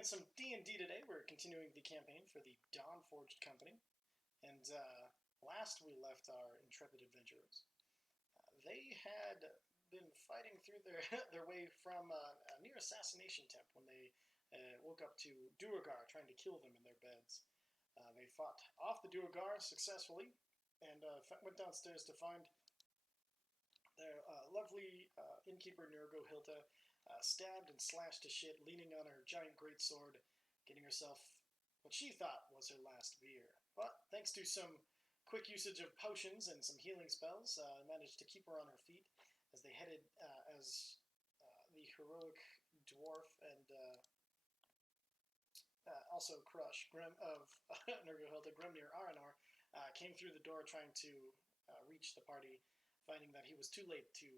Some D&D today. We're continuing the campaign for the Dawnforged company, and last we left our intrepid adventurers. They had been fighting through their way from a near assassination attempt when they woke up to Duergar trying to kill them in their beds. They fought off the Duergar successfully and went downstairs to find their lovely innkeeper Nurgo Hilta stabbed and slashed to shit, leaning on her giant greatsword, getting herself what she thought was her last beer. But thanks to some quick usage of potions and some healing spells, managed to keep her on her feet as they headed, as the heroic dwarf and also Crush Grim of Nurgle Grimnir Aranor came through the door trying to reach the party, finding that he was too late to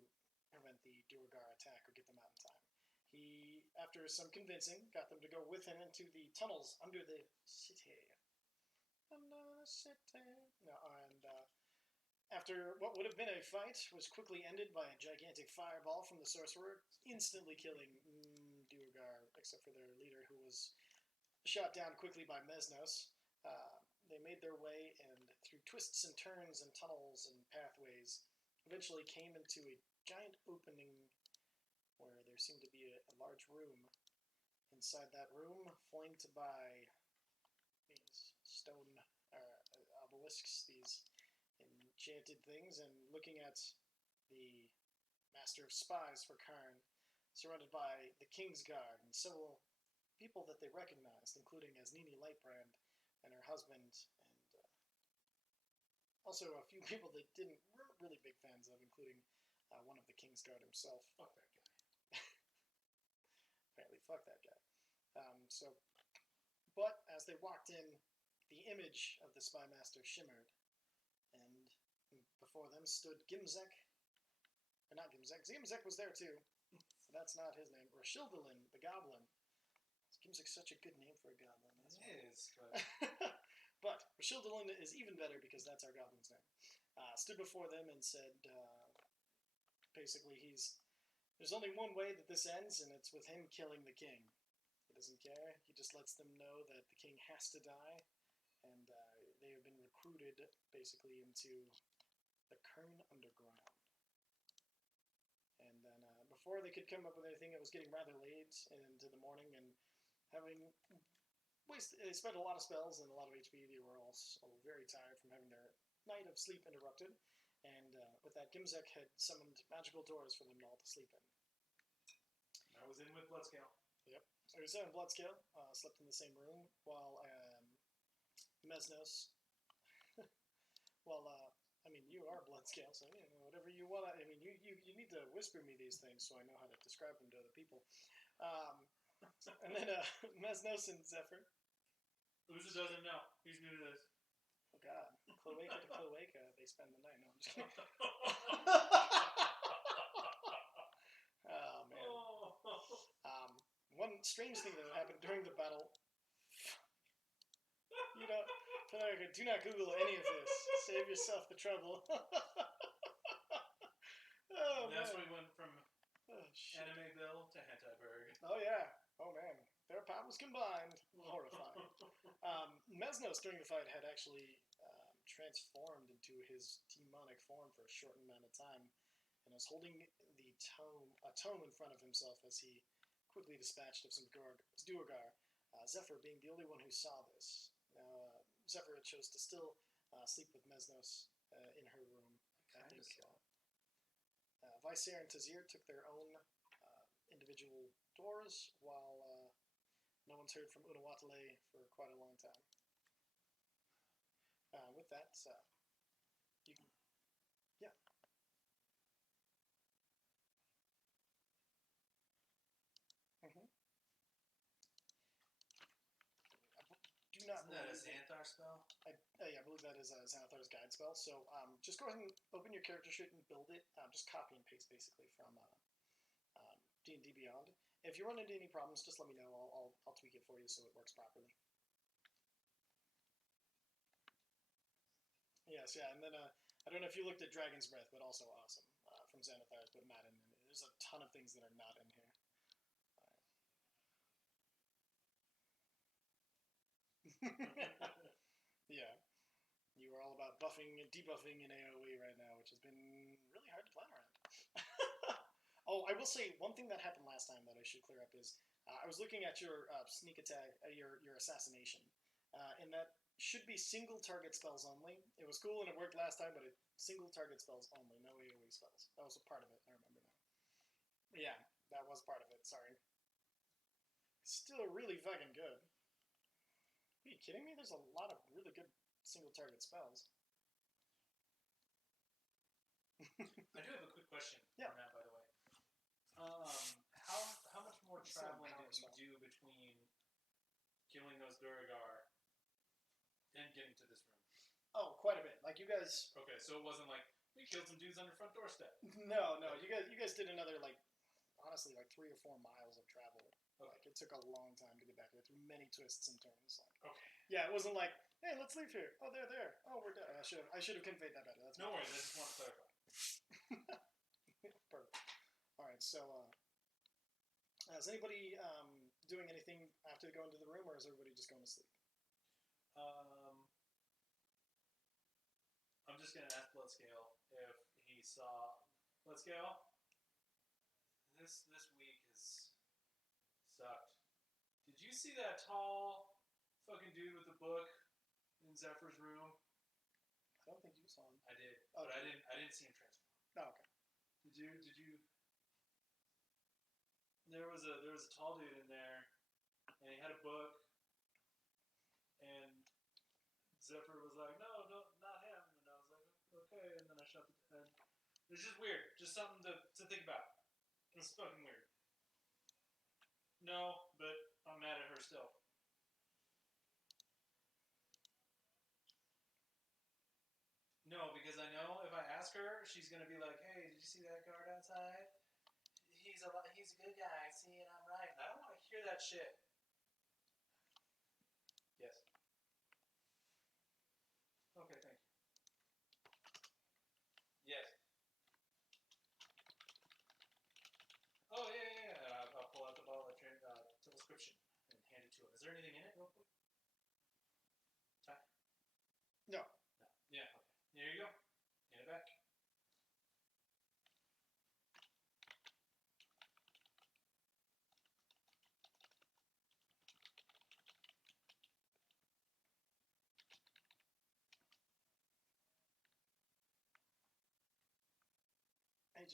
prevent the Duergar attack or get them out in time. He, after some convincing, got them to go with him into the tunnels under the city. Under the city. No, and after what would have been a fight, was quickly ended by a gigantic fireball from the sorcerer, instantly killing Duergar, except for their leader, who was shot down quickly by Mesnos. They made their way, and through twists and turns and tunnels and pathways, eventually came into a giant opening where there seemed to be a large room. Inside that room, flanked by these stone obelisks, these enchanted things, and looking at the Master of Spies for Khirn, surrounded by the King's Guard and several people that they recognized, including Asnini Lightbrand and her husband, and also a few people they weren't really big fans of, including one of the King's Guard himself. Fuck that guy. Apparently, fuck that guy. But as they walked in, the image of the Spy Master shimmered, and before them stood Gimzek. Or not Gimzek. Gimzek was there too, but that's not his name. Rashildalin, the Goblin. Gimzek's such a good name for a goblin. It is, but... But Rashildalin is even better because that's our goblin's name. Stood before them and said, basically, there's only one way that this ends, and it's with him killing the king. He doesn't care. He just lets them know that the king has to die, and they have been recruited, basically, into the Khirn Underground. And then, before they could come up with anything, it was getting rather late into the morning, and they spent a lot of spells and a lot of HP. They were all very tired from having their night of sleep interrupted. And with that, Gimzek had summoned magical doors for them all to sleep in. I was in with Bloodscale. Yep. So he was in Bloodscale, slept in the same room, while Mesnos, I mean, you are Bloodscale, so whatever you want. I mean, you need to whisper me these things so I know how to describe them to other people. And then Mesnos and Zephyr. Uza doesn't know. He's new to this. Oh god. Cloaca to Cloaca, they spend the night. No, I'm just kidding. Oh, man. One strange thing that happened during the battle. Do not Google any of this. Save yourself the trouble. Oh, that's when we went from Animeville to Hentaiberg. Oh, yeah. Oh, man. Their powers combined. Horrifying. Mesnos, during the fight, had actually transformed into his demonic form for a short amount of time, and was holding a tome in front of himself as he quickly dispatched of some Duergar, Zephyr being the only one who saw this. Zephyr chose to still sleep with Mesnos in her room. I think Viser and Tazir took their own individual doors, while no one's heard from Unawatale for quite a long time. With that, you can... Yeah. Mm-hmm. Isn't that a Xanthar spell? Yeah, I believe that is a Xanthar's guide spell. So just go ahead and open your character sheet and build it. Just copy and paste basically from D&D Beyond. If you run into any problems, just let me know. I'll tweak it for you so it works properly. Yes, yeah, and then I don't know if you looked at Dragon's Breath, but also awesome from Xanathar, but not in. There's a ton of things that are not in here. Yeah. You are all about buffing and debuffing in AoE right now, which has been really hard to plan around. Oh, I will say one thing that happened last time that I should clear up is I was looking at your sneak attack, your assassination, and that should be single target spells only. It was cool and it worked last time, but it single target spells only, no AoE spells. That was a part of it. I remember now. Yeah, that was part of it. Sorry. Still really fucking good. Are you kidding me? There's a lot of really good single target spells. I do have a quick question Yeah. on that, by the way. How much more traveling did you do between killing those Duragar and getting to this room? Oh, quite a bit. Like you guys. Okay, so it wasn't like we killed some dudes on your front doorstep. No. You guys did another honestly 3 or 4 miles of travel. Okay. Like it took a long time to get back there through many twists and turns. Like, okay. Yeah, it wasn't like, hey, let's leave here. Oh, they're there. Oh, we're done. I should have conveyed that better. That's no worries. I just want to clarify. Perfect. All right. So, is anybody doing anything after they go into the room, or is everybody just going to sleep? I'm just gonna ask Bloodscale if he saw Bloodscale. This week has sucked. Did you see that tall fucking dude with the book in Zephyr's room? I don't think you saw him. I did, oh, but I didn't see him transform. Oh, okay. Did you? There was a tall dude in there, and he had a book, and Zephyr was like, no, not him, and I was like, okay, and then I shut the. It's just weird, just something to think about. It's fucking weird. No, but I'm mad at her still. No, because I know if I ask her, she's gonna be like, "Hey, did you see that guard outside? He's a good guy. See, and I'm right." I don't want to hear that shit. Yes. Okay, thank you. Yes. Oh yeah. I'll pull out the bottle of telescription and hand it to him. Is there anything in it, real quick? No. Yeah. Okay. There you go. Hand it back. Hey,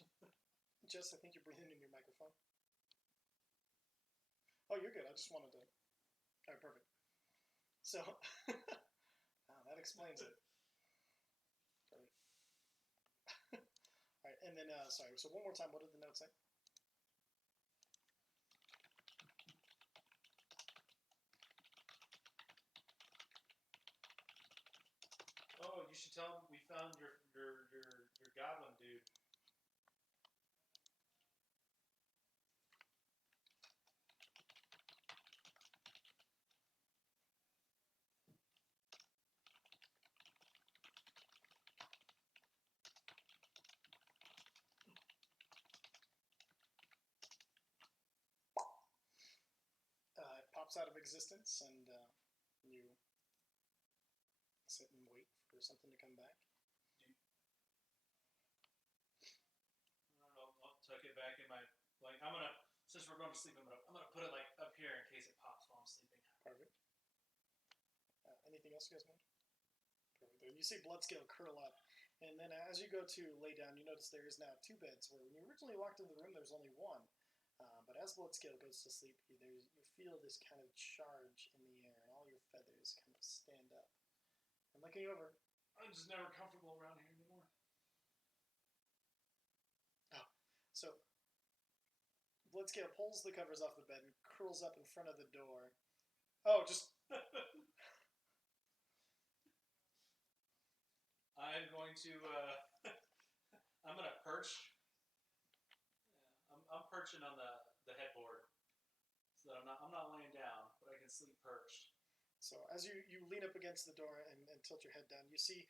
Jess, I think you're breathing in your microphone. Oh, you're good. I just wanted to. All right, perfect. So, that explains it. Perfect. All right, and then, sorry, so one more time, what did the note say? Oh, you should tell him we found your goblin dude. It pops out of existence, and you sit and wait for something to come back. I'll tuck it back in my I'm gonna, since we're going to sleep, I'm gonna put it up here in case it pops while I'm sleeping. Perfect. Anything else you guys want? Perfect. You see Bloodscale curl up, and then as you go to lay down, you notice there is now 2 beds, where when you originally walked into the room, there was only 1. But as Bloodscale goes to sleep, you feel this kind of charge in the air, and all your feathers kind of stand up. And looking over, I'm just never comfortable around here anymore. Oh, so Bloodscale pulls the covers off the bed and curls up in front of the door. Oh, just. I'm going to. I'm gonna perch. I'm perching on the headboard, so that I'm not laying down, but I can sleep perched. So as you lean up against the door and tilt your head down, you see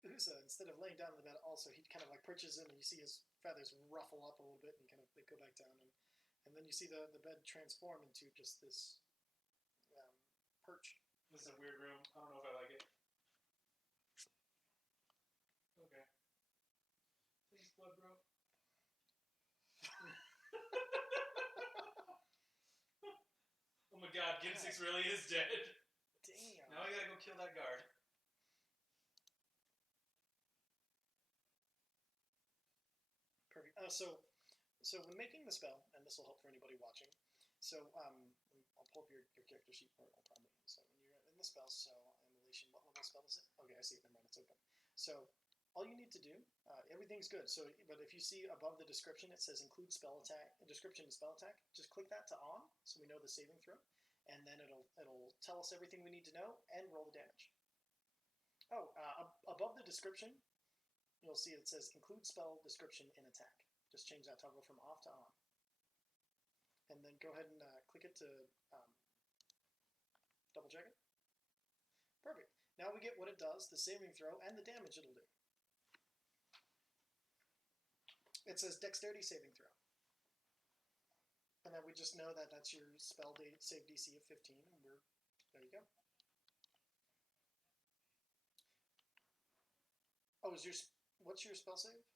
Usa, instead of laying down on the bed, also he kind of perches in, and you see his feathers ruffle up a little bit, and they go back down, and then you see the bed transform into just this perch. This is a weird room. I don't know if I like it. Okay. This is blood, bro. Oh my god, Ginsix really is dead. Damn. Now I gotta go kill that guard. Perfect. So when making the spell, and this will help for anybody watching. So I'll pull up your character sheet for probably. So when you're in the spell, so immolation, what level spell is it? Okay, I see it. Never mind, it's open. So all you need to do, everything's good. So, but if you see above the description, it says include spell attack, description and spell attack. Just click that to on, so we know the saving throw, and then it'll tell us everything we need to know and roll the damage. Oh, above the description, you'll see it says include spell description in attack. Just change that toggle from off to on. And then go ahead and click it to double check it. Perfect. Now we get what it does, the saving throw, and the damage it'll do. It says dexterity saving throw. And then we just know that that's your spell save DC of 15, and there you go. Oh, what's your spell save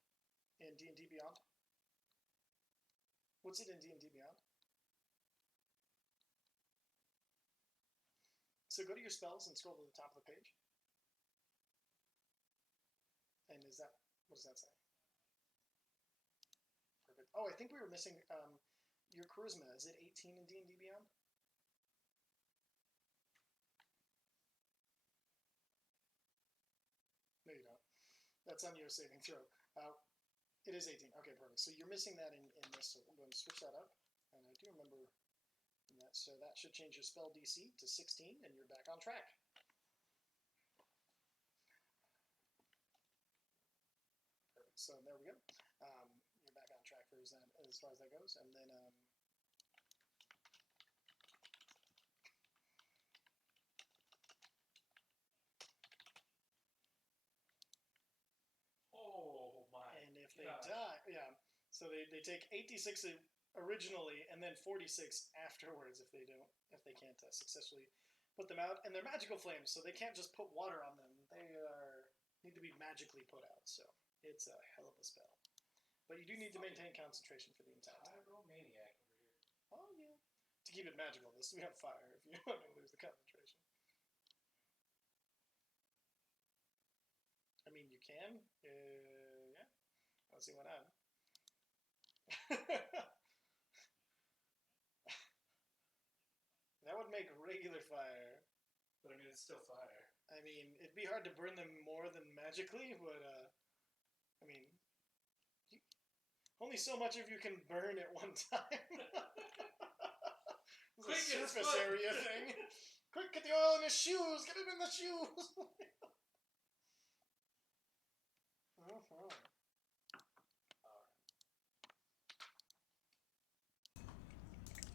in D&D Beyond? What's it in D&D Beyond? So go to your spells and scroll to the top of the page. And what does that say? Perfect. Oh, I think we were missing your charisma. Is it 18 in D&D Beyond? No, you don't. That's on your saving throw. It is 18. Okay, perfect. So you're missing that in this, so we'll go and switch that up. And I do remember that, so that should change your spell DC to 16, and you're back on track. Perfect. So there we go. You're back on track as far as that goes. And then and if they die, yeah. So they take 86 originally, and then 46 afterwards if they can't successfully put them out. And they're magical flames, so they can't just put water on them. They need to be magically put out. So it's a hell of a spell. But you do need to maintain concentration for the entire time. Pyromaniac over here. Oh yeah. To keep it magical, we have fire if you want to lose the concentration. I mean, you can. Yeah. Let's see what happens. That would make regular fire. But I mean, it's still fire. I mean, it'd be hard to burn them more than magically, but I mean, only so much of you can burn at one time. It's a surface area thing. Quick, get the oil in his shoes! Get it in the shoes!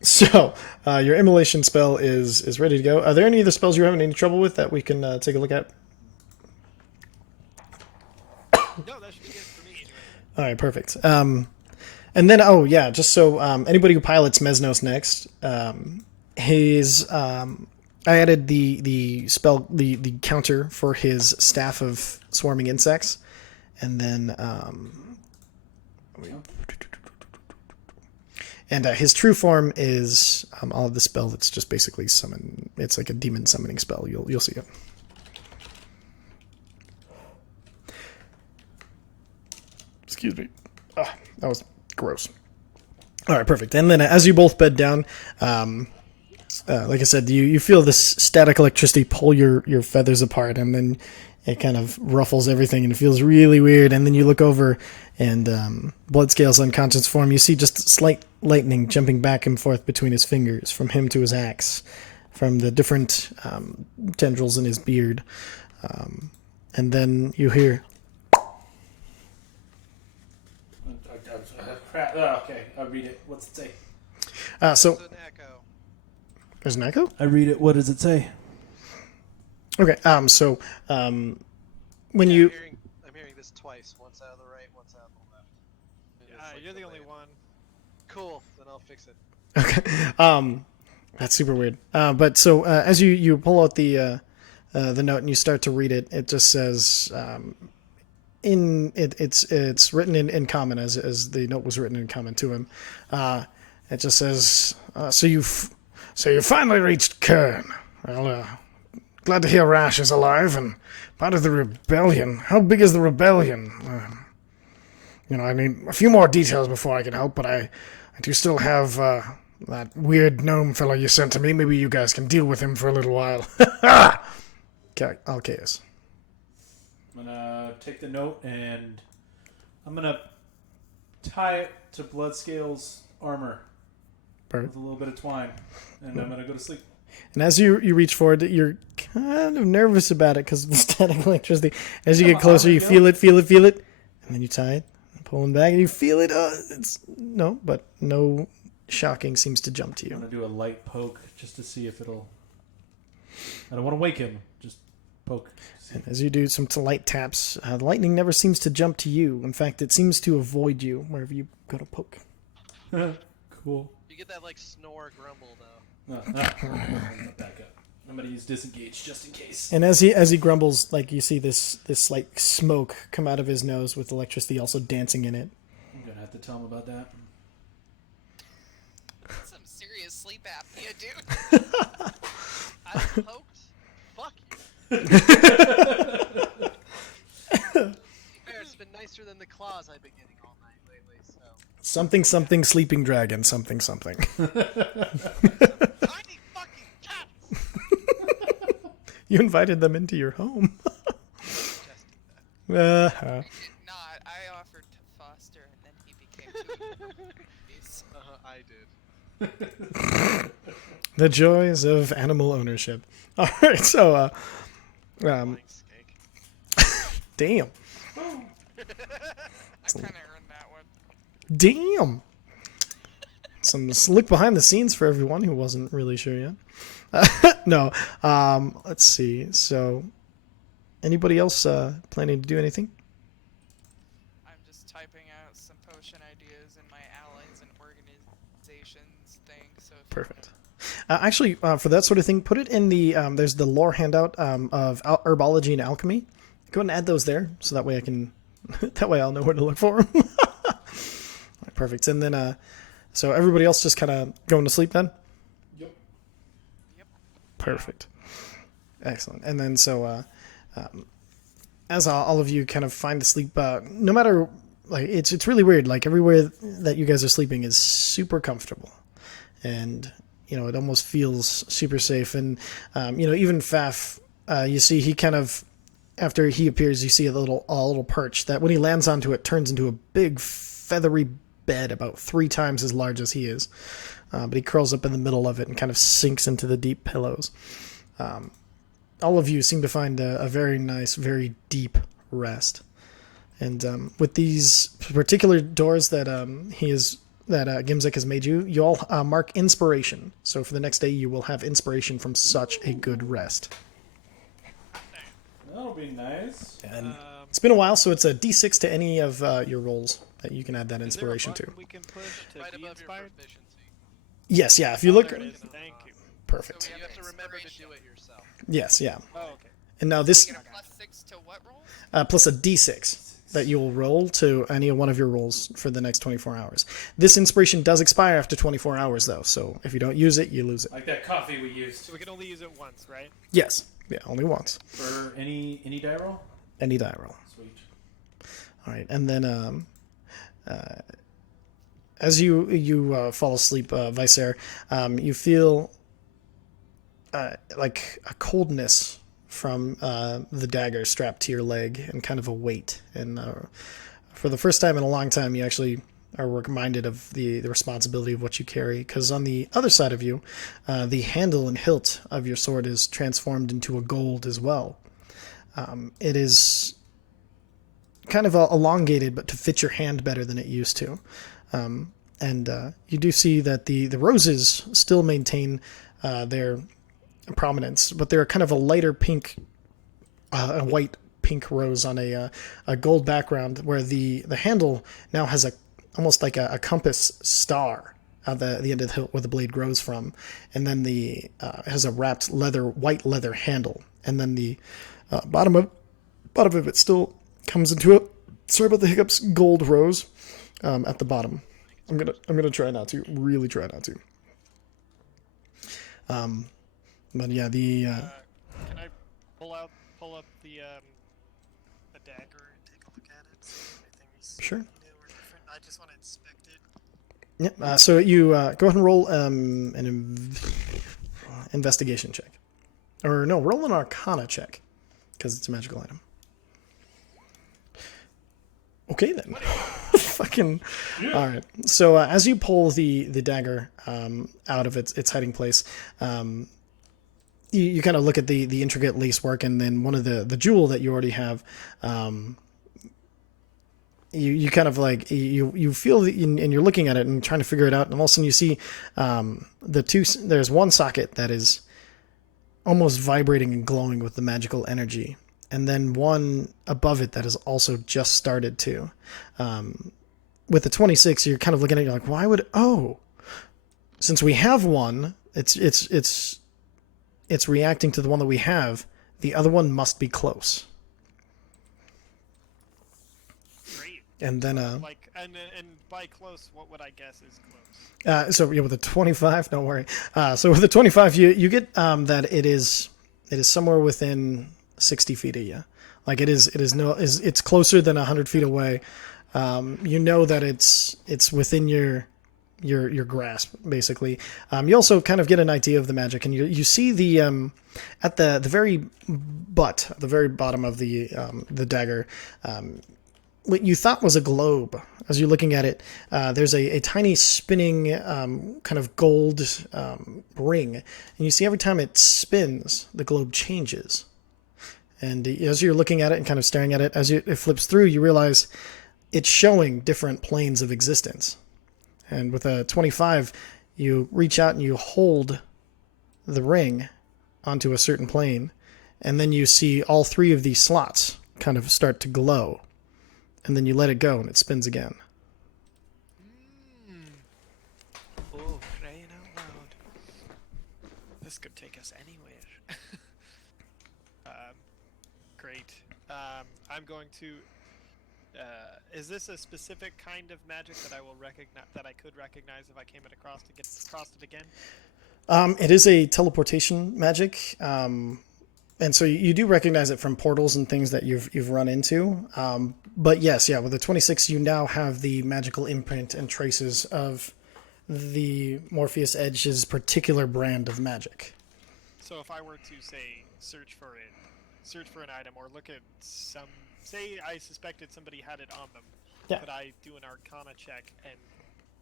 So, your immolation spell is ready to go. Are there any other spells you're having any trouble with that we can take a look at? No, that should be good for me anyway. All right, perfect. And then, oh yeah, just so anybody who pilots Mesnos next, I added the spell the counter for his staff of swarming insects, and then his true form is all of the spell that's just basically summon. It's like a demon summoning spell. You'll see it. Excuse me. That was gross. All right, perfect. And then as you both bed down, like I said, you feel this static electricity pull your feathers apart, and then it kind of ruffles everything, and it feels really weird. And then you look over, and Bloodscale's unconscious form. You see just slight lightning jumping back and forth between his fingers, from him to his axe, from the different tendrils in his beard. And then you hear... Okay, I'll read it. What's it say? So There's an echo. There's an echo? I read it. What does it say? Okay, so when you... I'm hearing this twice. Once out of the right, once out of the left. You're the only one. Cool, then I'll fix it. Okay. That's super weird. But so as you pull out the note and you start to read it, it just says it's written in common as the note was written in common to him. It just says, so you finally reached Khirn. Well, glad to hear Rash is alive and part of the rebellion. How big is the rebellion? I need a few more details before I can help, but I do still have that weird gnome fellow you sent to me. Maybe you guys can deal with him for a little while. Okay, I'll chaos. I'm gonna take the note and I'm gonna tie it to Bloodscale's armor Perfect. with a little bit of twine, and I'm gonna go to sleep. And as you reach for it, you're kind of nervous about it because of the static electricity. As you get closer, you feel it, and then you tie it, pulling back, and you feel it. But no shocking seems to jump to I'm you. gonna do a light poke just to see if it'll. I don't want to wake him. Just poke. And as you do some light taps, the lightning never seems to jump to you. In fact, it seems to avoid you wherever you go to poke. Cool. You get that like snore grumble though. No, back up. I'm gonna use disengage just in case. And as he grumbles, like you see this like smoke come out of his nose with electricity also dancing in it. I'm gonna have to tell him about that. Some serious sleep apnea, dude. I poked. Fuck you. It's been nicer than the claws I've been getting all night lately. So. Something sleeping dragon something. Tiny fucking cats. You invited them into your home. I did not. I offered to foster, and then he became too babies. I did. The joys of animal ownership. All right, so Flying skink. damn. I kind of earned that one. Damn. Some look behind the scenes for everyone who wasn't really sure yet. No. Let's see. So, anybody else planning to do anything? I'm just typing out some potion ideas in my allies and organizations thing. So if Perfect. Actually, for that sort of thing, put it in the there's the lore handout of herbology and alchemy. Go ahead and add those there, so that way I can that way I'll know where to look for them. Perfect. And then so everybody else just kind of going to sleep then. Yep. Perfect. Excellent. And then so as all of you kind of find to sleep, no matter like it's really weird. Like everywhere that you guys are sleeping is super comfortable, and it almost feels super safe. And even Faf, you see he kind of after he appears, you see a little perch that when he lands onto it turns into a big feathery bed about 3 times as large as he is. But he curls up in the middle of it and kind of sinks into the deep pillows. All of you seem to find a very nice, very deep rest. And with these particular doors that Gimzik has made you all mark inspiration. So for the next day, you will have inspiration from such a good rest. That'll be nice. And it's been a while, so it's a D6 to any of your rolls that you can add that Is there a inspiration to. button we can push to Right be above your inspired? proficiency. Yes, yeah. If you look, There it is. Thank you. perfect. So we You have to remember to inspiration. do it yourself. Yes, yeah. Oh, okay. And now We this get a +6 to what rolls? plus a D6 that you will roll to any one of your rolls for the next 24 hours. This inspiration does expire after 24 hours, though. So if you don't use it, you lose it. Like that coffee we used. So we can only use it once, right? Yes, yeah, only once. For any die roll? Any die roll. Sweet. All right, and then as you fall asleep, Vicer, you feel like a coldness from the dagger strapped to your leg and kind of a weight. And for the first time in a long time, you actually are reminded of the responsibility of what you carry. Because on the other side of you, the handle and hilt of your sword is transformed into a gold as well. It is kind of elongated, but to fit your hand better than it used to. And you do see that the roses still maintain their prominence, but they're kind of a lighter pink, a white pink rose on a gold background, where the handle now has almost like a compass star at the end of the hilt where the blade grows from, and then it has a wrapped white leather handle, and then the bottom of it still comes into a, sorry about the hiccups, gold rose at the bottom. I'm gonna try not to, really try not to. But yeah, can I pull up the dagger and take a look at it? See if anything's sure. new or different. I just want to inspect it. Yeah. So you go ahead and roll an investigation check, or no, roll an Arcana check, because it's a magical item. Okay then. Fucking. All right. So as you pull the dagger out of its hiding place, you kind of look at the intricate lace work, and then one of the jewel that you already have. You kind of like you feel and you're looking at it and trying to figure it out, and all of a sudden you see there's one socket that is almost vibrating and glowing with the magical energy, and then one above it that has also just started to. With the 26, you're kind of looking at it, you're like, why would since we have one, it's reacting to the one that we have. The other one must be close. Great. And then and by close, what would I guess is close? So yeah, with a 25, don't worry. So with a 25, you get that it is somewhere within 60 feet of you. Like it's closer than 100 feet away. You know that it's within your grasp, basically. You also kind of get an idea of the magic, and you see the at the very butt, the very bottom of the dagger, what you thought was a globe. As you're looking at it, there's a tiny spinning kind of gold ring, and you see every time it spins, the globe changes. And as you're looking at it and kind of staring at it, as it flips through, you realize it's showing different planes of existence. And with a 25, you reach out and you hold the ring onto a certain plane, and then you see all three of these slots kind of start to glow. And then you let it go, and it spins again. Oh, crying out loud. This could take us anywhere. Great. I'm going to... is this a specific kind of magic that I will recognize, that I could recognize if I came across it again? It is a teleportation magic, and so you do recognize it from portals and things that you've run into. But yes, with the 26, you now have the magical imprint and traces of the Morpheus Edge's particular brand of magic. So if I were to say search for an item, or look at say I suspected somebody had it on them, could I do an Arcana check and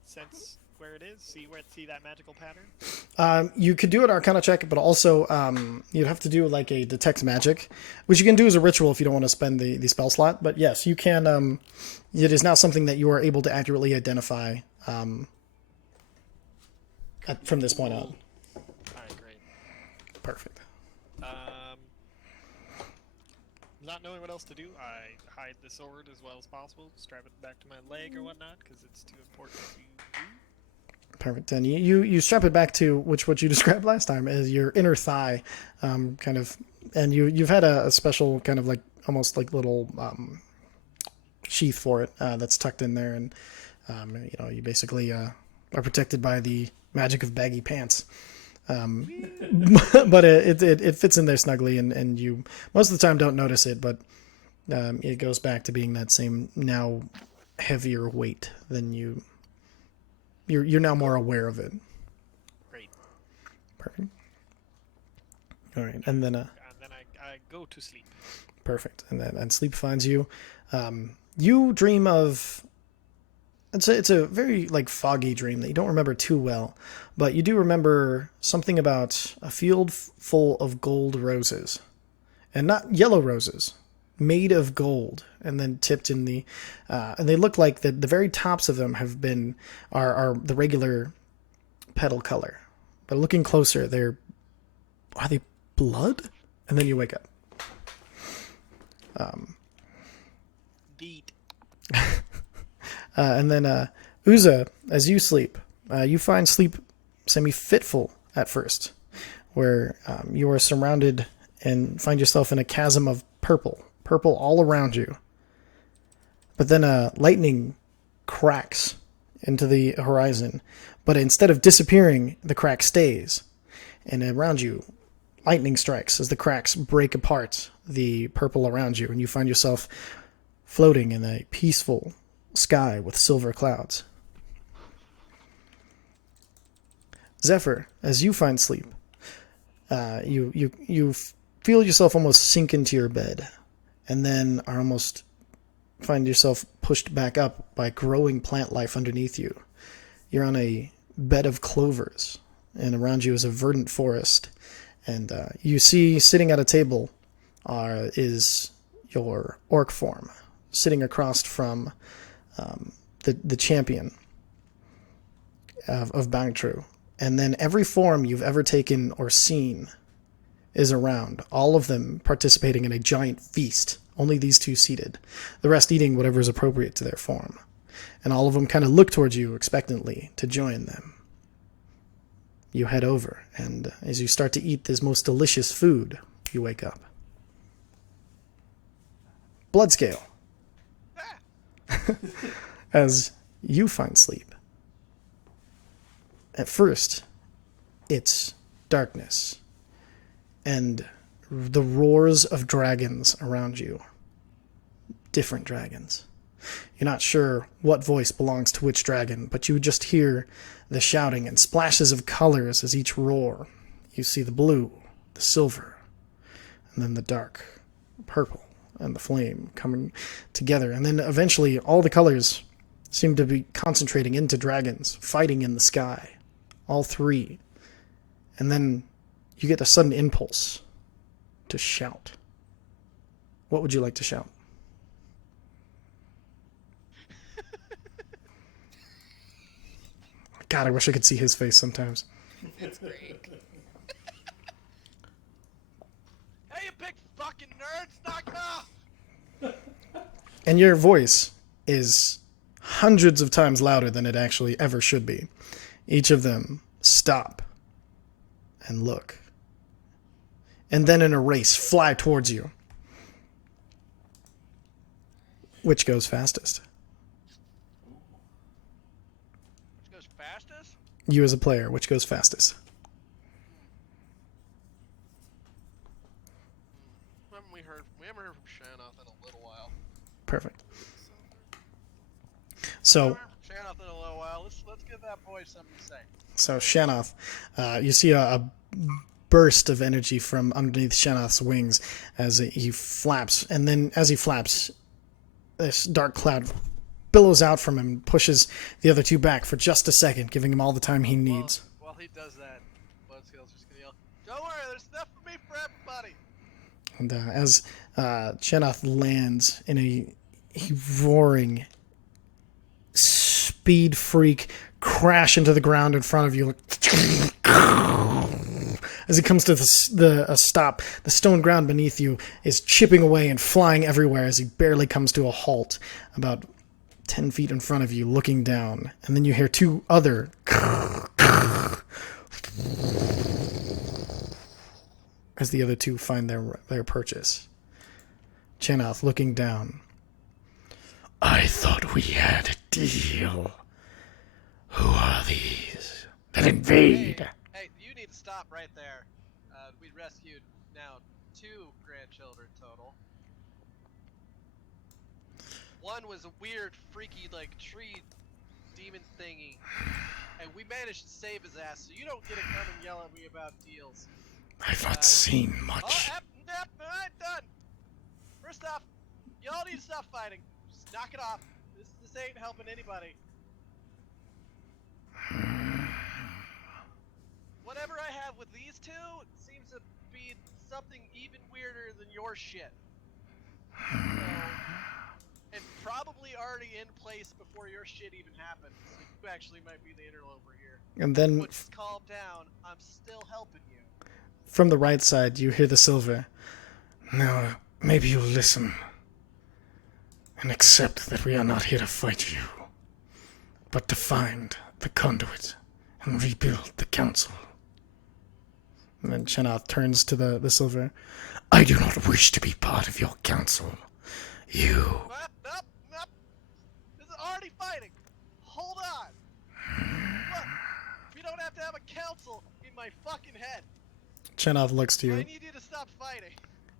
sense where it is? See that magical pattern? You could do an Arcana check, but also you'd have to do like a detect magic, which you can do as a ritual if you don't want to spend the spell slot. But yes, you can. It is now something that you are able to accurately identify from this point on. All right, great. Perfect. Not knowing what else to do, I hide the sword as well as possible, strap it back to my leg or whatnot, because it's too important to do. Perfect. And you strap it back to what you described last time as your inner thigh, kind of, and you've had a special kind of like almost like little sheath for it that's tucked in there, and you basically are protected by the magic of baggy pants. But it fits in there snugly, and you most of the time don't notice it, but it goes back to being that same now heavier weight than you're now more aware of it. Great. Perfect. All right, and then I go to sleep. Perfect, and sleep finds you. You dream of. It's a very like foggy dream that you don't remember too well, but you do remember something about a field full of gold roses, and not yellow roses, made of gold, and then tipped in the, and they look like the very tops of them are the regular petal color, but looking closer, are they blood? And then you wake up. Beat. And then Uza, as you sleep, You find sleep semi-fitful at first, where you are surrounded and find yourself in a chasm of purple all around you. But then lightning cracks into the horizon, but instead of disappearing, the crack stays. And around you, lightning strikes as the cracks break apart the purple around you, and you find yourself floating in a peaceful sky with silver clouds. Zephyr, as you find sleep, you feel yourself almost sink into your bed, and then are almost find yourself pushed back up by growing plant life underneath you. You're on a bed of clovers, and around you is a verdant forest. And you see sitting at a table is your orc form, sitting across from the champion of Bangtru. And then every form you've ever taken or seen is around, all of them participating in a giant feast, only these two seated, the rest eating whatever is appropriate to their form. And all of them kind of look towards you expectantly to join them. You head over, and as you start to eat this most delicious food, you wake up. Bloodscale. As you find sleep. At first, it's darkness and the roars of dragons around you. Different dragons. You're not sure what voice belongs to which dragon, but you just hear the shouting and splashes of colors as each roar. You see the blue, the silver, and then the dark purple and the flame coming together. And then eventually all the colors seem to be concentrating into dragons, fighting in the sky. All three. And then you get a sudden impulse to shout. What would you like to shout? God, I wish I could see his face sometimes. It's great. Hey, you big fucking nerds, knock it off! And your voice is hundreds of times louder than it actually ever should be. Each of them stop and look. And then in a race, fly towards you. Which goes fastest? Which goes fastest? You as a player, which goes fastest? We haven't heard from Shanoff in a little while. Perfect. So, Shanoff in a little while. Let's give that boy something to say. So Shanoff, you see a burst of energy from underneath Shanoff's wings as he flaps, and then as he flaps, this dark cloud billows out from him and pushes the other two back for just a second, giving him all the time he needs. While he does that, Bloodscale's just gonna yell, "Don't worry, there's enough for me for everybody!" And as Shanoff lands in a roaring speed freak crash into the ground in front of you. As it comes to a stop, the stone ground beneath you is chipping away and flying everywhere as he barely comes to a halt about 10 feet in front of you, looking down. And then you hear two other as the other two find their purchase. Chenoth looking down. I thought we had a deal. Who are these that invade? Hey, you need to stop right there. We rescued now 2 grandchildren total. One was a weird, freaky, like, tree demon thingy. And we managed to save his ass, so you don't get to come and yell at me about deals. I've not seen much. I'm done. First off, y'all need to stop fighting. Just knock it off. This ain't helping anybody. Whatever I have with these two seems to be something even weirder than your shit. And probably already in place before your shit even happened. So you actually might be the interloper here. And then But just calm down. I'm still helping you. from the right side, you hear the silver. Now, maybe you'll listen and accept that we are not here to fight you, but to find the conduit and rebuild the council. And then Chenoth turns to the silver. I do not wish to be part of your council. You... Nope. This is already fighting. Hold on. Look, we don't have to have a council in my fucking head. Chenoth looks to you. I need you to stop fighting.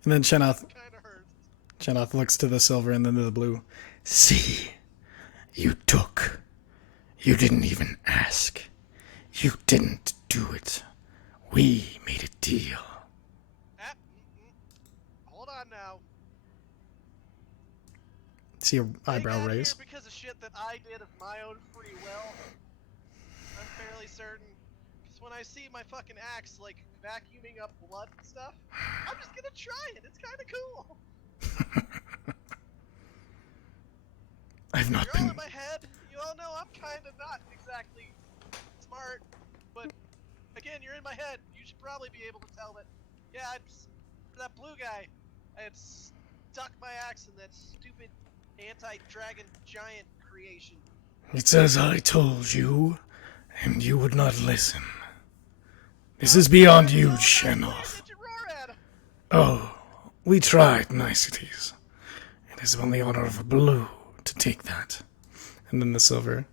And then Chenoth Kind of hurts. Chenoth looks to the silver and then to the blue. See, you took. You didn't even ask. You didn't do it. We made a deal. Hold on now. See your eyebrow They got raise. here because of shit that I did of my own free will. I'm fairly certain. Because when I see my fucking axe, like, vacuuming up blood and stuff, I'm just gonna try it. It's kind of cool. I've not You're all been... in my head. You all know I'm kind of not exactly smart. But, again, you're in my head. You should probably be able to tell that, yeah, for that blue guy, I had stuck my axe in that stupid anti-dragon giant creation. It's as I told you, and you would not listen. This is beyond you, Chenoth. Oh, we tried niceties. It is on the honor of a blue to take that. And then the silver.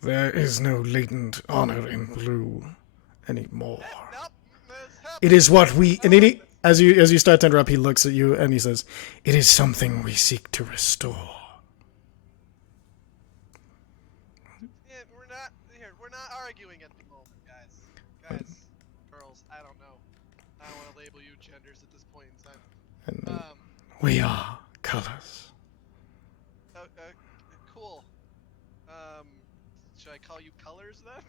There is no latent honor in blue anymore. It is what we... And then he, as you start to interrupt, he looks at you and he says, it is something we seek to restore. Yeah, we're not arguing at the moment, guys. Girls, I don't know. I don't want to label you genders at this point in time. And we are colors. Cool. Should I call you colors then?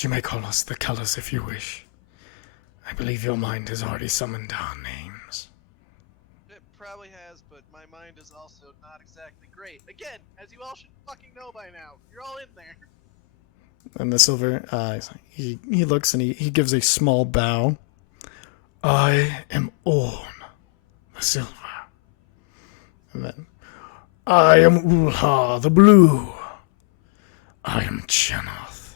You may call us the colors if you wish. I believe your mind has already summoned our names. It probably has, but my mind is also not exactly great. Again, as you all should fucking know by now, you're all in there. And the silver, he looks and he gives a small bow. I am Orn, the silver. And then, I am Ulha, the blue. I am Chenoth,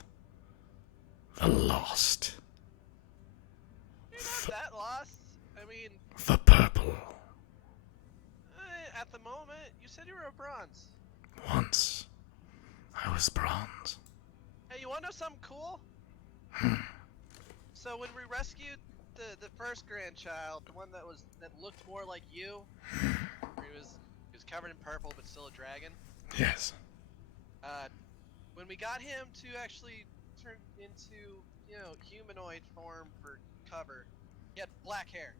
the lost. You're not that lost. I mean, The purple. at the moment, you said you were a bronze. Once, I was bronze. Hey, you wanna know something cool? So when we rescued the first grandchild, the one that looked more like you, he was covered in purple but still a dragon. Yes. When we got him to actually turn into, humanoid form for cover, he had black hair.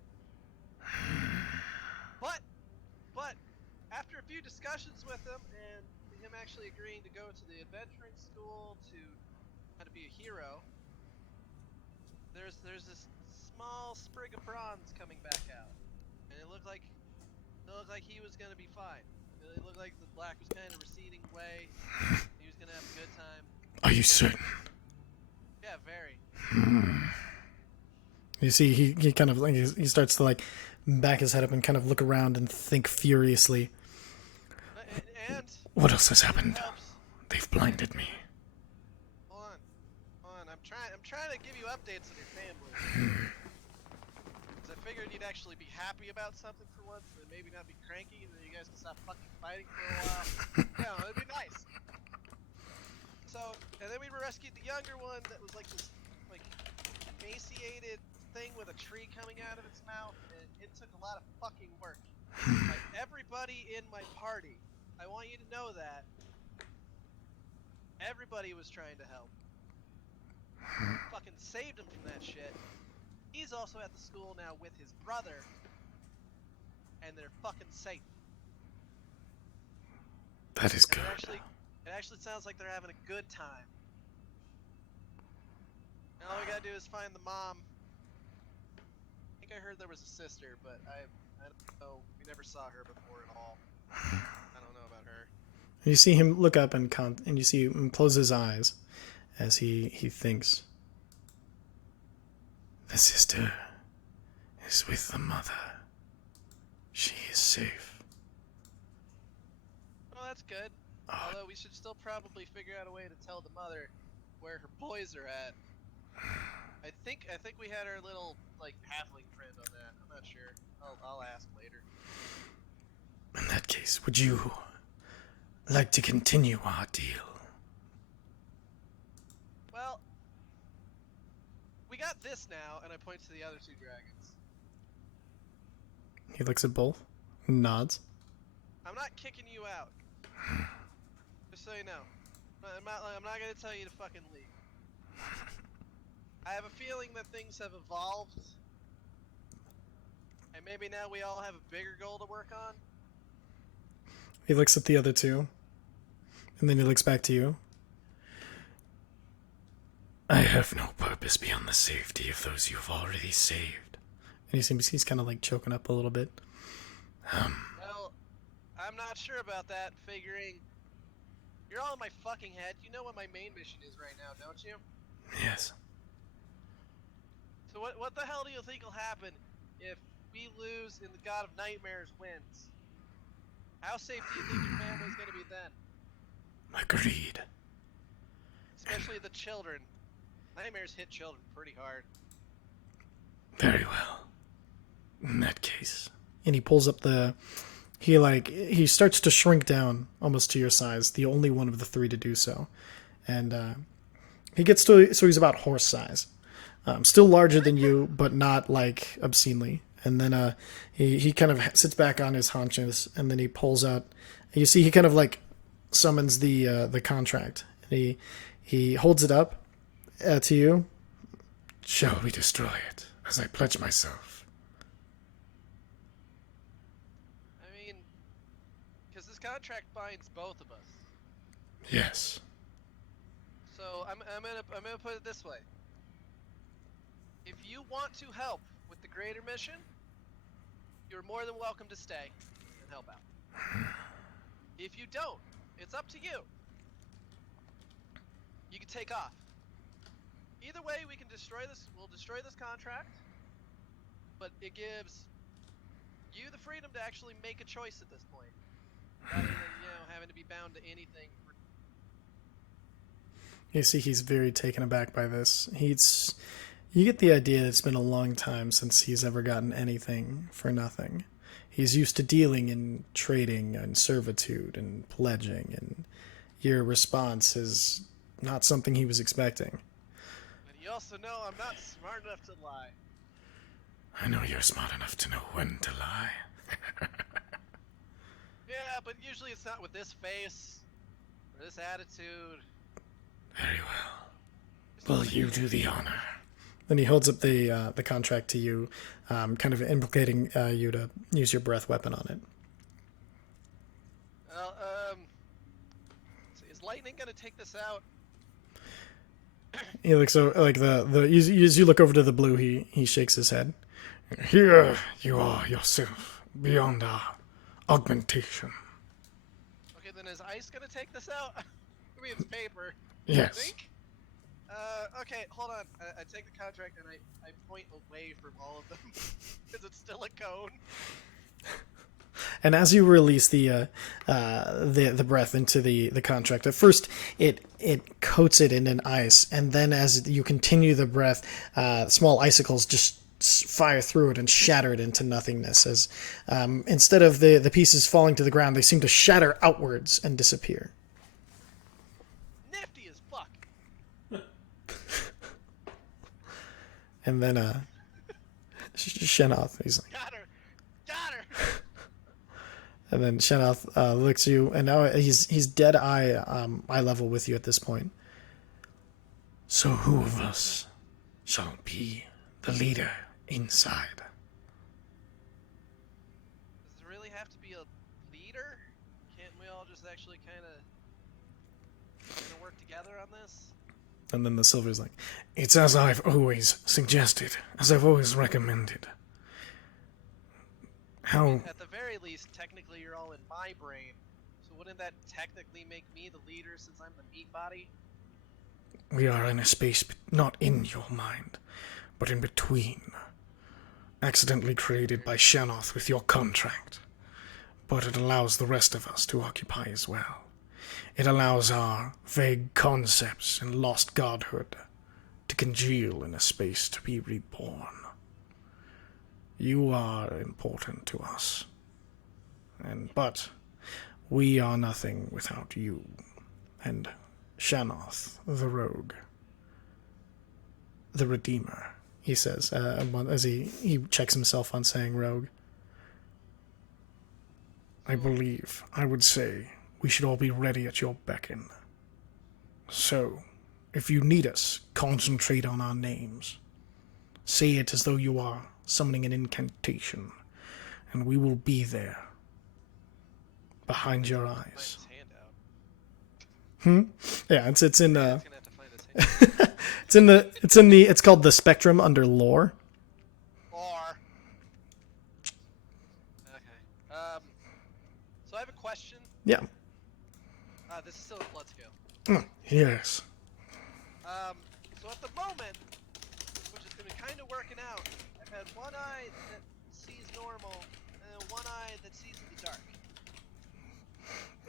But after a few discussions with him and him actually agreeing to go to the adventuring school to how to be a hero, there's this small sprig of bronze coming back out, and it looked like he was gonna be fine. It looked like the black was kind of receding away. He was gonna have a good time. Are you certain? Yeah, very. You see, he kind of like he starts to like back his head up and kind of look around and think furiously. And What else has happened? helps. They've blinded me. Hold on. I'm trying to give you updates on your family. Cause I figured you'd actually be happy about something for once, and maybe not be cranky, and then you guys can stop fucking fighting for a while. It'd be nice. So, and then we rescued the younger one that was like this, like, emaciated thing with a tree coming out of its mouth, and it took a lot of fucking work. Like, everybody in my party, I want you to know that everybody was trying to help. Fucking saved him from that shit. He's also at the school now with his brother, and they're fucking safe. That is And good. it actually sounds like they're having a good time. And all we gotta do is find the mom. I think I heard there was a sister, but I don't know. We never saw her before at all. I don't know about her. You see him look up and you see him close his eyes as he thinks. The sister is with the mother. She is safe. Well, that's good. Although we should still probably figure out a way to tell the mother where her boys are at. I think we had our little like halfling friend on that. I'm not sure. I'll ask later. In that case, would you like to continue our deal? Well, we got this now, and I point to the other two dragons. He looks at both, nods. I'm not kicking you out. Just so you know. I'm not gonna tell you to fucking leave. I have a feeling that things have evolved. And maybe now we all have a bigger goal to work on. He looks at the other two. And then he looks back to you. I have no purpose beyond the safety of those you've already saved. And he's kind of like choking up a little bit. Well, I'm not sure about that, figuring you're all in my fucking head. You know what my main mission is right now, don't you? Yes. So what the hell do you think will happen if we lose and the God of Nightmares wins? How safe do you think your family's gonna be then? Agreed. Especially the children. Nightmares hit children pretty hard. Very well. In that case. And he pulls up he starts to shrink down almost to your size, the only one of the three to do so. And he gets to, so he's about horse size. Still larger than you, but not like obscenely. And then he kind of sits back on his haunches, and then he pulls out. You see, he kind of like summons the contract. And he holds it up to you. Shall we destroy it, as I pledge myself? I mean, because this contract binds both of us. Yes. So I'm gonna put it this way. If you want to help with the greater mission, you're more than welcome to stay and help out. If you don't, it's up to you. You can take off. Either way, we can destroy this. We'll destroy this contract, but it gives you the freedom to actually make a choice at this point, rather than having to be bound to anything. You see, he's very taken aback by this. You get the idea that it's been a long time since he's ever gotten anything for nothing. He's used to dealing and trading and servitude and pledging, and your response is not something he was expecting. But you also know I'm not smart enough to lie. I know you're smart enough to know when to lie. Yeah, but usually it's not with this face or this attitude. Very well. Will you do the honor? Then he holds up the contract to you, kind of implicating you to use your breath weapon on it. Well, so is lightning gonna take this out? He looks like as you look over to the blue, he shakes his head. Here you are yourself, beyond our augmentation. Okay, then is ice gonna take this out? I mean, it's paper. Yes. I think? Okay, hold on. I take the contract and I point away from all of them because it's still a cone. And as you release the breath into the contract, at first it coats it in an ice, and then as you continue the breath, small icicles just fire through it and shatter it into nothingness. As instead of the pieces falling to the ground, they seem to shatter outwards and disappear. Nifty as fuck. And then Shenoth, he's like, Got her. and then Shenoth looks at you, and now he's dead eye level with you at this point. So who of us shall be the leader inside? Does it really have to be a leader? Can't we all just actually kind of work together on this? And then the Silver's like, it's as I've always suggested, as I've always recommended. How? At the very least, technically you're all in my brain, so wouldn't that technically make me the leader since I'm the meat body? We are in a space not in your mind, but in between. Accidentally created by Shenoth with your contract. But it allows the rest of us to occupy as well. It allows our vague concepts and lost godhood to congeal in a space to be reborn. You are important to us, but we are nothing without you, and Shanoth, the rogue, the Redeemer, he says, as he checks himself on saying rogue. I believe, I would say, we should all be ready at your beckon. So, if you need us, concentrate on our names. Say it as though you are summoning an incantation, and we will be there, behind your eyes. Yeah, it's in it's called the Spectrum under lore. Lore. Okay. So I have a question. Yeah. This is still a blood scale. Yes. So at the moment, which is gonna be kind of working out, I've had one eye that sees normal, and one eye that sees in the dark.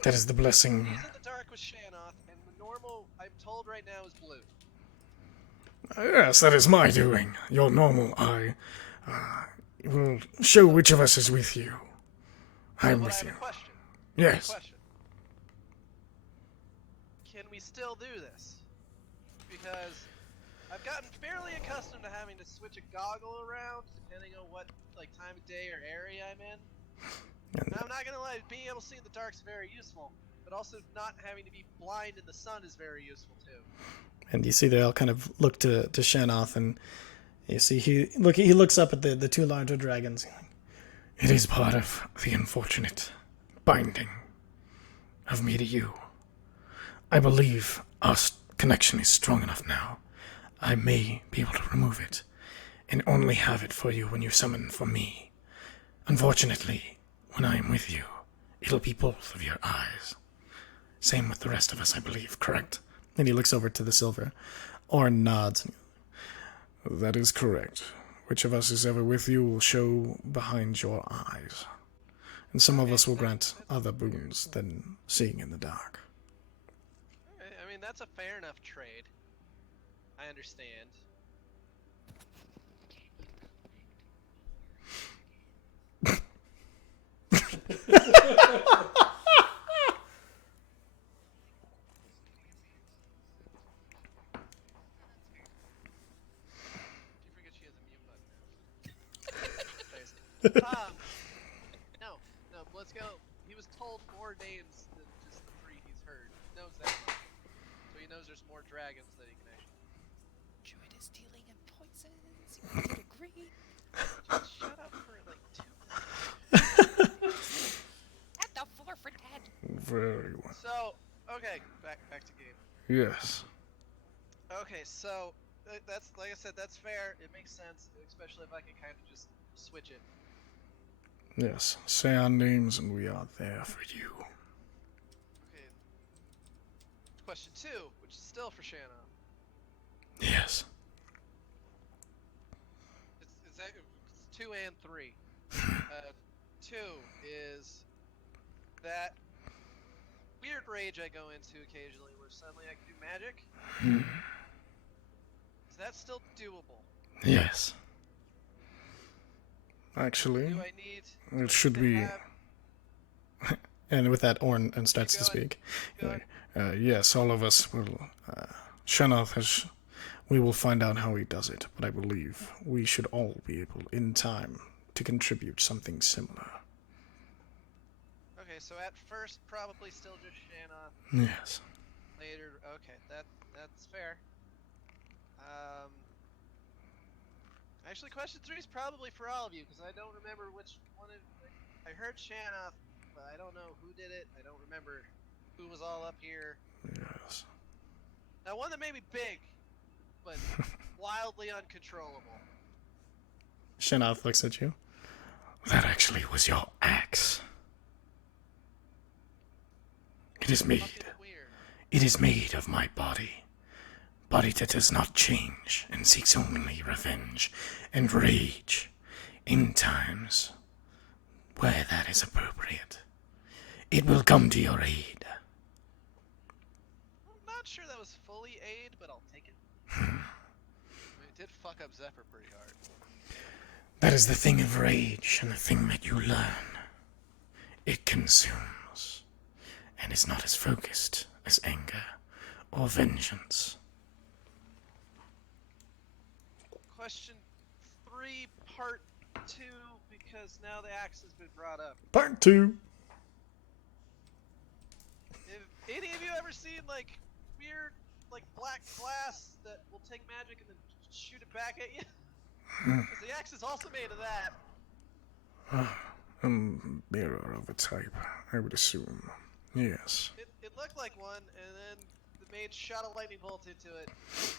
That is the blessing. Sees in the dark with Shanoth, and the normal, I'm told right now, is blue. Yes, that is my doing. Your normal eye will show which of us is with you. I'm with you. I have a question. Yes. Can we still do this? Because I've gotten fairly accustomed to having to switch a goggle around depending on what time of day or area I'm in. And I'm not gonna lie, being able to see in the dark is very useful, but also not having to be blind in the sun is very useful too. And you see they all kind of look to Shanoth, and you see he looks up at the two larger dragons. It is part of the unfortunate binding of me to you. I believe our connection is strong enough now. I may be able to remove it, and only have it for you when you summon for me. Unfortunately, when I am with you, it'll be both of your eyes. Same with the rest of us, I believe, correct? And he looks over to the silver. Orn nods. That is correct. Which of us is ever with you will show behind your eyes. And some of us will grant other boons than seeing in the dark. I mean, that's a fair enough trade. I understand. No, let's go. He was told more names than just the 3 he's heard. He knows that much. So he knows there's more dragons that he can actually... Druid is dealing in poisons. You did agree. Just shut up for 2 minutes. At the floor for dead. Very well. So, okay, back to game. Yes. Okay, so that's like I said, that's fair. It makes sense, especially if I can kind of just switch it. Yes. Say our names and we are there for you. Okay. Question 2, which is still for Shanna. Yes. It's 2 and 3. 2 is that weird rage I go into occasionally where suddenly I can do magic. Is that still doable? Yes. Actually, Do I need it should be. And with that, Orn starts to speak. Yes, all of us will. Shanoth has. We will find out how he does it, but I believe we should all be able, in time, to contribute something similar. Okay, so at first, probably still just Shanoth. Yes. Later, okay, that's fair. Actually, question 3 is probably for all of you, because I don't remember which one I heard Shanoth, but I don't know who did it. I don't remember who was all up here. Yes. Now, one that may be big, but wildly uncontrollable. Shanoth looks at you. That actually was your axe. It is made. Weird. It is made of my body. Body that does not change and seeks only revenge and rage in times where that is appropriate. It will come to your aid. I mean, it did fuck up Zephyr pretty hard. That is the thing of rage and the thing that you learn. It consumes and is not as focused as anger or vengeance. Question 3, part 2, because now the axe has been brought up. Part 2. Have any of you ever seen, like, weird, like, black glass that will take magic and then shoot it back at you? Because the axe is also made of that. A mirror of a type, I would assume. Yes. It looked like one, and then the mage shot a lightning bolt into it,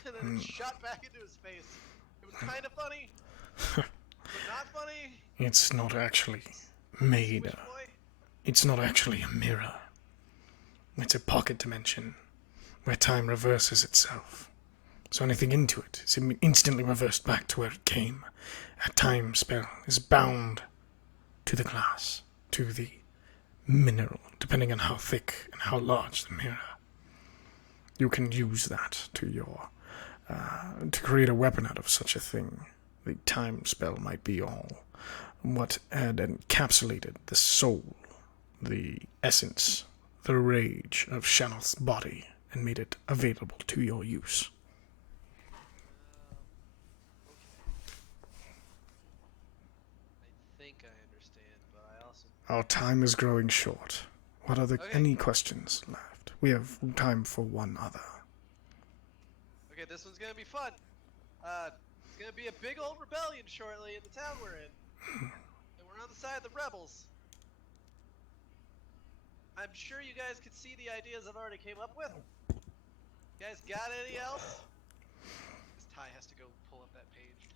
and then it shot back into his face. It was kind of funny, but not funny. It's not actually made. Which boy? It's not actually a mirror. It's a pocket dimension where time reverses itself. So anything into it is instantly reversed back to where it came. A time spell is bound to the glass, to the mineral, depending on how thick and how large the mirror. You can use that to your to create a weapon out of such a thing. The time spell might be all what had encapsulated the soul, the essence, the rage of Shanoth's body, and made it available to your use. I think I understand, but I also... Our time is growing short. What are any questions left? We have time for one other. Okay, this one's gonna be fun. It's gonna be a big old rebellion shortly in the town we're in. And we're on the side of the rebels. I'm sure you guys could see the ideas I've already came up with. You guys got any else? This Ty has to go pull up that page.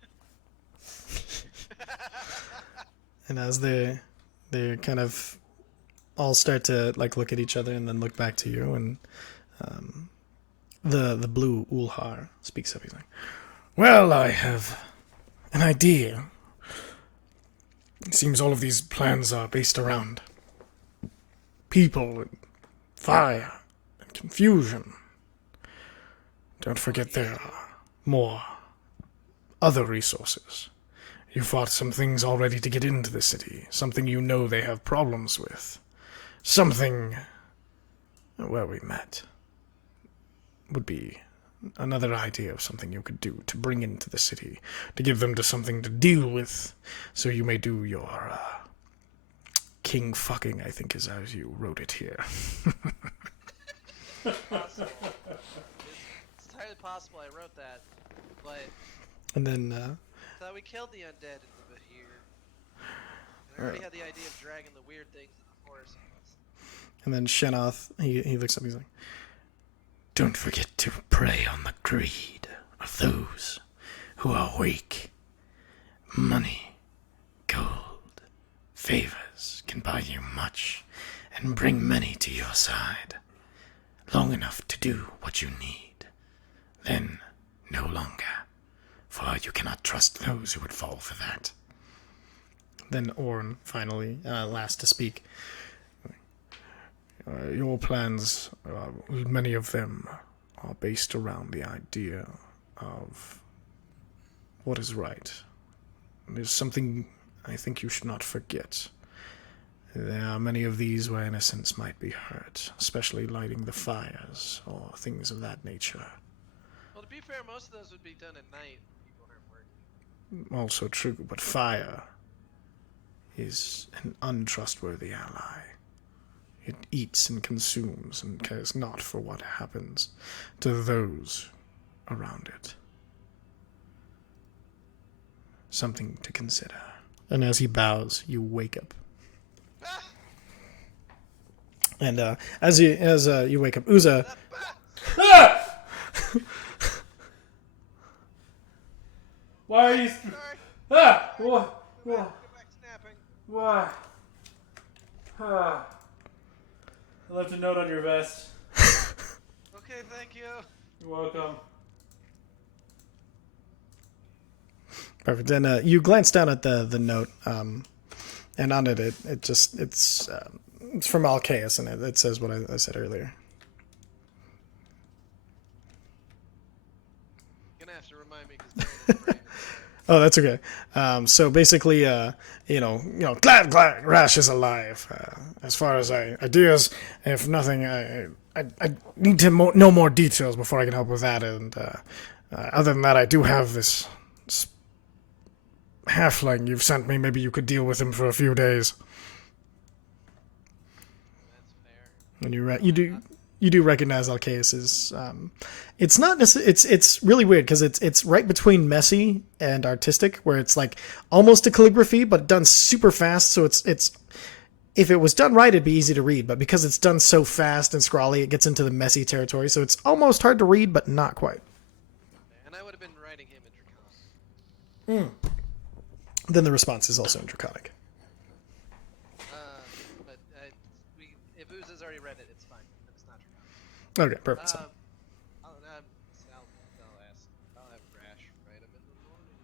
And as they kind of all start to like look at each other and then look back to you, and the blue Ulhar speaks up. He's like, "Well, I have an idea. It seems all of these plans are based around people and fire and confusion. Don't forget there are more other resources. You fought some things already to get into the city, something you know they have problems with. Something where we met would be another idea of something you could do to bring into the city, to give them to something to deal with, so you may do your king fucking, I think is as you wrote it here." Possible. It's entirely possible I wrote that, but And then I thought we killed the undead in the Bahir. And I already had the idea of dragging the weird things in the forest. And then Shenoth, he looks up, he's like, "Don't forget to prey on the greed of those who are weak. Money, gold, favors can buy you much and bring many to your side. Long enough to do what you need. Then no longer, for you cannot trust those who would fall for that." Then Orn, finally, last to speak. "Your plans, many of them, are based around the idea of what is right. There's something I think you should not forget. There are many of these where innocents might be hurt, especially lighting the fires or things of that nature. Well, to be fair, most of those would be done at night when people aren't working. Also true, but fire is an untrustworthy ally. It eats and consumes and cares not for what happens to those around it. Something to consider." And as he bows, you wake up. And as you wake up, Uza. Why are you... Sorry. Ah! What? Go back to snapping. Why? Ah. I left a note on your vest. Okay, thank you. You're welcome. Perfect. And you glance down at the note, and on it it's from Alcaeus, and it says what I said earlier. Oh, that's okay. So basically, glad Rash is alive. As far as ideas, if nothing, I need to know more details before I can help with that. And other than that, I do have this halfling you've sent me. Maybe you could deal with him for a few days. That's fair. And you do recognize Alcaeus's. It's not necessarily. It's really weird because it's right between messy and artistic, where it's like almost a calligraphy but done super fast. So it's if it was done right, it'd be easy to read. But because it's done so fast and scrawly, it gets into the messy territory. So it's almost hard to read, but not quite. And I would have been writing him in Draconic. Then the response is also in Draconic. But if Ooze has already read it, it's fine. It's not Draconic. Okay, perfect. So. I'll have Rash write him in the morning.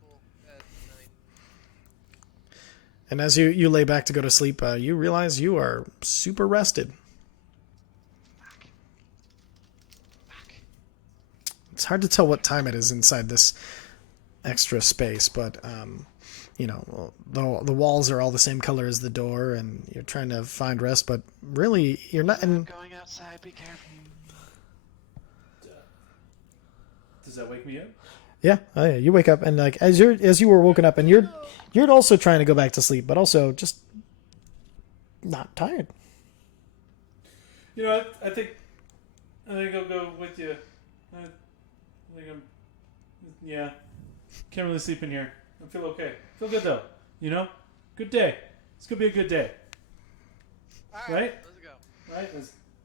Cool. At 9. And as you lay back to go to sleep, you realize you are super rested. It's hard to tell what time it is inside this extra space, but the walls are all the same color as the door, and you're trying to find rest, but really you're not. I'm going outside. Be careful. Does that wake me up? Yeah, you wake up, and like as you were woken up, and you're also trying to go back to sleep, but also just not tired. You know, I think I'll go with you. I think yeah. Can't really sleep in here. I feel okay. Feel good though. You know, good day. It's gonna be a good day. All Right? Let's go. Right?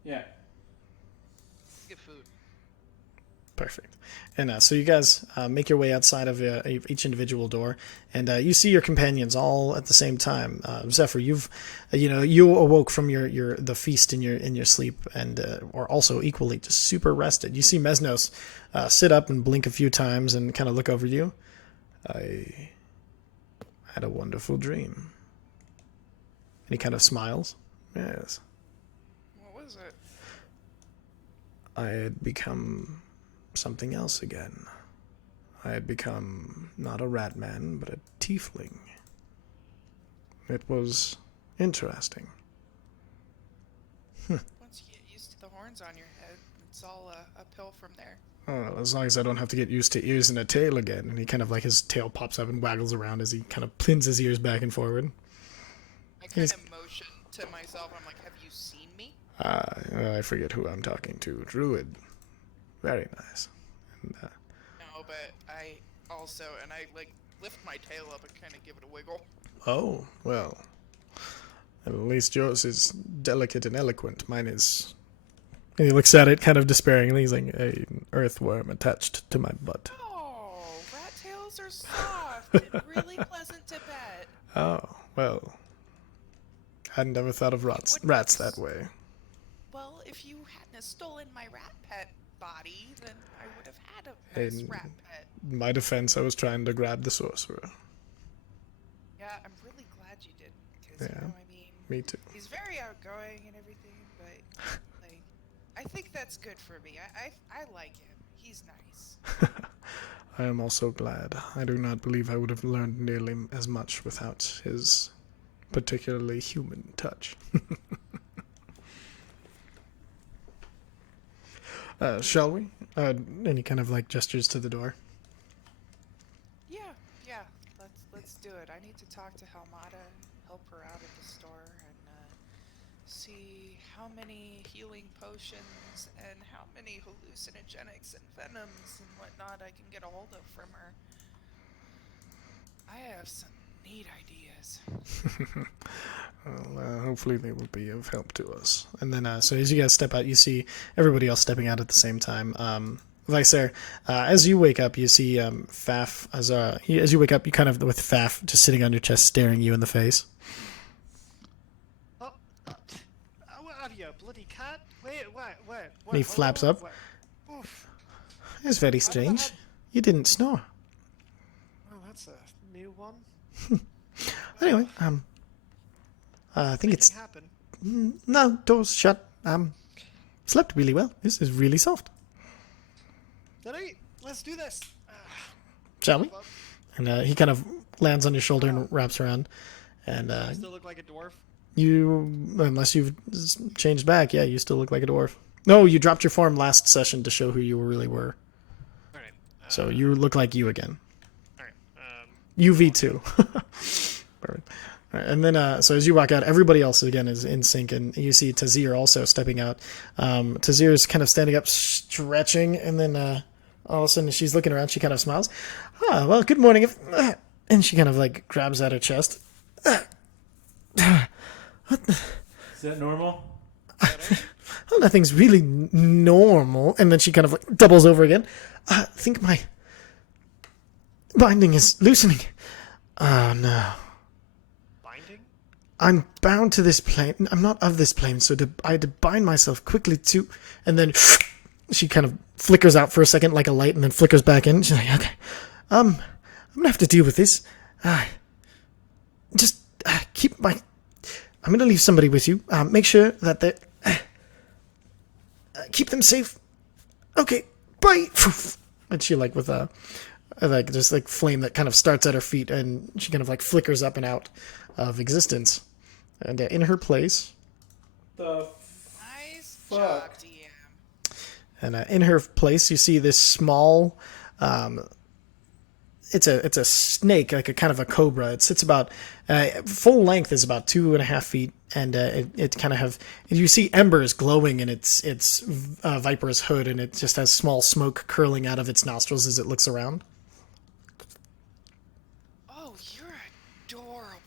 Yeah. Let's get food. Perfect. And so you guys make your way outside of each individual door, and you see your companions all at the same time. Zephyr, you awoke from the feast in your sleep, and are also equally just super rested. You see Mesnos sit up and blink a few times and kind of look over you. I had a wonderful dream. And he kind of smiles. Yes. What was it? I had become something else again. I had become not a rat man, but a tiefling. It was interesting. Once you get used to the horns on your head, it's all uphill from there. Oh, as long as I don't have to get used to ears and a tail again. And he kind of like his tail pops up and waggles around as he kind of pins his ears back and forward. I kind of motion to myself. I'm like, have you seen me? I forget who I'm talking to. Druid. Very nice. And, No, but I also, and I like lift my tail up and kind of give it a wiggle. oh, well. At least yours is delicate and eloquent. Mine is... And he looks at it kind of despairingly. He's like, an earthworm attached to my butt. Oh, rat tails are soft and really pleasant to pet. Oh, well. Hadn't ever thought of rats that way. Well, if you hadn't have stolen my rat pet body, then I would have had a nice In rat pet. my defense, I was trying to grab the sorcerer. Yeah, I'm really glad you did, because, Yeah. I mean, Me too. he's very outgoing and everything, but, like, I think that's good for me. I like him. He's nice. I am also glad. I do not believe I would have learned nearly as much without his particularly human touch. Shall we? And he kind of like gestures to the door. Yeah, let's do it. I need to talk to Helmata, help her out at the store, and see how many healing potions and how many hallucinogenics and venoms and whatnot I can get a hold of from her. I have some neat ideas. Well, hopefully they will be of help to us. And then, so as you guys step out, you see everybody else stepping out at the same time. Vicer, as you wake up, you see Faf. As you wake up, you kind of with Faf just sitting on your chest, staring you in the face. What are you, a bloody cat? Wait. And he flaps up. Oof. It's very strange. You didn't snore. Oh, that's a new one. Anyway, I think it's Happened. no doors shut. Slept really well. This is really soft. Alright, let's do this. shall we? And he kind of lands on your shoulder and wraps around. And You still look like a dwarf. unless you've changed back, yeah, you still look like a dwarf. No, you dropped your form last session to show who you really were. All right. So you look like you again. All right. UV2. Perfect. All right, and then, so as you walk out, everybody else again is in sync, and you see Tazir also stepping out. Tazir is kind of standing up, stretching, and then all of a sudden she's looking around. She kind of smiles. Ah, well, good morning. And she kind of like grabs at her chest. Is that normal? Well, nothing's really normal. And then she kind of like doubles over again. I think my binding is loosening. Oh, no. Binding? I'm bound to this plane. I'm not of this plane, so I had to bind myself quickly to... And then she kind of flickers out for a second like a light and then flickers back in. She's like, okay, I'm going to have to deal with this. Just keep my... I'm going to leave somebody with you. Make sure that they... keep them safe. Okay, bye. And she like with a... like just like flame that kind of starts at her feet, and she kind of like flickers up and out of existence. And in her place, The Nice Fuck. job, DM. and in her place, you see this small. It's a snake, like a kind of a cobra. It sits about full length is about 2.5 feet, and it kind of have. You see embers glowing in its viper's hood, and it just has small smoke curling out of its nostrils as it looks around. Oh, you're adorable.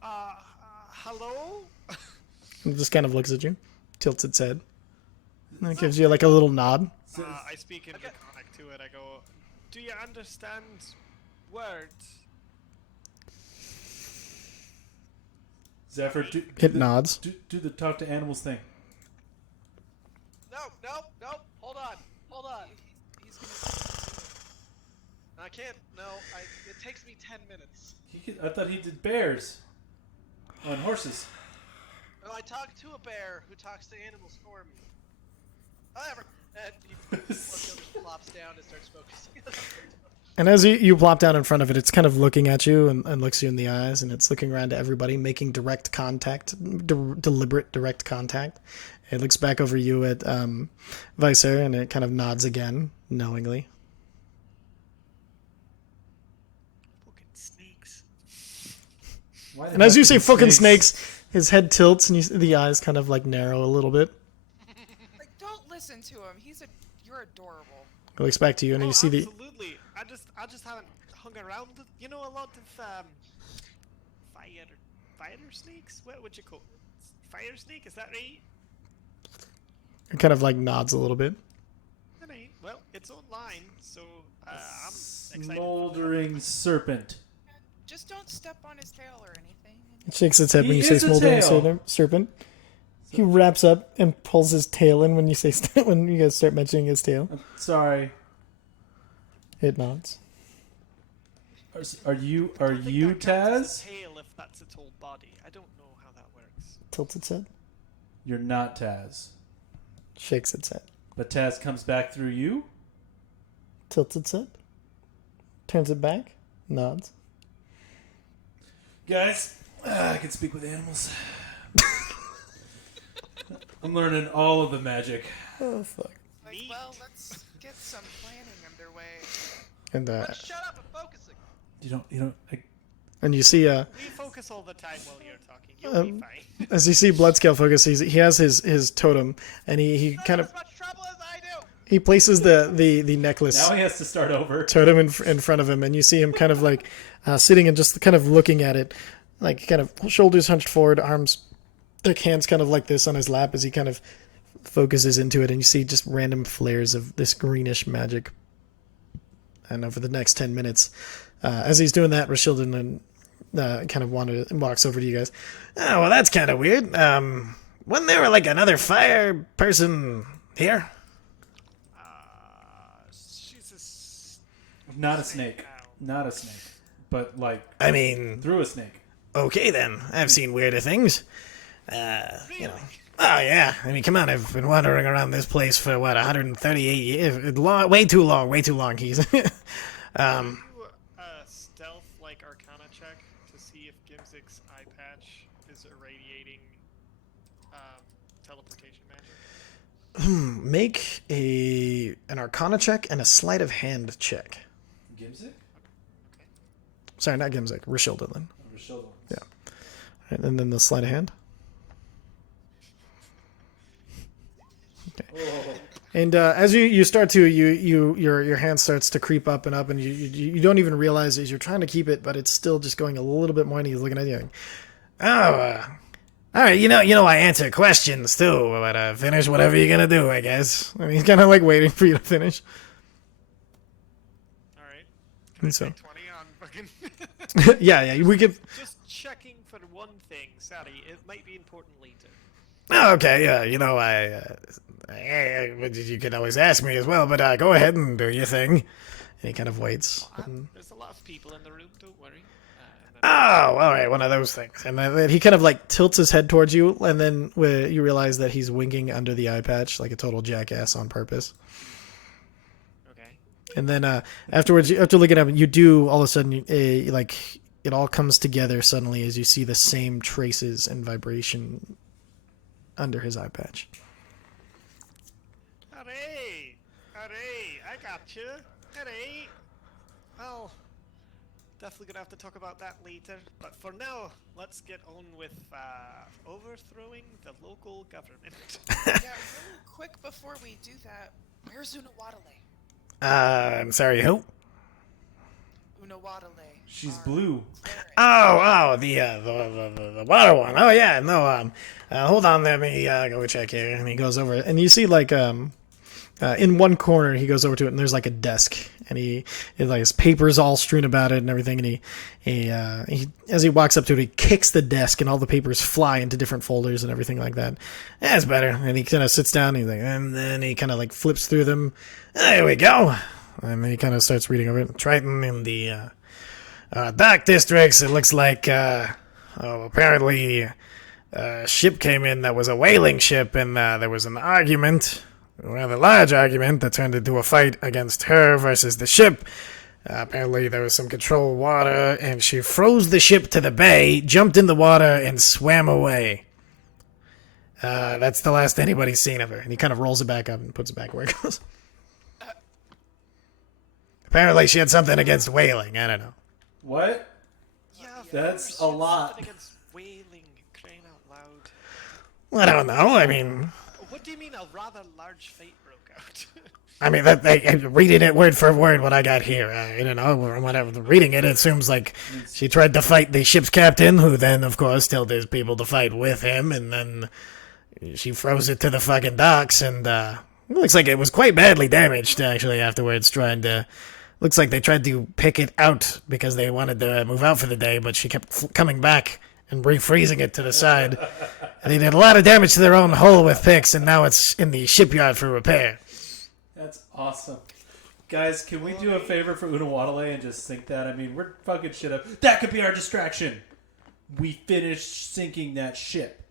Hello? It just kind of looks at you, tilts its head, and it gives you like a little nod. I speak in Draconic to it. I go, do you understand words? Zephyr, do It the, nods. do the talk to animals thing. No, hold on. He's gonna. I can't, it takes me 10 minutes. I thought he did bears on horses. No, I talk to a bear who talks to animals for me. However, and he just flops down and starts focusing. And as you plop down in front of it, it's kind of looking at you and looks you in the eyes, and it's looking around to everybody, making direct contact, deliberate direct contact. It looks back over you at Vicer, and it kind of nods again, knowingly. Fucking snakes. Why the And as heck you is say it fucking snakes, his head tilts, and the eyes kind of like narrow a little bit. Like, don't listen to him. You're adorable. It looks back to you, and you see the... Absolutely. I just haven't hung around with, a lot of fire snakes. What would you call it? Fire snake? Is that right? It kind of like nods a little bit. Alright. Well, it's online, so I'm excited. Smoldering serpent. Just don't step on his tail or anything. It shakes its head when He you say is a smoldering tail. serpent. He wraps up and pulls his tail in when you say when you guys start mentioning his tail. I'm sorry. It nods. Are you I think that counts as Taz? a tail if that's its whole body. I don't know how that works. Tilts its head. You're not Taz. Shakes its head. But Taz comes back through you? Tilts its head. Turns it back. Nods. Guys, I can speak with animals. I'm learning all of the magic. Oh, fuck. Like, well, let's get some planning underway. And Shut up and focusing. You don't. and you see We focus all the time while you're talking. You'll be fine. as you see Bloodscale focus, he has his totem, and he kind of As much trouble as I do. he places the necklace Now he has to start over. totem in front of him, and you see him kind of like sitting and just kind of looking at it, like kind of shoulders hunched forward, arms, like hands kind of like this on his lap as he kind of focuses into it, and you see just random flares of this greenish magic. And over the next 10 minutes, as he's doing that, Rashildan kind of walks over to you guys. Oh, well, that's kind of weird. Wasn't there like another fire person here? She's Not a snake. Not a snake. But like I mean, through a snake. okay then. I've seen weirder things. You know, Oh, yeah. I mean, come on. I've been wandering around this place for, 138 years? Way too long. He's... Do a stealth like Arcana check to see if Gimzik's eye patch is irradiating teleportation magic. Make an Arcana check and a sleight of hand check. Gimzik? Sorry, not Gimzik. Rishildilin. Rishildilin. Yeah. Right, and then the sleight of hand. Okay. Oh. And as you start to your hand starts to creep up and up, and you don't even realize as you're trying to keep it, but it's still just going a little bit more. And he's looking at you. Like, all right. You know, I answer questions too, but finish whatever you're gonna do, I guess. And he's kind of like waiting for you to finish. All right. Can I So. take 20 on fucking? yeah. We could. Just checking for one thing. Sorry, it might be important later. Oh, okay. Yeah. You know, you can always ask me as well, but go ahead and do your thing. And he kind of waits. There's a lot of people in the room. Don't worry. Oh, all right, one of those things. And then he kind of like tilts his head towards you, and then you realize that he's winking under the eye patch like a total jackass on purpose. Okay. And then afterwards, after looking at him, you do all of a sudden like it all comes together suddenly as you see the same traces and vibration under his eye patch. Hooray! I got you. Hooray! Well, definitely gonna have to talk about that later. But for now, let's get on with overthrowing the local government. Yeah, really quick before we do that, where's Unawatale? I'm sorry, who? Unawatale. She's blue. Oh, the water one. Oh yeah, no. Hold on, let me go check here. And he goes over, and you see like in one corner he goes over to it, and there's like a desk, and like his papers all strewn about it and everything. And he as he walks up to it, he kicks the desk, and all the papers fly into different folders and everything like that. That's better. And he kind of sits down, and then he kind of like flips through them. There we go. And then he kind of starts reading over it. Triton in the dock districts. It looks like apparently a ship came in that was a whaling ship, and there was an argument, a rather large argument, that turned into a fight against her versus the ship. Apparently there was some controlled water, and she froze the ship to the bay, jumped in the water, and swam away. That's the last anybody's seen of her. And he kind of rolls it back up and puts it back where it goes. Apparently she had something against whaling. I don't know. What? Yeah, That's a lot. Against whaling, crying out loud. Well, I don't know. I mean, What do you mean a rather large fight broke out? I mean, reading it word for word what I got here. I don't know. Whatever. Reading it, it seems like she tried to fight the ship's captain, who then, of course, told his people to fight with him, and then she froze it to the fucking docks, and it looks like it was quite badly damaged, actually, afterwards, looks like they tried to pick it out because they wanted to move out for the day, but she kept coming back and refreezing it to the side. And they did a lot of damage to their own hull with picks, and now it's in the shipyard for repair. That's awesome. Guys, can we do a favor for Unawatale and just sink that? I mean, we're fucking shit up. That could be our distraction. We finished sinking that ship.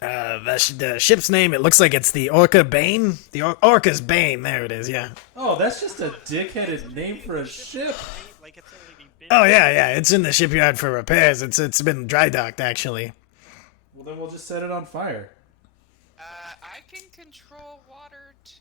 The ship's name, it looks like it's the Orca Bane. The Orca's Bane, there it is, yeah. Oh, that's just a dickheaded name for a ship. Like it's already been. Oh, yeah, it's in the shipyard for repairs. It's been dry docked, actually. Well, then we'll just set it on fire. I can control water too.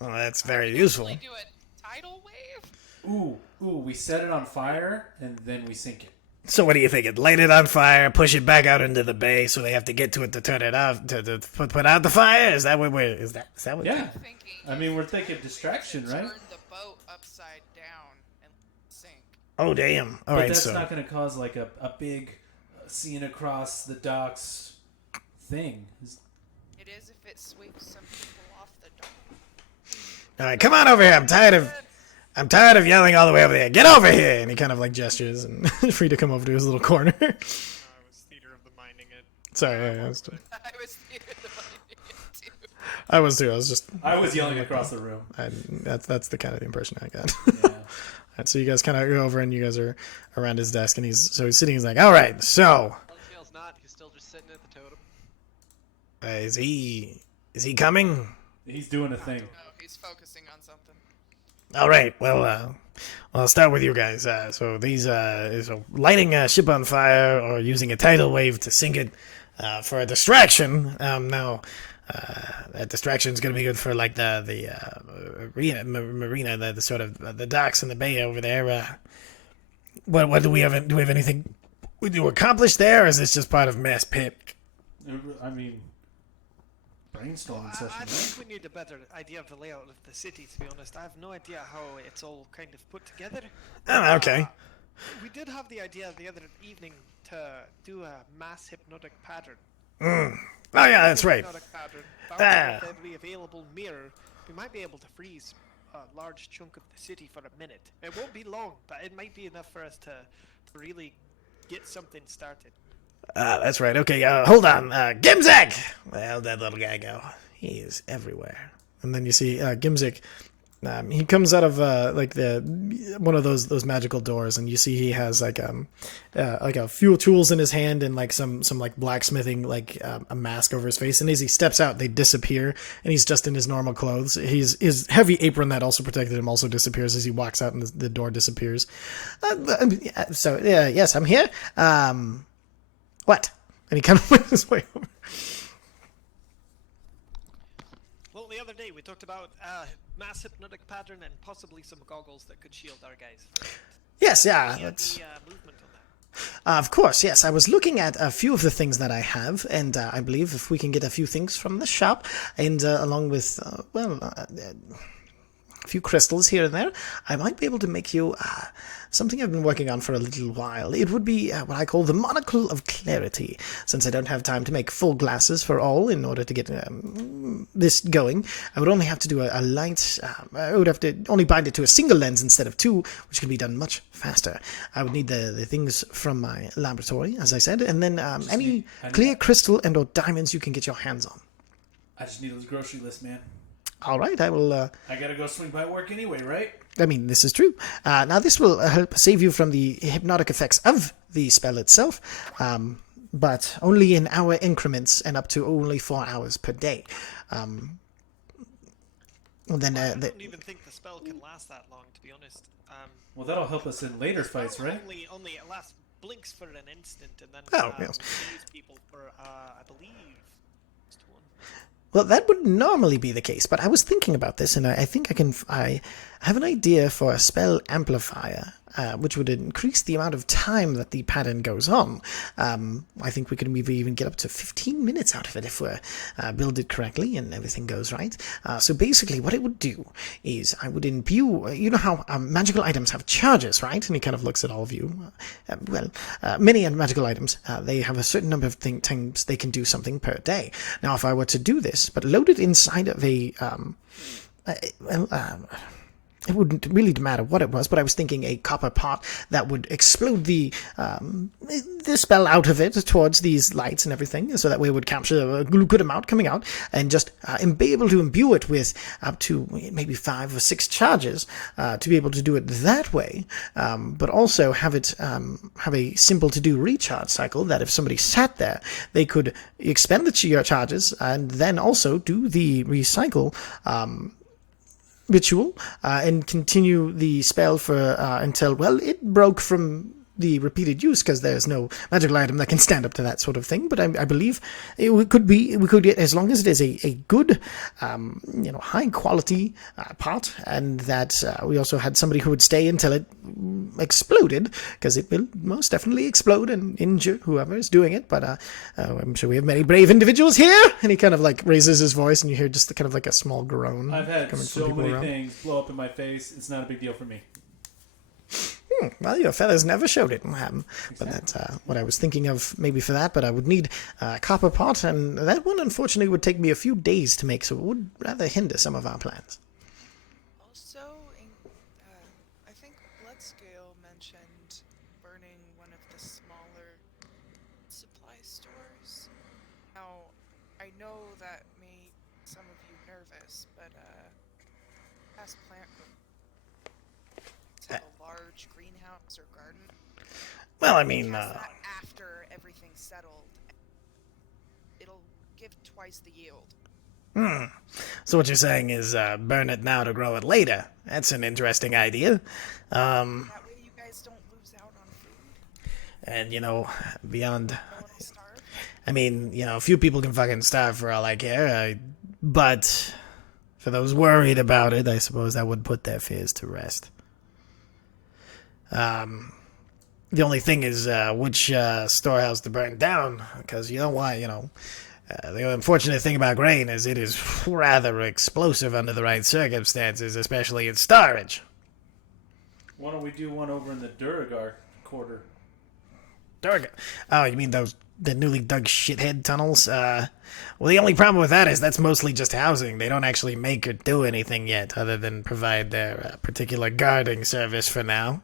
Well, that's very useful. Do a tidal wave? Ooh, we set it on fire, and then we sink it. So what do you think? Light it on fire, push it back out into the bay, so they have to get to it to turn it off, to put out the fire? Is that what is that what? Yeah. Thinking I mean, we're thinking distraction, right? turn the boat upside down and sink. Oh, damn. All But right, that's so... not going to cause like a big seeing across the docks thing. It is if it sweeps some people off the dock. All right, come on over here. I'm tired of yelling all the way over there. Get over here! And he kind of like gestures and free to come over to his little corner. I was theater of the minding it. Sorry, I was I was too. I was just... I was yelling across the room. That's the kind of the impression I got. Yeah. Alright, so you guys kind of go over and you guys are around his desk, and he's sitting. He's like, "All right, so Tail's not. He's still just sitting at the totem. Is he coming? He's doing a thing. No, he's focusing on something. All right. Well, I'll start with you guys. So lighting a ship on fire or using a tidal wave to sink it for a distraction. Now, that distraction is going to be good for like the marina, the sort of the docks and the bay over there. What do we have? Do we have anything to accomplish there, or is this just part of mass pit? I mean, brainstorming session. I right? think we need a better idea of the layout of the city, to be honest. I have no idea how it's all kind of put together. Oh, okay. We did have the idea the other evening to do a mass hypnotic pattern. Oh yeah, that's right. Hypnotic pattern. Ah. With every available mirror, we might be able to freeze a large chunk of the city for a minute. It won't be long, but it might be enough for us to really get something started. That's right. Okay, hold on. Gimzik! Where'd that little guy go? He is everywhere. And then you see Gimzik. He comes out of like one of those magical doors, and you see he has like a few tools in his hand and like some like blacksmithing like a mask over his face. And as he steps out, they disappear, and he's just in his normal clothes. His heavy apron that also protected him also disappears as he walks out, and the door disappears. Yes, I'm here. What? And he kind of went his way over. Well, the other day we talked about mass hypnotic pattern and possibly some goggles that could shield our guys. Yes, yeah. Any That's... movement on that? Of course, yes. I was looking at a few of the things that I have, and I believe if we can get a few things from the shop, and along with, a few crystals here and there, I might be able to make you something I've been working on for a little while. It would be what I call the Monocle of Clarity. Since I don't have time to make full glasses for all in order to get this going, I would only have to do a light... I would have to only bind it to a single lens instead of two, which can be done much faster. I would need the things from my laboratory, as I said, and then any clear crystal and or diamonds you can get your hands on. I just need those grocery list, man. All right, I will... I gotta go swing by work anyway, right? I mean, this is true. Now, this will help save you from the hypnotic effects of the spell itself, but only in hour increments and up to only 4 hours per day. Then, I don't even think the spell can last that long, to be honest. Well, that'll help us in later fights, right? Only it lasts blinks for an instant, and then yes. saves people for I believe just one. Well, that would normally be the case, but I was thinking about this, and I think I have an idea for a spell amplifier, which would increase the amount of time that the pattern goes on. I think we could maybe even get up to 15 minutes out of it if we build it correctly and everything goes right. So basically what it would do is I would imbue... you know how magical items have charges, right? And he kind of looks at all of you. Many magical items, they have a certain number of times they can do something per day. Now, if I were to do this, but load it inside of a... it wouldn't really matter what it was, but I was thinking a copper pot that would explode the spell out of it towards these lights and everything, so that way it would capture a good amount coming out, and just be able to imbue it with up to maybe 5 or 6 charges to be able to do it that way, but also have it have a simple to-do recharge cycle that if somebody sat there, they could expend the charges and then also do the recycle ritual and continue the spell for until, well, it broke from the repeated use, because there's no magical item that can stand up to that sort of thing. But I believe we could get, as long as it is a good, high quality pot, and that we also had somebody who would stay until it exploded, because it will most definitely explode and injure whoever is doing it. But I'm sure we have many brave individuals here. And he kind of like raises his voice, and you hear just kind of like a small groan. I've had coming so from people many around. things blow up in my face. It's not a big deal for me. Well, your feathers never showed it. But that's what I was thinking of maybe for that. But I would need a copper pot, and that one, unfortunately, would take me a few days to make, so it would rather hinder some of our plans. Also, I think Bloodscale mentioned burning one of the smaller supply stores. Now, I know that made some of you nervous, but past plant have a large greenhouse or garden. Well, I mean... Cast that after everything's settled. It'll give twice the yield. So what you're saying is burn it now to grow it later. That's an interesting idea. That way you guys don't lose out on food. And, beyond... No one will starve. I mean, a few people can fucking starve for all I care. But for those worried about it, I suppose that would put their fears to rest. The only thing is which storehouse to burn down, because you know why, the unfortunate thing about grain is it is rather explosive under the right circumstances, especially in storage. Why don't we do one over in the Duragar quarter? Duragar? Oh, you mean the newly dug shithead tunnels? Well, the only problem with that is that's mostly just housing. They don't actually make or do anything yet, other than provide their particular guarding service for now.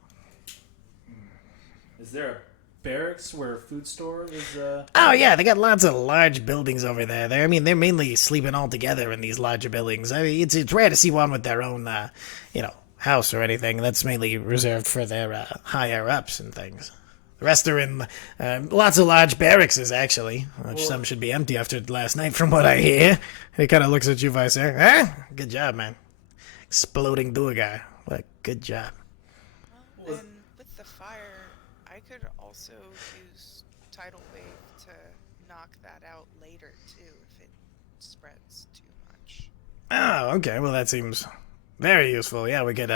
Is there a barracks where a food store is? Oh yeah, they got lots of large buildings over there. They're mainly sleeping all together in these larger buildings. I mean, it's rare to see one with their own, house or anything. That's mainly reserved for their higher ups and things. The rest are in lots of large barracks, actually. Which some should be empty after last night, from what I hear. He kind of looks at you, Vicer. Good job, man. Exploding Duergar. What a good job. Well, then with the fire, I could also use tidal wave to knock that out later too, if it spreads too much. Oh, okay. Well, that seems very useful. Yeah, we could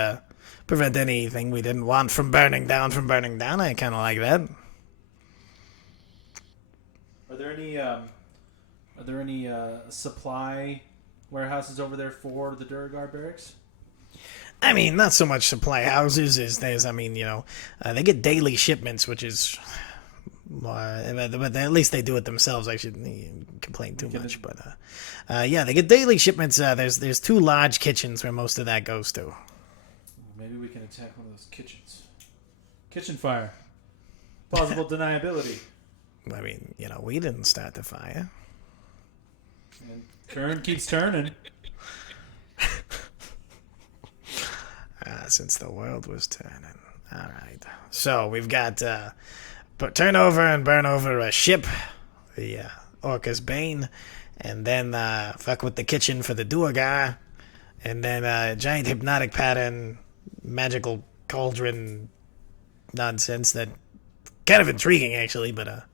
prevent anything we didn't want from burning down. I kind of like that. Are there any supply warehouses over there for the Duragar barracks? I mean, not so much supply houses as there's, they get daily shipments, which is, but at least they do it themselves. I shouldn't complain too much, but yeah, they get daily shipments. There's 2 large kitchens where most of that goes to. Maybe we can attack one of those kitchens. Kitchen fire. Plausible deniability. I mean, we didn't start the fire. And Khirn keeps turning. Since the world was turning. All right. So we've got turn over and burn over a ship, the Orca's Bane, and then fuck with the kitchen for the Duergar, and then giant hypnotic pattern, magical cauldron nonsense that kind of intriguing actually, but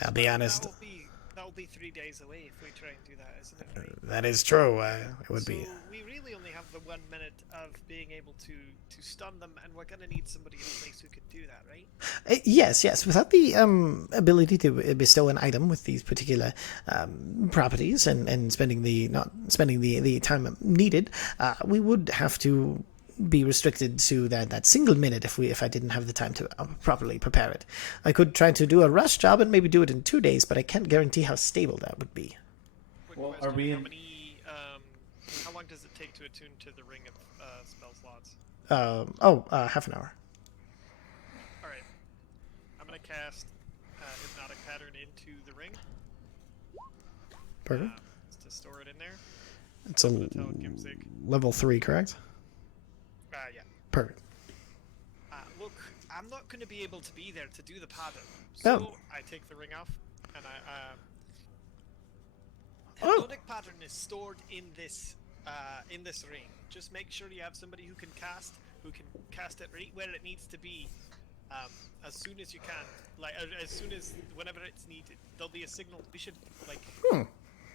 I'll be honest. That'll be 3 days away if we try and do that, isn't it? Right? That is true. It would be. We really only have the 1 minute of being able to stun them, and we're gonna need somebody in place who can do that, right? Yes. Without the ability to bestow an item with these particular properties and spending the time needed, we would have to be restricted to that single minute if I didn't have the time to properly prepare it. I could try to do a rush job and maybe do it in 2 days, but I can't guarantee how stable that would be. Well, are we in? How long does it take to attune to the ring of spell slots? Half an hour. All right, I'm gonna cast hypnotic pattern into the ring. Perfect. To store it in there. It's a level 3, correct? Yeah. Perfect. Look, I'm not going to be able to be there to do the pattern, so I take the ring off, and hypnotic pattern is stored in this ring. Just make sure you have somebody who can cast it right where it needs to be, as soon as you can, whenever it's needed. There'll be a signal. We should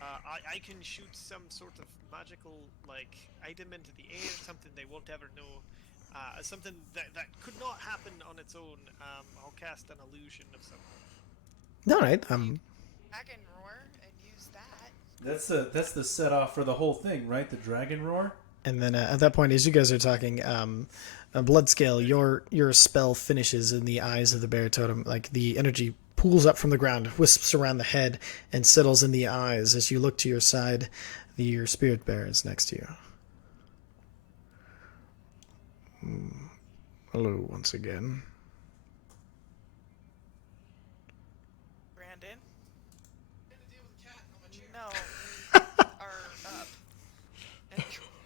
I can shoot some sort of magical item into the air, something they won't ever know, something that could not happen on its own. I'll cast an illusion of some. All right. Dragon roar and use that. That's the set off for the whole thing, right? The dragon roar. And then at that point, as you guys are talking, a blood scale, your spell finishes in the eyes of the bear totem. Like the energy pools up from the ground, wisps around the head, and settles in the eyes. As you look to your side, your spirit bear is next to you. Hello, once again. Brandon? No, we are up. And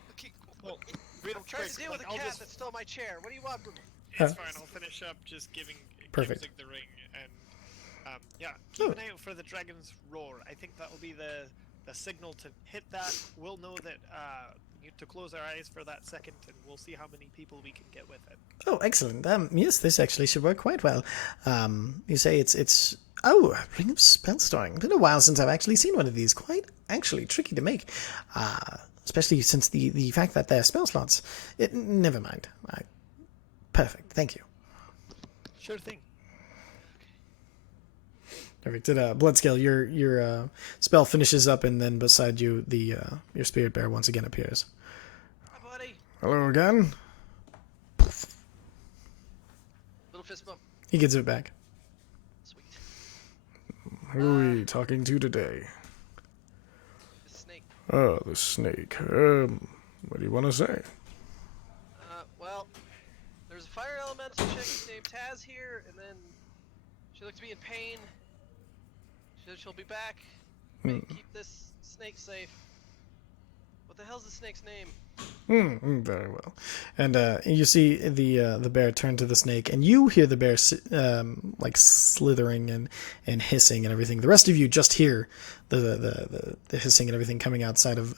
looking Well, I'm trying to deal with the cat that stole my chair. What do you want from me? It's fine. I'll finish up just giving Perfect. Gimzig the ring, and Yeah, keep Oh. an eye out for the dragon's roar. I think that will be the signal to hit that. We'll know that we need to close our eyes for that second, and we'll see how many people we can get with it. Oh, excellent. Yes, this actually should work quite well. You say it's oh, ring of spell storing. Been a while since I've actually seen one of these. Quite actually tricky to make, especially since the fact that they're spell slots. Never mind. Perfect. Thank you. Sure thing. Perfect. At Bloodscale, your spell finishes up, and then beside you, your spirit bear once again appears. Hi, buddy. Hello again. Little fist bump. He gives it back. Sweet. Who are we talking to today? The snake. Oh, the snake. What do you want to say? Well, there's a fire elemental chick named Taz here, and then she looked to be in pain. She said she'll be back. Keep this snake safe. What the hell's the snake's name? Very well. And you see the bear turn to the snake, and you hear the bear like slithering and hissing and everything. The rest of you just hear the hissing and everything coming outside of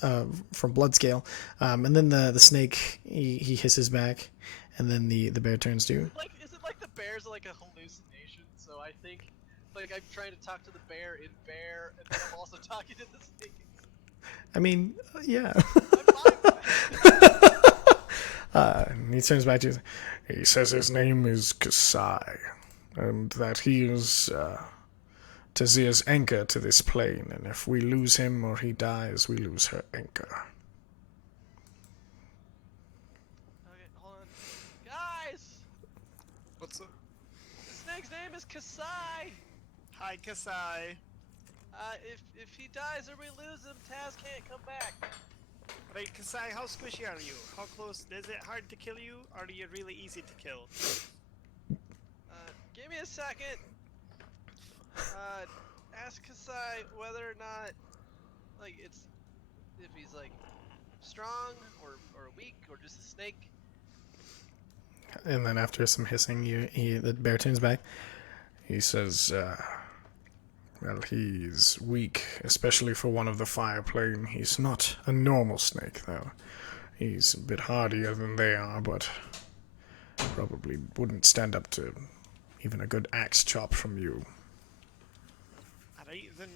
from Bloodscale. And then the snake he hisses back, and then the bear turns to you. Is it like the bear's like a hallucination? So I think like I'm trying to talk to the bear in bear, and then I'm also talking to the snake. I mean, yeah. I'm fine with that. He turns back to you. He says his name is Kasai, and that he is Tazir's anchor to this plane, and if we lose him or he dies, we lose her anchor. Okay, hold on. Guys! What's up? The snake's name is Kasai! Hi, Kasai. If he dies or we lose him, Taz can't come back. Right, Kasai, how squishy are you? How close? Is it hard to kill you, or are you really easy to kill? Give me a second. Ask Kasai whether or not, like, if he's, like, strong, or weak, or just a snake. And then after some hissing, the bear turns back. He says, well, he's weak, especially for one of the fire plane. He's not a normal snake, though. He's a bit hardier than they are, but probably wouldn't stand up to even a good axe chop from you. Alright, then,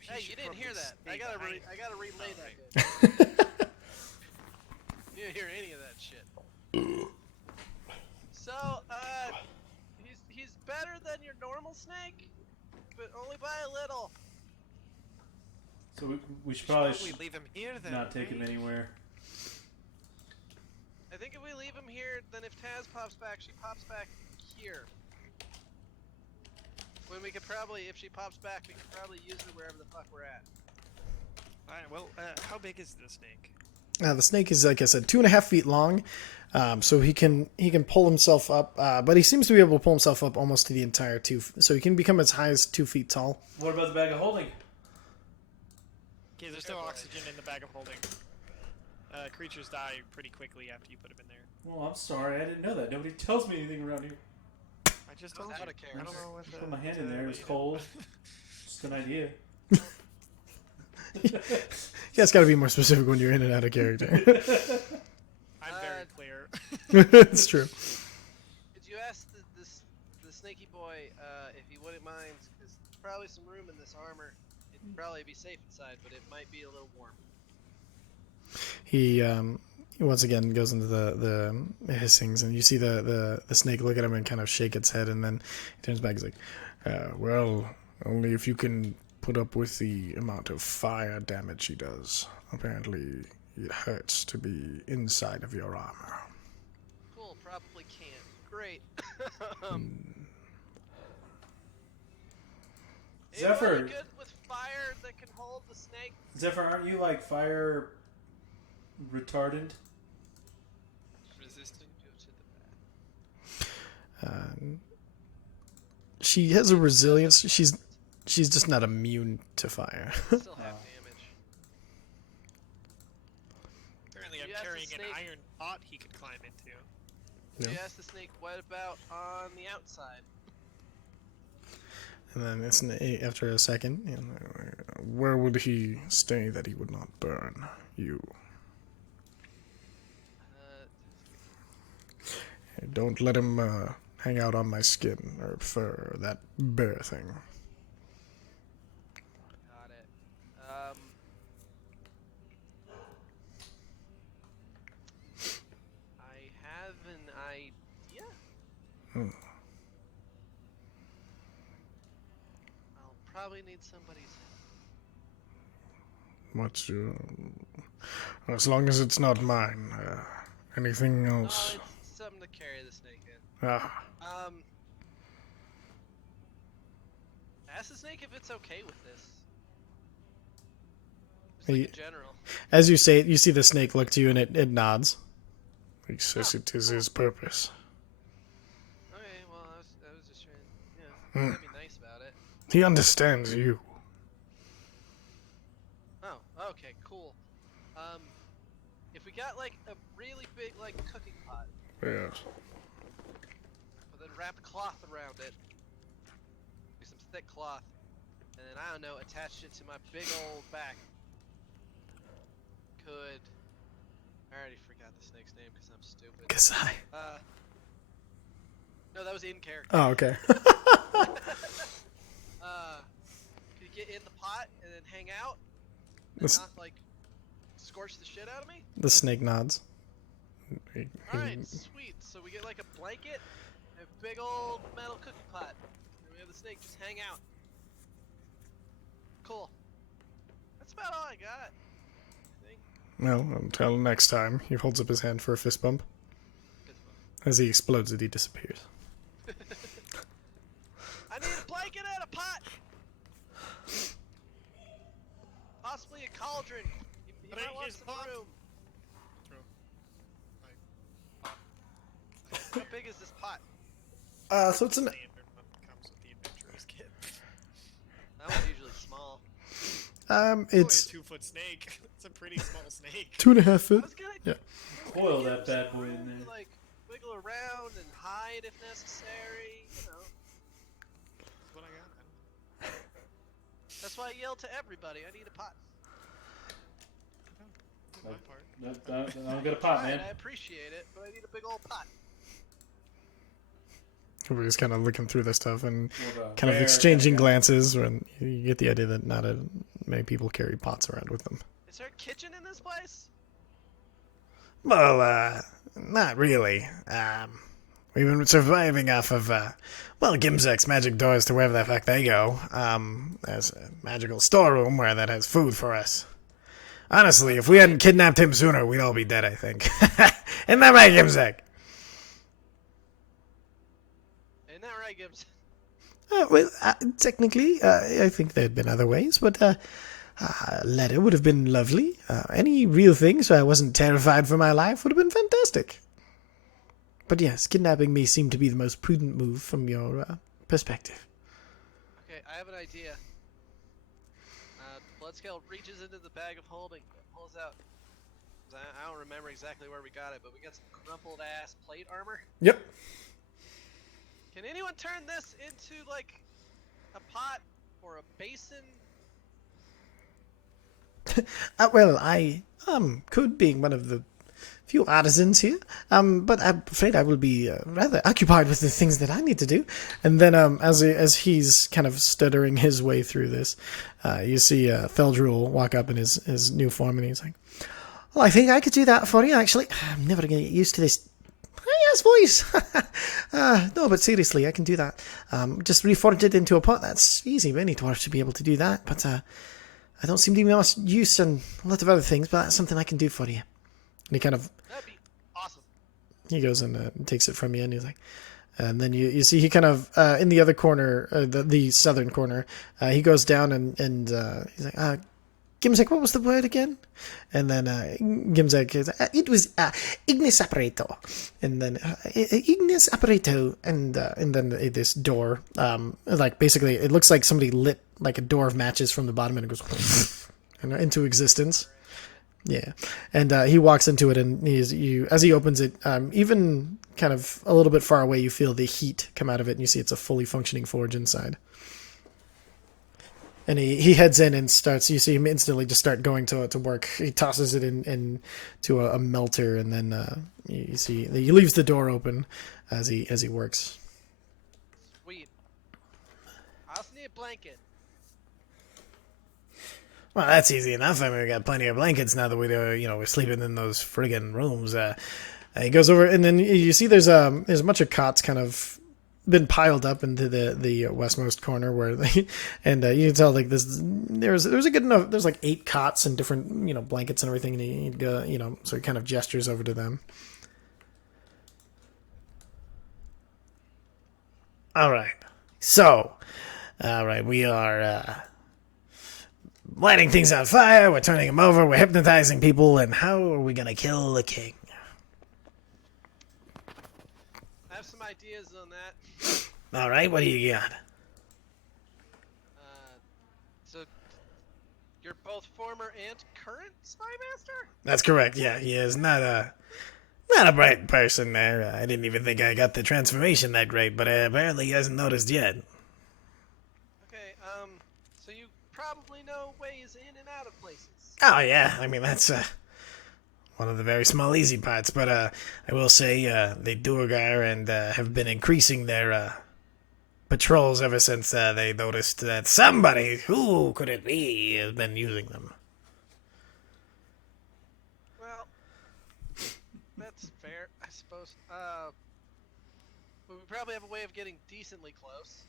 Hey, you didn't hear that. I gotta relay that. You didn't hear any of that shit. So, he's better than your normal snake, but only by a little. So we should probably leave him here then. not take him anywhere. I think if we leave him here, then if Taz pops back, she pops back here. When we could probably, if she pops back, we could probably use her wherever the fuck we're at. Alright, well, how big is the snake? The snake is, like I said, 2.5 feet long, so he can pull himself up, but he seems to be able to pull himself up almost to the entire so he can become as high as 2 feet tall. What about the bag of holding? Okay, there's no oxygen in the bag of holding. Creatures die pretty quickly after you put them in there. Well, I'm sorry, I didn't know that. Nobody tells me anything around here. I just told you. Out of character. I don't know what Put my hand in there. It was cold. Just an idea. Yeah, it's got to be more specific when you're in and out of character. I'm very clear. It's true. Did you ask the snaky boy if he wouldn't mind? Because there's probably some room in this armor. It'd probably be safe inside, but it might be a little warm. He once again goes into the hissings, and you see the snake look at him and kind of shake its head, and then he turns back. He's like, well, only if you can put up with the amount of fire damage he does. Apparently, it hurts to be inside of your armor. Cool, probably can't. Great. Zephyr. Anybody good with fire that can hold the snake? Zephyr, aren't you like fire retardant? Resistant to the bad. She has a resilience. She's just not immune to fire. Still have damage. Apparently, You I'm asked the carrying an snake- iron pot he could climb into. Yeah. You asked the snake, what about on the outside? And then it's after a second, where would he stay that he would not burn you? Don't let him hang out on my skin or fur, that bear thing. Got it. I have an idea. I'll probably need somebody's help. What's your... As long as it's not mine. Anything else? Oh, it's something to carry the snake in. Ask the snake if it's okay with this. Just like in general. As you say it, you see the snake look to you and it nods. He says it is his purpose. Okay, well, I was just trying, to be nice about it. He understands you. Oh, okay, cool. If we got like a really big like cooking pot, Yes. but then wrap cloth around it, do some thick cloth, and then I don't know, attach it to my big old back. I already forgot the snake's name because I'm stupid. Kasai. No, that was in character. Oh, okay. Could you get in the pot and then hang out? And This- not like scorch the shit out of me? The snake nods. Alright, sweet. So we get like a blanket and a big old metal cooking pot. And we have the snake just hang out. Cool. That's about all I got. I think. Well, until next time. He holds up his hand for a fist bump. As he explodes it, he disappears. I need a blanket and a pot! Possibly a cauldron. He Bring might want his some pot. room. How big is this pot? So it's an... Standard one comes with the adventurer's kit. That one's usually small. It's Only a 2-foot snake. It's a pretty small snake. 2.5 I feet. was gonna Yeah. Coil that bad boy in room there. to, like, wiggle around and hide if necessary, you know. That's what I got. That's why I yell to everybody, I need a pot. I don't know. My part. I don't get a pot, Alright, man. I appreciate it, but I need a big old pot. Everybody's kind of looking through this stuff and What a kind of bear exchanging kinda guy. glances when you get the idea that not many people carry pots around with them. Is there a kitchen in this place? Well, not really. We've been surviving off of, Gimzek's magic doors to wherever the fuck they go. There's a magical storeroom where that has food for us. Honestly, if we hadn't kidnapped him sooner, we'd all be dead, I think. Isn't that right, Gimzek? Isn't that right, Gibbs? Technically, I think there had been other ways, but a letter would have been lovely. Any real thing, so I wasn't terrified for my life, would have been fantastic. But yes, kidnapping me seemed to be the most prudent move from your perspective. Okay, I have an idea. Bloodscale reaches into the bag of holding, pulls out. I don't remember exactly where we got it, but we got some crumpled ass plate armor. Yep. Can anyone turn this into like a pot or a basin? Well, I could, being one of the few artisans here, but I'm afraid I will be rather occupied with the things that I need to do. And then, as he's kind of stuttering his way through this, you see Feldrul walk up in his new form, and he's like, "Well, I think I could do that for you. Actually, I'm never going to get used to this high-ass voice. No, but seriously, I can do that. Just reforged it into a pot. That's easy. Any dwarf should be able to do that. But I don't seem to be much use on a lot of other things. But that's something I can do for you." And he kind of That'd be awesome. he goes and takes it from you, and he's like, and then you see he kind of in the other corner, the southern corner, he goes down and he's like, Gimzek, what was the word again? And then Gimzek is, it was ignis apparato, and then ignis apparato, and then this door, like basically it looks like somebody lit like a door of matches from the bottom, and it goes and into existence. Yeah, and he walks into it, and as he opens it, even kind of a little bit far away, you feel the heat come out of it, and you see it's a fully functioning forge inside. And he heads in and starts. You see him instantly just start going to work. He tosses it in to a melter, and then you see he leaves the door open as he works. Sweet. I also need a blanket. Well, that's easy enough. I mean, we got plenty of blankets now that we're sleeping in those friggin' rooms. He goes over, and then you see there's a bunch of cots kind of been piled up into the westmost corner where and you can tell like there's a good enough. There's like 8 cots and different blankets and everything. And he go so he kind of gestures over to them. All right, we are lighting things on fire. We're turning them over. We're hypnotizing people. And how are we gonna kill the king? I have some ideas on that. All right, what do you got? So you're both former and current spy master? That's correct. Yeah, he is not a bright person there. I didn't even think I got the transformation that great, but apparently he hasn't noticed yet. Okay, so you probably know ways in and out of places. Oh yeah, I mean that's one of the very small easy parts, but I will say the Duergar and have been increasing their patrols ever since they noticed that somebody, who could it be, has been using them. Well, that's fair, I suppose. But we probably have a way of getting decently close.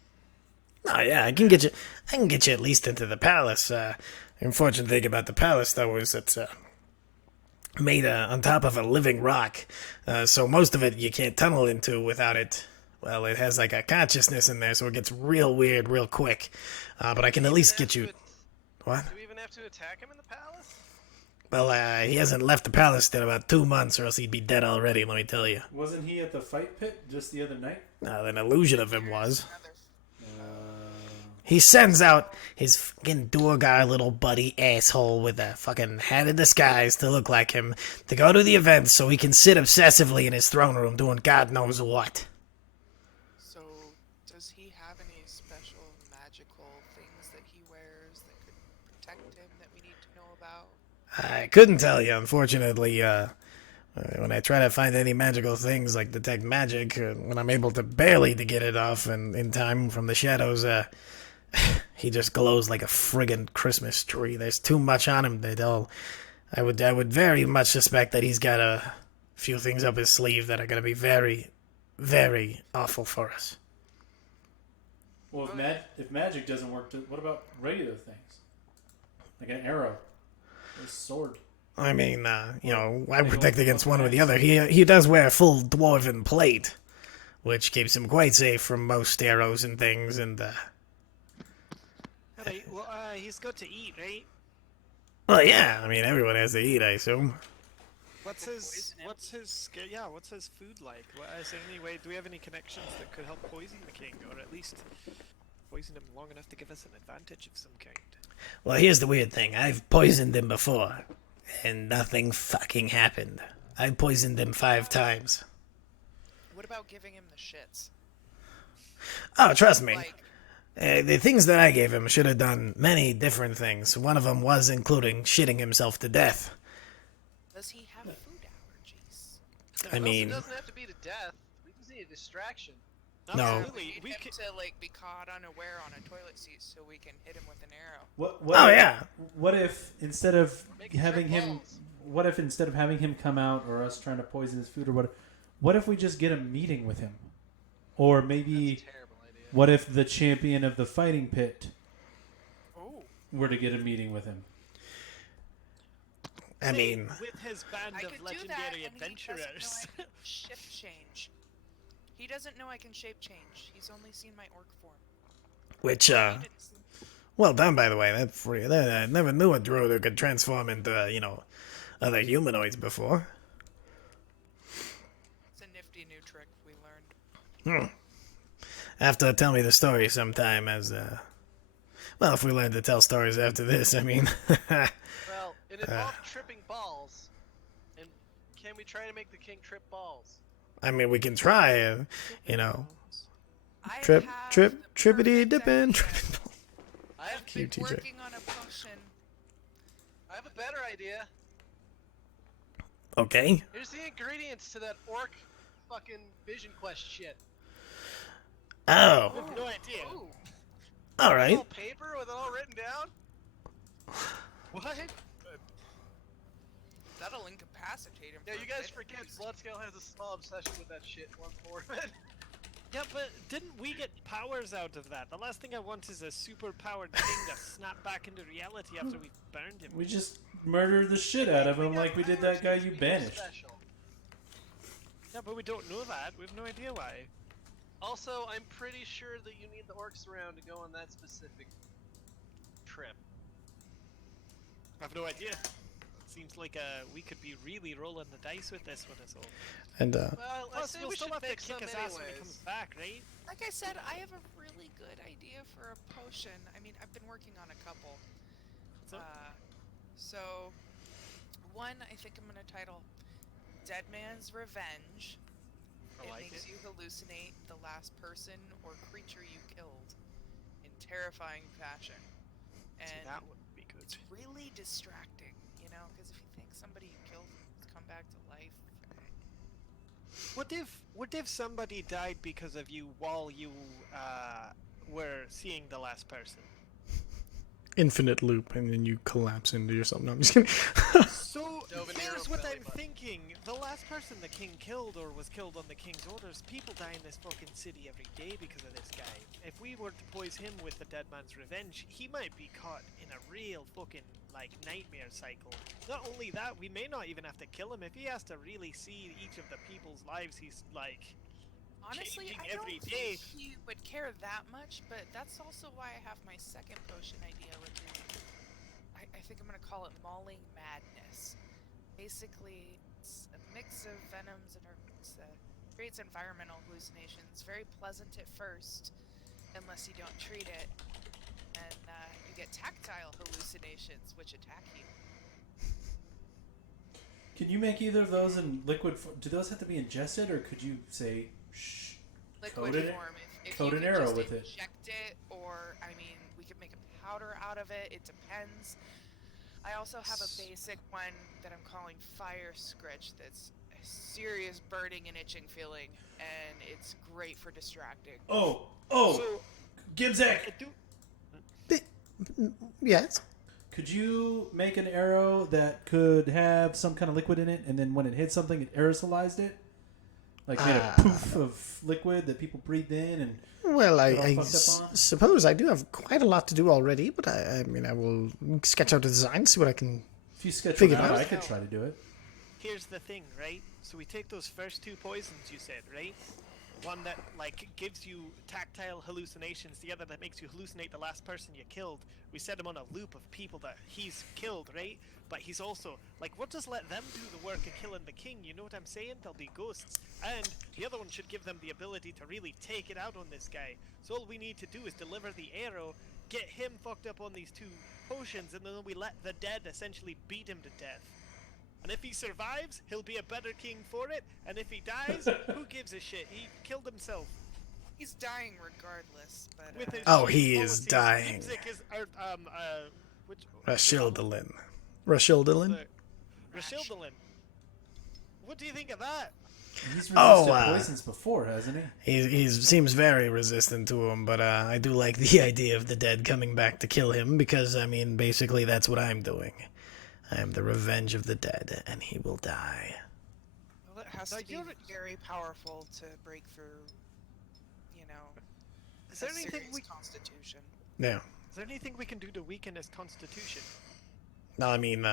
Oh yeah, I can get you at least into the palace. The unfortunate thing about the palace, though, is it's made on top of a living rock, so most of it you can't tunnel into without it. Well, it has like a consciousness in there, so it gets real weird real quick. But I can at least get you. What? Do we even have to attack him in the palace? Well, he hasn't left the palace in about 2 months, or else he'd be dead already. Let me tell you. Wasn't he at the fight pit just the other night? An illusion of him was. He sends out his fucking Duergar little buddy asshole with a fucking hat of disguise to look like him to go to the events so he can sit obsessively in his throne room doing God knows what. So, does he have any special magical things that he wears that could protect him that we need to know about? I couldn't tell you, unfortunately. When I try to find any magical things like detect magic, when I'm able to barely to get it off and in time from the shadows, he just glows like a friggin' Christmas tree. There's too much on him. I would very much suspect that he's got a few things up his sleeve that are going to be very, very awful for us. Well, if magic doesn't work, what about regular things? Like an arrow, or a sword. I mean, I protect against one or the other. He does wear a full dwarven plate, which keeps him quite safe from most arrows and things, and Well, he's got to eat, right? well, yeah, I mean, everyone has to eat, I assume. What's his food like? Is there any way? Do we have any connections that could help poison the king, or at least poison him long enough to give us an advantage of some kind? Well, here's the weird thing. I've poisoned him before, and nothing fucking happened. I poisoned him 5 times. What about giving him the shits? Oh, trust me. Like, The things that I gave him should have done many different things. One of them was including shitting himself to death. does he have food allergies? I mean, It doesn't have to be to death. We just need a distraction. No. Absolutely. We need him to like be caught unaware on a toilet seat so we can hit him with an arrow. Oh, yeah. What if instead of Make it having trip him, balls. what if instead of having him come out or us trying to poison his food or what if we just get a meeting with him, or maybe That's a terrible idea. what if the champion of the fighting pit Oh. were to get a meeting with him? I mean, with his band I of could do that, legendary and adventurers. he doesn't know I can shift change. He doesn't know I can shape change. He's only seen my orc form. which, He didn't see- well done, by the way. That's free. I never knew a droid who could transform into, other humanoids before. It's a nifty new trick we learned. Have to tell me the story sometime as, well, if we learn to tell stories after this, I mean. Well, it involved tripping balls. And can we try to make the king trip balls? I mean, we can try, I trip, have trip, the trippity perfect dippin', idea. trippin'. I have to you, been TJ. working on a potion. I have a better idea. Okay. Here's the ingredients to that orc fucking vision quest shit. Oh, I have no idea. Ooh. all right. All paper with it all written down? What? That'll incapacitate him. Yeah, for you a guys bit. forget Bloodscale has a small obsession with that shit going forward. Yeah, but didn't we get powers out of that? The last thing I want is a super-powered thing to snap back into reality after we've burned him. We just murdered the shit out of him like we did that guy you banished. Special. Yeah, but we don't know that. We have no idea why. Also, I'm pretty sure that you need the orcs around to go on that specific trip. I have no idea. Seems like we could be really rolling the dice with this one as well. And Well, I Plus, say we'll we still should have to make kick some his ass when he anyways. comes back, right? Like I said, I have a really good idea for a potion. I mean, I've been working on a couple. So, So, one I think I'm gonna title Dead Man's Revenge. I like makes it. you hallucinate the last person or creature you killed in terrifying fashion. see, And that would be good. it's really distracting, you know, because if you think somebody you killed has come back to life, What if somebody died because of you while you were seeing the last person? infinite loop, and then you collapse into yourself. No, I'm just kidding. So Dove in here's arrow what belly I'm button. thinking: the last person the king killed or was killed on the king's orders, people die in this fucking city every day because of this guy. If we were to poise him with the dead man's revenge, he might be caught in a real fucking like nightmare cycle. Not only that, we may not even have to kill him if he has to really see each of the people's lives. He's like. honestly, Changing I every don't day. think he would care that much, but that's also why I have my second potion idea, which is, I think I'm gonna call it Mauling Madness. Basically, it's a mix of venoms and herbs that creates environmental hallucinations. Very pleasant at first, unless you don't treat it, and you get tactile hallucinations, which attack you. Can you make either of those in liquid? Do those have to be ingested, or could you say, Liquid Coat it- form. If coat you an could arrow just with it. inject it, or I mean, we could make a powder out of it. It depends. I also have a basic one that I'm calling Fire Scritch. That's a serious burning and itching feeling, and it's great for distracting. oh, So Gibzak, I do. Yes. could you make an arrow that could have some kind of liquid in it, and then when it hit something, it aerosolized it? Like made a poof of liquid that people breathed in, and Well, Get all I fucked up on? suppose I do have quite a lot to do already, but I mean, I will sketch out a design, see what I can. if you sketch Figure one it out, out. I could try to do it. Here's the thing, right? So we take those first two poisons you said, right? One that like gives you tactile hallucinations, the other that makes you hallucinate the last person you killed. We set him on a loop of people that he's killed, right? But he's also like, what does let them do the work of killing the king? You know what I'm saying? They'll be ghosts. And the other one should give them the ability to really take it out on this guy. So all we need to do is deliver the arrow, get him fucked up on these two potions, and then we let the dead essentially beat him to death. And if he survives, he'll be a better king for it. And if he dies, who gives a shit? He killed himself. He's dying regardless, but With his Oh, shitty he is policies. dying. Gibzik is, which? Rashildalin. Rashildalin? Rashildalin. What do you think of that? He's resisted Oh, poisons before, hasn't he? He seems very resistant to him, but I do like the idea of the dead coming back to kill him because, I mean, basically that's what I'm doing. I am the revenge of the dead, and he will die. well, it has Now to be you're- very powerful to break through, you know, Is there a anything serious we? constitution. Yeah. Is there anything we can do to weaken his constitution? No, I mean,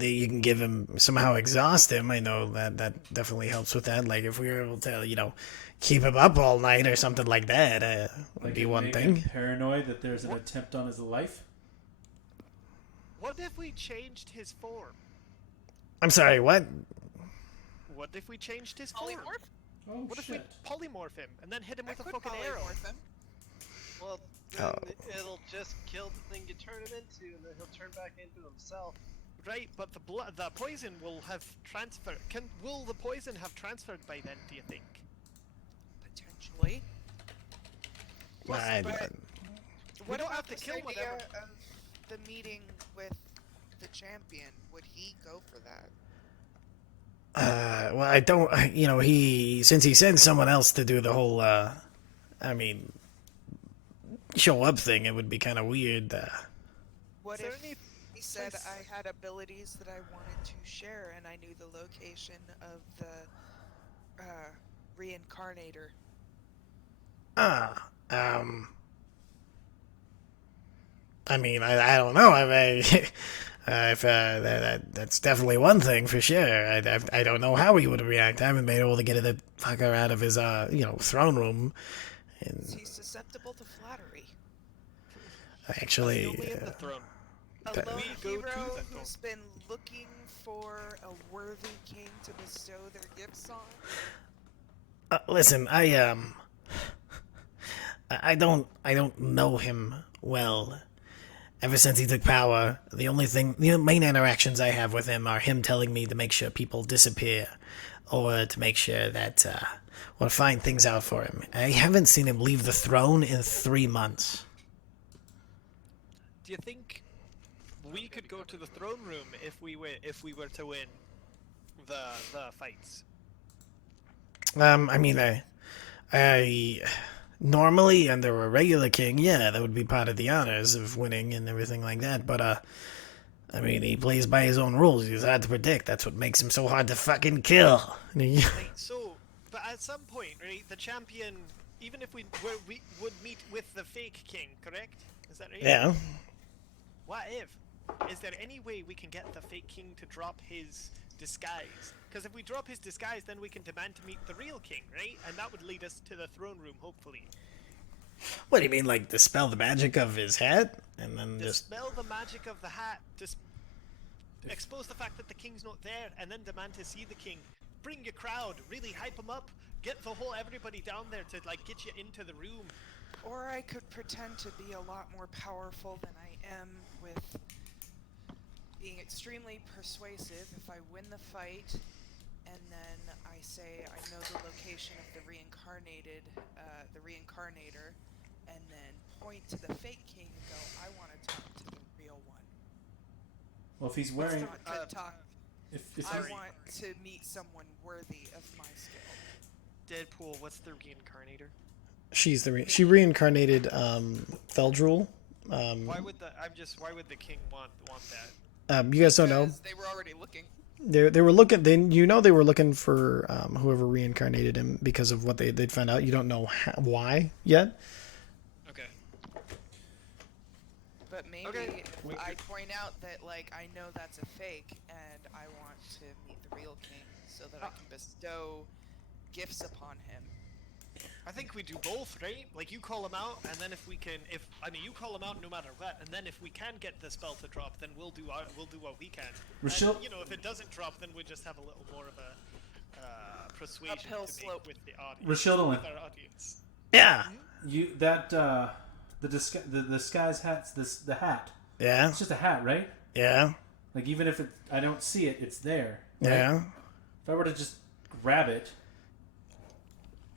you can give him somehow exhaust him. I know that definitely helps with that. Like if we were able to, keep him up all night or something like that, would Like be it one make him thing. paranoid that there's an attempt on his life. What if we changed his form? I'm sorry, what? What if we changed his form? Polymorph? Oh What if we shit! polymorph him and then hit him I with a could fucking arrow? polymorph him. Well, then Oh. it'll just kill the thing you turn him into, and then he'll turn back into himself. Right, but the poison will have transferred. Will the poison have transferred by then? Do you think? Potentially. Plus, I- but What don't about have to this kill idea whatever. of the meeting with the champion? Would he go for that? Well, I don't. Since he sent someone else to do the whole, show up thing, it would be kind of weird. What Is there if any he said place- I had abilities that I wanted to share, and I knew the location of the reincarnator? Ah, I don't know. I mean, if that's definitely one thing for sure. I don't know how he would react. I haven't been able to get the fucker out of his throne room. Is And he susceptible to flattery? actually, Only in the throne. A That- lone We go to hero the who's been looking for a worthy king to bestow their gifts on? listen, I don't know him well. Ever since he took power, the main interactions I have with him are him telling me to make sure people disappear, or to make sure that, or find things out for him. I haven't seen him leave the throne in 3 months. Do you think we could go to the throne room if we were to win the fights? I normally under a regular king, yeah, that would be part of the honors of winning and everything like that. But he plays by his own rules. He's hard to predict. That's what makes him so hard to fucking kill. Right, so, but at some point, right, the champion, even if we would meet with the fake king, correct? Is that right? Yeah. What if? Is there any way we can get the fake king to drop his disguise? Because if we drop his disguise, then we can demand to meet the real king, right? And that would lead us to the throne room, hopefully. What do you mean, like dispel the magic of his hat, and then just? Dispel the magic of the hat, expose the fact that the king's not there, and then demand to see the king. Bring your crowd, really hype them up, get everybody down there to like get you into the room. Or I could pretend to be a lot more powerful than I am with being extremely persuasive if I win the fight, and then I say I know the location of the reincarnator, and then point to the fake king and go, I want to talk to the real one. Well, if he's wearing, Not to talk. if I he's, want to meet someone worthy of my skill. Deadpool, what's the reincarnator? She reincarnated Feldrul. Why would the king want that? You guys don't know. Because they were already looking. They were looking. They were looking for whoever reincarnated him because of what they'd found out. You don't know why yet. Okay. But maybe Okay. if I point out that, like, I know that's a fake, and I want to meet the real king so that I can bestow gifts upon him. I think we do both, right? Like you call him out, and then you call him out no matter what, and then if we can get the spell to drop, then we'll do what we can. Rochelle- And, if it doesn't drop, then we just have a little more of a persuasion Uphill to slope. make with the audience. Rochelle, with our audience. Yeah. the disguise hat's the hat. Yeah. It's just a hat, right? Yeah. Like even if I don't see it, it's there. Right? Yeah. If I were to just grab it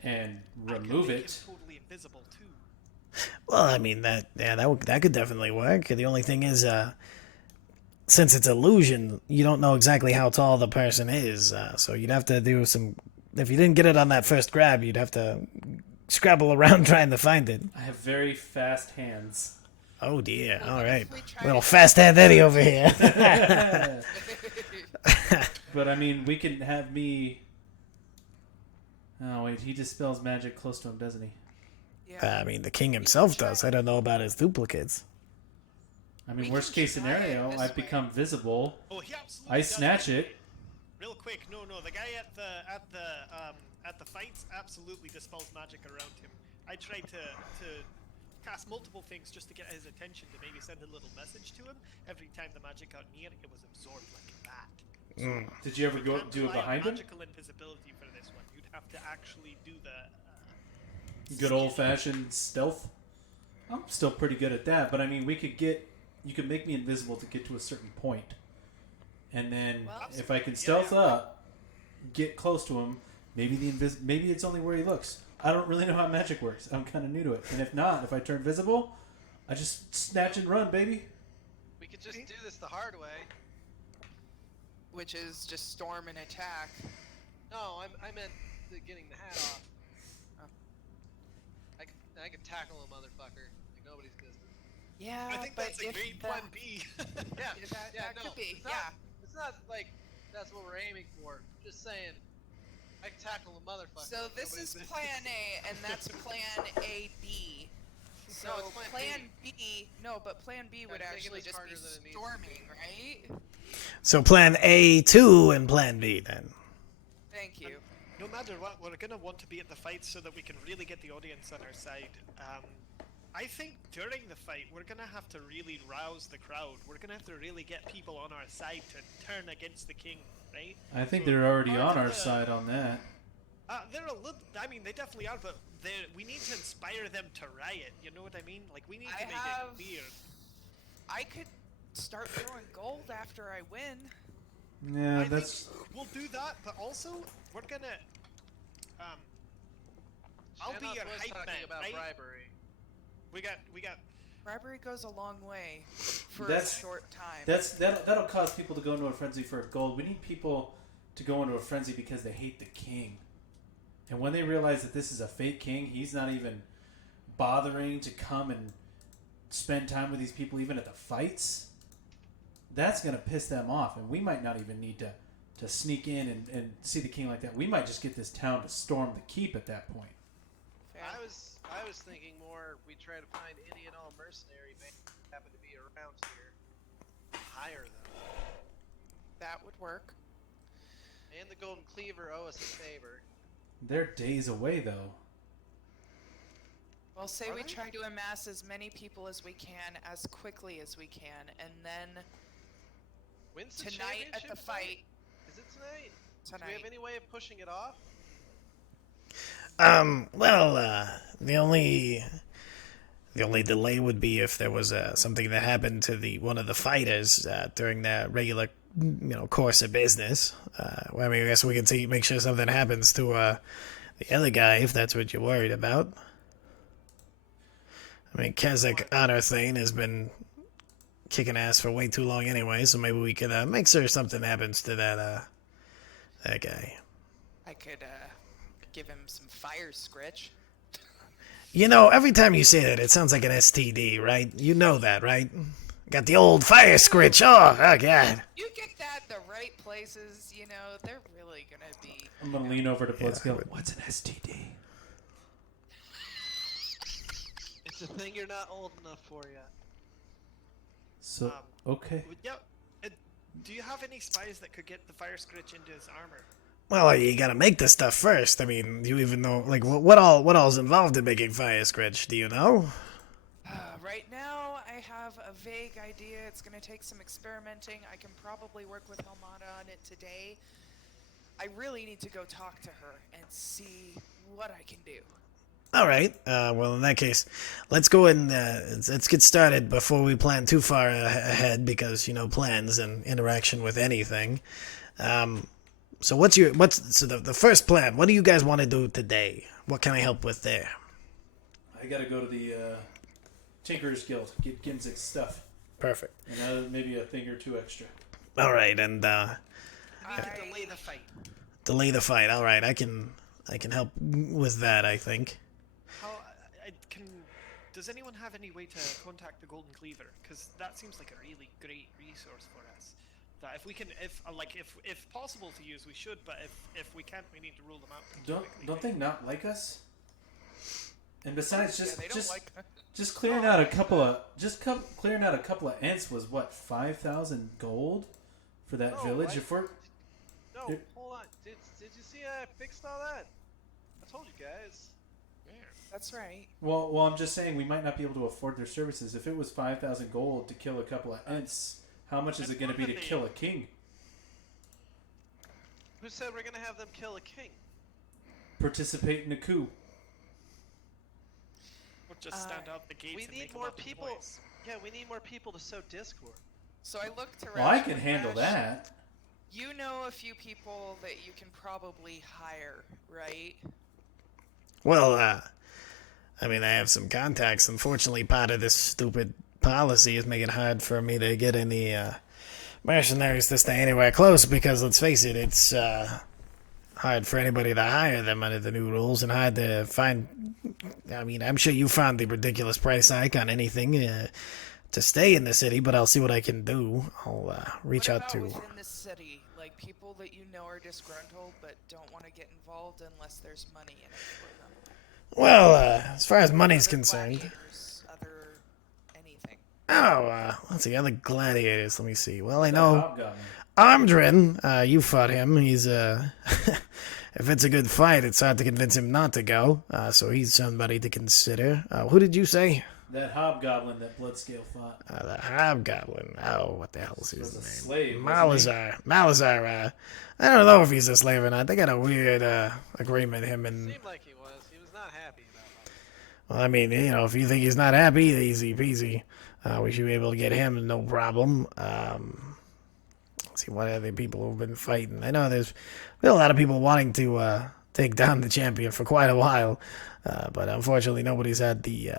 and remove I could make it, him totally invisible too. Well, that could definitely work. The only thing is, since it's illusion, you don't know exactly how tall the person is. So you'd have to do some. If you didn't get it on that first grab, you'd have to scrabble around trying to find it. I have very fast hands. Oh dear! Well, All what right, if we try little to- fast hand Eddie over here. But I mean, we can have me. Oh wait, he dispels magic close to him, doesn't he? Yeah. The king himself does. I don't know about his duplicates. I mean, We worst can case try it scenario, this I way. become visible. Oh, he absolutely. I does. snatch it. Real quick, no, the guy at the fights absolutely dispels magic around him. I tried to cast multiple things just to get his attention, to maybe send a little message to him. Every time the magic got near, it was absorbed like that. Did you ever go Can't do it rely on behind him? magical invisibility for this one. You'd have to actually do the. Good old fashioned stealth. I'm still pretty good at that, but I mean, you could make me invisible to get to a certain point, and then Well, if I can yeah, stealth yeah. up, get close to him, maybe it's only where he looks. I don't really know how magic works. I'm kind of new to it, and if not, if I turn visible, I just snatch and run, baby. We could just do this the hard way. Which is just storm and attack. No, I meant getting the hat off. Oh. I could tackle a motherfucker like nobody's business. Yeah, I think but that's a if great the- plan B. Yeah, that no, could be. it's not, It's not like that's what we're aiming for. Just saying, I can tackle a motherfucker. So like this nobody's is business. plan A, and that's plan AB. So No, it's plan B. No, but plan B would making actually this just be harder than it needs to storming, right? So plan A2 and plan B then. Thank you. No matter what, we're gonna want to be at the fight so that we can really get the audience on our side. I think during the fight, we're gonna have to really rouse the crowd. We're gonna have to really get people on our side to turn against the king, right? I think So they're already part on of our the- side on that. They're a little. I mean, they definitely are, but we need to inspire them to riot. You know what I mean? Like, we need to make it clear. I could start throwing gold after I win. Yeah, I that's. think we'll do that, but also we're gonna. I'll be Shannon your was hype talking man, about right? bribery. We got. Bribery goes a long way for That's- a short time. That'll cause people to go into a frenzy for gold. We need people to go into a frenzy because they hate the king. And when they realize that this is a fake king, he's not even bothering to come and spend time with these people even at the fights, that's going to piss them off. And we might not even need to sneak in and see the king like that. We might just get this town to storm the keep at that point. Fair. I was thinking more we try to find any and all mercenary bands that happen to be around here. Hire them. That would work. And the Golden Cleaver owe us a favor. They're days away, though. Well, say Are we they? try to amass as many people as we can, as quickly as we can, and then When's the tonight at the championship fight, Is it tonight? Do we tonight. have any way of pushing it off? The only delay would be if there was something that happened to one of the fighters during their regular, course of business. I mean, I guess we can make sure something happens to the other guy if that's what you're worried about. I mean, Kazakh Honor Thane has been kicking ass for way too long anyway, so maybe we could make sure something happens to that guy. I could give him some fire scritch. Every time you say that, it sounds like an STD, right? You know that, right? Got the old fire scritch. Oh God. You get that the right places, they're really gonna be. I'm going to lean over to Bloodskill. would- What's an STD? It's a thing you're not old enough for yet. So, okay. Yeah. Do you have any spies that could get the fire scritch into his armor? Well, you gotta make the stuff first. I mean, you even know, like, what all's involved in making fire scritch? Do you know? Right now, I have a vague idea. It's gonna take some experimenting. I can probably work with Helmata on it today. I really need to go talk to her and see what I can do. All right. Well, in that case, let's go and let's get started before we plan too far ahead, because plans and interaction with anything. So the first plan? What do you guys want to do today? What can I help with there? I got to go to the Tinkerer's Guild, get Ginzik's stuff. Perfect. And maybe a thing or two extra. All right, and I need to delay the fight. delay the fight. All right, I can help with that, I think. How does anyone have any way to contact the Golden Cleaver? Because that seems like a really great resource for us. That if we can, if possible to use, we should. But if we can't, we need to rule them out. pretty quickly, Don't they not like us? And besides, They don't like. just clearing out a couple of clearing out a couple of ants was what, 5,000 gold for that No, village. I- If we're No, Here- hold on. Did you see I fixed all that? I told you guys. That's right. well, I'm just saying we might not be able to afford their services. If it was 5,000 gold to kill a couple of ants, how much is it going to be to kill a king? Who said we're gonna have them kill a king? Participate in a coup. We'll just stand out the gates We and need make a more lot of people. noise. Yeah, we need more people to sow discord. So I looked around. Well, I can handle Rash. that. You know a few people that you can probably hire, right? Well, I mean, I have some contacts. Unfortunately, part of this stupid policy is making it hard for me to get any mercenaries to stay anywhere close because, let's face it, it's hard for anybody to hire them under the new rules and hard to find. I mean, I'm sure you found the ridiculous price hike on anything to stay in the city, but I'll see what I can do. I'll reach What out about to. within the city, like people that you know are disgruntled but don't want to get involved unless there's money in it for them. Well, as far as money's Other concerned. gladiators, other anything. Oh, let's see, other gladiators. Let me see. Well, I That know hobgoblin. Amdrin. You fought him. He's if it's a good fight, it's hard to convince him not to go. So he's somebody to consider. Who did you say? That hobgoblin that Bloodscale fought. The Hobgoblin. Oh, what the hell is Was his a name? slave, wasn't Malazar. Malazar. I don't know if he's a slave or not. They got a weird agreement, him and. Seemed like he was. He was not happy about it. Well, I mean, if you think he's not happy, easy peasy. We should be able to get him, no problem. Let's see, what other people have been fighting? I know there's been a lot of people wanting to take down the champion for quite a while, but unfortunately nobody's had the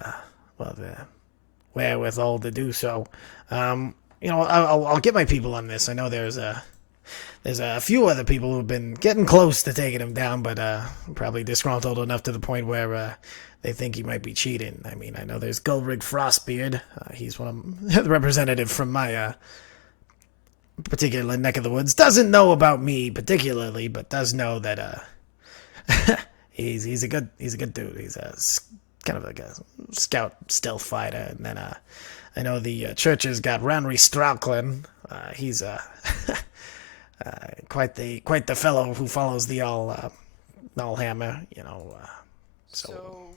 wherewithal to do so. I'll get my people on this. I know there's a few other people who've been getting close to taking him down, but probably disgruntled enough to the point where they think he might be cheating. I mean, I know there's Guldrig Frostbeard. He's one of the representative from my particular neck of the woods. Doesn't know about me particularly, but does know that he's a good dude. He's kind of like a scout stealth fighter. And then I know the church's got Ranry Strauchlin. He's quite the fellow who follows the all hammer. So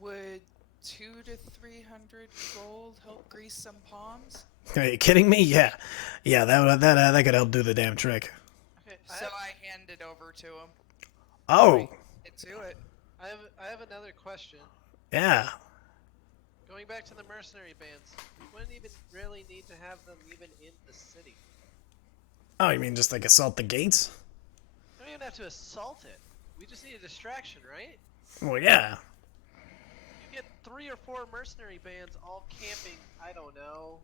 would 200 to 300 gold help grease some palms? Are you kidding me? Yeah, that could help do the damn trick. Okay, So I hand it over to him. Oh, Get to it. I have another question. yeah. Going back to the mercenary bands, we wouldn't even really need to have them even in the city. Oh, you mean just like assault the gates? We don't even have to assault it. We just need a distraction, right? Well, yeah. You get 3 or 4 mercenary bands all camping, I don't know,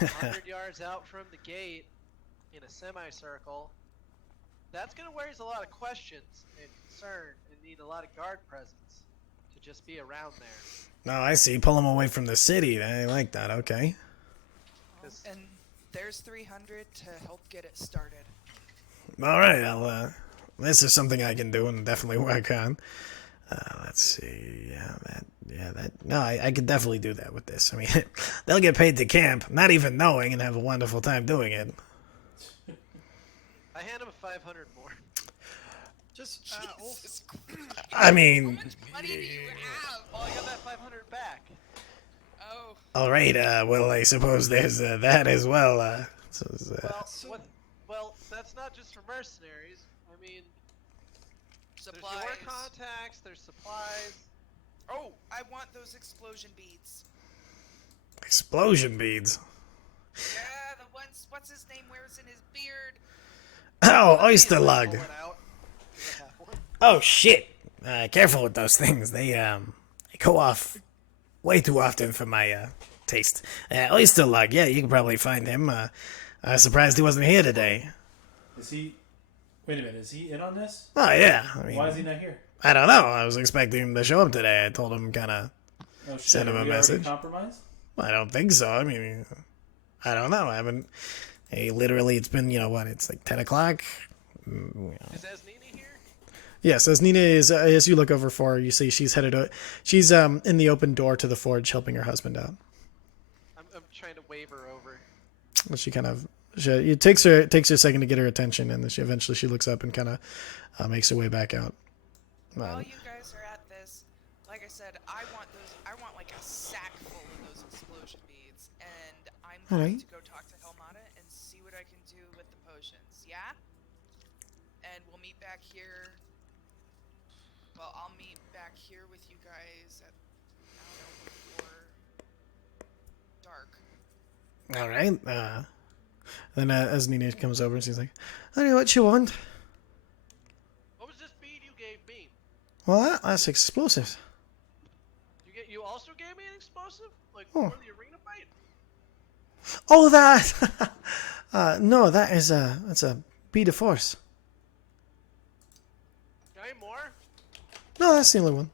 100 yards out from the gate in a semicircle. That's going to raise a lot of questions and concern and need a lot of guard presence to just be around there. No, I see. Pull them away from the city. I like that. Okay. And there's 300 to help get it started. All right. This is something I can do and definitely work on. Let's see. No, I could definitely do that with this. I mean, they'll get paid to camp, not even knowing, and have a wonderful time doing it. I hand him 500 more. Just Jesus Christ. I mean, How much money do you have? Oh, I got that 500 back. Oh, all right. Well, I suppose there's that as well. Well, that's not just for mercenaries. I mean, supplies. there's your contacts, there's supplies. Oh, I want those explosion beads. Explosion beads. Yeah, the ones. What's his name wears in his beard? Oh, oyster lug. Pull it out. Does it have one? Oh shit! Careful with those things. They go off way too often for my taste. Oyster lug. Yeah, you can probably find him. I'm surprised he wasn't here today. Is he? Wait a minute. Is he in on this? Oh yeah. I mean, Why is he not here? I don't know. I was expecting him to show up today. I told him kind of. Oh shit! Send him are a we already message. compromised? I don't think so. I mean, I don't know. I haven't. Hey, literally, it's been it's like 10 o'clock. Is Asnina here? Yes, as Nina is, as you look over for her, you see she's headed. She's in the open door to the forge, helping her husband out. I'm trying to wave her over. Well, she kind of. It takes her a second to get her attention, and then she eventually looks up and kind of makes her way back out. While you guys are at this, like I said, I want like a sack full of those explosion beads, and I'm going Alright. to go talk to Helmata and see what I can do with the potions. Yeah. And we'll meet back here. Well, I'll meet back here with you guys at before dark. All right. Then as Nina comes over, she's like, "I know what you want." What was this bead you gave me? Well, that's explosives. You You also gave me an explosive, like Oh. for the arena fight. Oh, that. No, that's a bead of force. Got any more? No, that's the only one.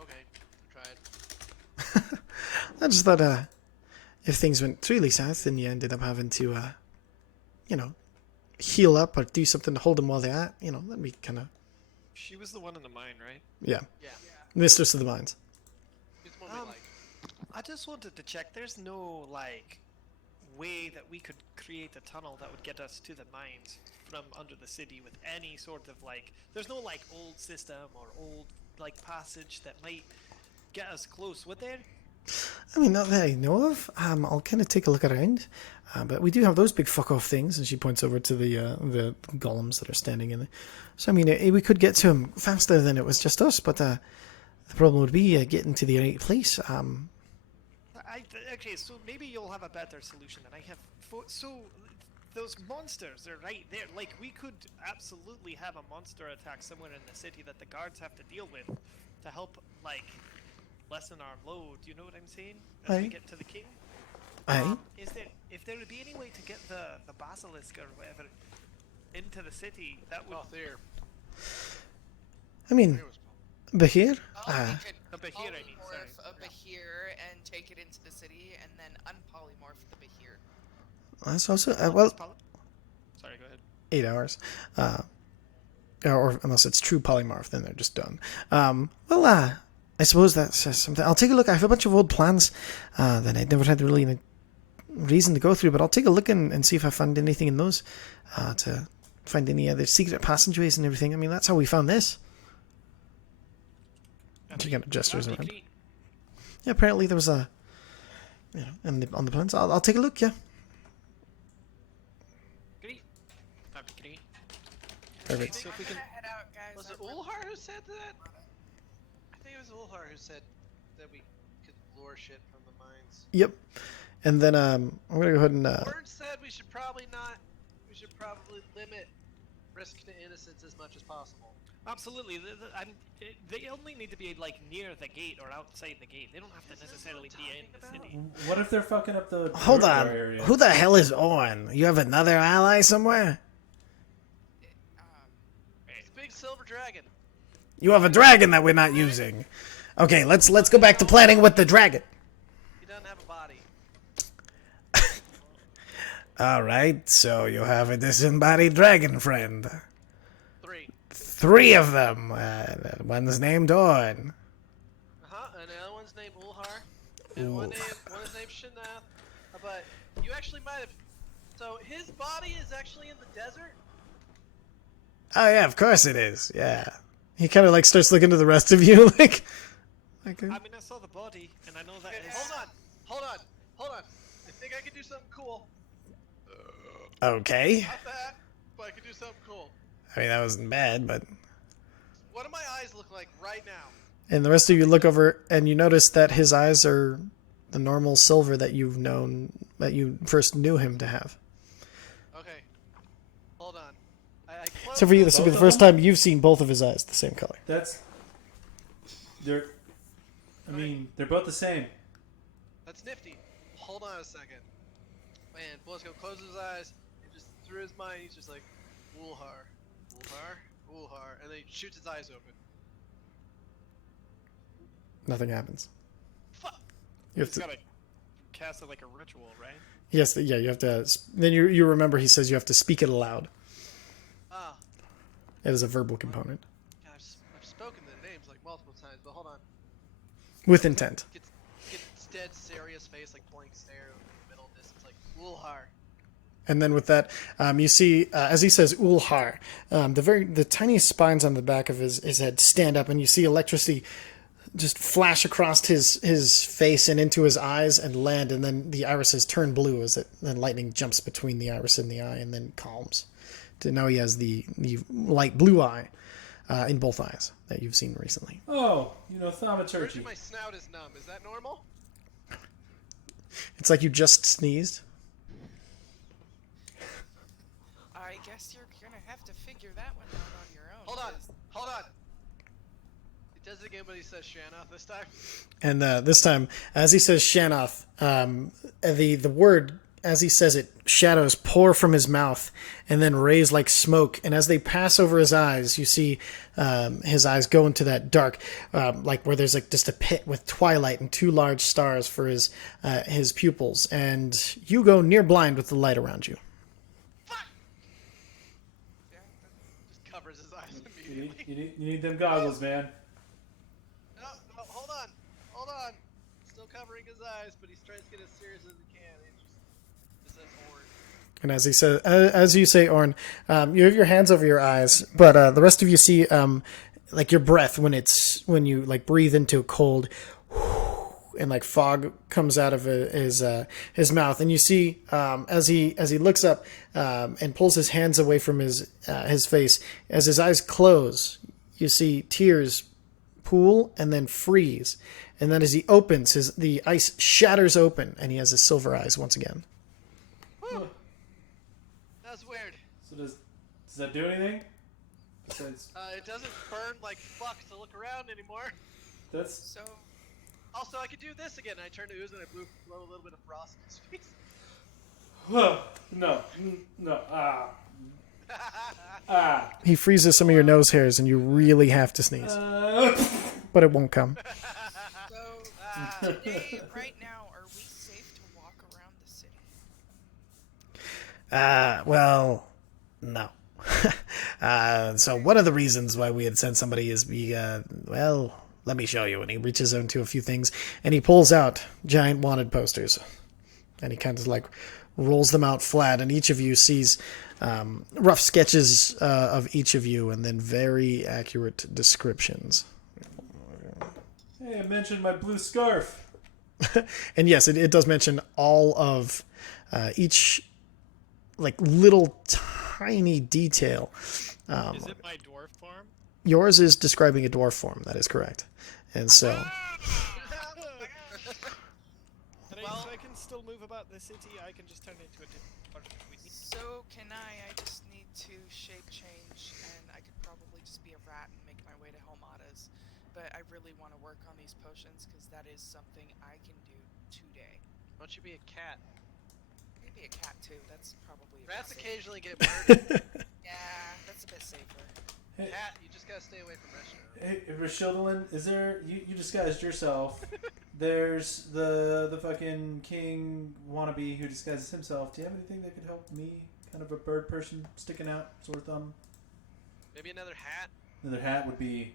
Okay, tried. I just thought if things went really south and you ended up having to, heal up or do something to them while they're at, that'd be kind of, She was the one in the mine, right? yeah, Yeah. mistress of the mines. It's what we like. I just wanted to check. There's no way that we could create a tunnel that would get us to the mines from under the city with any sort of There's no old system or old passage that might get us close, would there? I mean, not that I know of. I'll kind of take a look around, but we do have those big fuck off things. And she points over to the golems that are standing in there. So I mean, we could get to them faster than it was just us, but the problem would be getting to the right place. Okay, so maybe you'll have a better solution than I have. So those monsters are right there. We could absolutely have a monster attack somewhere in the city that the guards have to deal with to help lessen our load. You know what I'm saying? As we Aye. get to the king. Aye. If there would be any way to get the basilisk or whatever into the city, that would. Oh, there. I mean, Bahir. We could A Bahir, I mean, sorry. polymorph a Bahir and take it into the city, and then unpolymorph the Bahir. That's also Sorry, go ahead. 8 hours. Or unless it's true polymorph, then they're just done. I suppose that's something. I'll take a look. I have a bunch of old plans that I never had really any reason to go through, but I'll take a look and see if I find anything in those to find any other secret passageways and everything. I mean, that's how we found this. She kind of gestures around. Yeah, apparently there was a, on the plans. I'll take a look. Yeah. Great. That'd be great. Perfect. So if we can. Head out, guys. Was it Ulhar who said that? I think it was Ulhar who said that we could lure shit from the mines. Yep. And then I'm gonna go ahead and Word said we should probably limit risk to innocence as much as possible. Absolutely. They only need to be near the gate or outside the gate. They don't have to necessarily be in the city. What if they're fucking up the hold Druid on. area? Who the hell is on? You have another ally somewhere? It's a big silver dragon. You have a dragon that we're not using. Okay, let's go back to planning with the dragon. He doesn't have a body. All right, so you have a disembodied dragon friend. 3. 3 of them. One's named Dawn. And the other one's named Ulhar. And one is named Shanath. But you actually might have. So his body is actually in the desert. Oh yeah, of course it is. Yeah. He kind of starts looking to the rest of you like. I mean, I saw the body, and I know that Okay, is. hold on. I think I can do something cool. Okay. Not bad, but I can do something cool. I mean, that wasn't bad, but. What do my eyes look like right now? And the rest of you look over and you notice that his eyes are the normal silver that you first knew him to have. Okay. Hold on. So for you, this will be the first time you've seen both of his eyes the same color. They're both the same. That's nifty. Hold on a second. And Blisco closes his eyes and just through his mind he's just like, Ulhar, and then he shoots his eyes open. Nothing happens. Fuck. You have He's to. gotta cast it like a ritual, right? Yes, yeah, you have to. Then you remember he says you have to speak it aloud. Ah. It is a verbal component. God, I've spoken the names multiple times, but hold on. With intent. Gets dead serious face, blank stare in the middle of this. It's like, Ulhar. And then with that, you see, as he says Ulhar, the tiniest spines on the back of his head stand up, and you see electricity just flash across his face and into his eyes and land, and then the irises turn blue then lightning jumps between the iris and the eye and then calms. To now he has the light blue eye in both eyes that you've seen recently. Oh, thaumaturgy. My snout is numb. Is that normal? It's like you just sneezed. I guess you're gonna have to figure that one out on your own. Hold on. does it again, but he says Shanoff this time. And this time, as he says Shanoff, the word, as he says it, shadows pour from his mouth and then raise like smoke. And as they pass over his eyes, you see his eyes go into that dark, like where there's like just a pit with twilight and 2 large stars for his pupils. And you go near blind with the light around you. Yeah, just covers his eyes You immediately. need them goggles, man. No, hold on. Still covering his eyes, but he's trying to get as serious as he can. He just says Orin. And as he says, as you say, Orn, you have your hands over your eyes, but the rest of you see, like your breath when you like breathe into a cold, and like fog comes out of his mouth, and you see as he looks up and pulls his hands away from his face, as his eyes close, you see tears pool and then freeze, and then as he opens, the ice shatters open, and he has his silver eyes once again. Whew. That was weird. So does that do anything? Besides, It doesn't burn like fuck to look around anymore. that's So, Also, I could do this again. I turned to Ooze and I blow a little bit of frost in his face. no. He freezes some of your nose hairs, and you really have to sneeze, but it won't come. today, right now, are we safe to walk around the city? Well, no. So one of the reasons why we had sent somebody is well, let me show you. And he reaches into a few things, and he pulls out giant wanted posters, and he kind of like rolls them out flat, and each of you sees rough sketches of each of you, and then very accurate descriptions. Hey, I mentioned my blue scarf. And yes, it does mention all of each like little tiny detail. Is it my dwarf form? Yours is describing a dwarf form. That is correct. And so, So I can still move about the city. I can just turn into a different part if we need. So can I just need to shape change, and I could probably just be a rat and make my way to Helmata's. But I really want to work on these potions, because that is something I can do today. Why don't you be a cat? Maybe a cat too, that's probably a bit Rats safer. occasionally get murdered. Yeah, that's a bit safer. Hey, Cat, you just gotta stay away from restaurants. hey Rashildolin, is there you disguised yourself? There's the fucking king wannabe who disguises himself. Do you have anything that could help me? Kind of a bird person sticking out, sore thumb. Maybe another hat? Another hat would be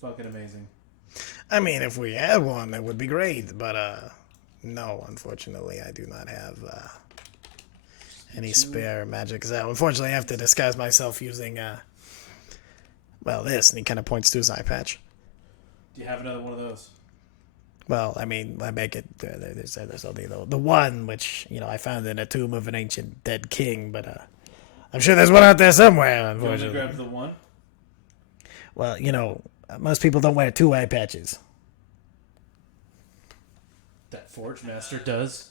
fucking amazing. I mean, if we had one, that would be great. But no, unfortunately, I do not have any spare magic. So unfortunately, I have to disguise myself using well, this. And he kind of points to his eye patch. Do you have another one of those? Well, I mean, I make it. There's only the one, which I found in a tomb of an ancient dead king. But I'm sure there's one out there somewhere. You only Unfortunately, grab the one? well, most people don't wear 2 eye patches. That Forge Master does.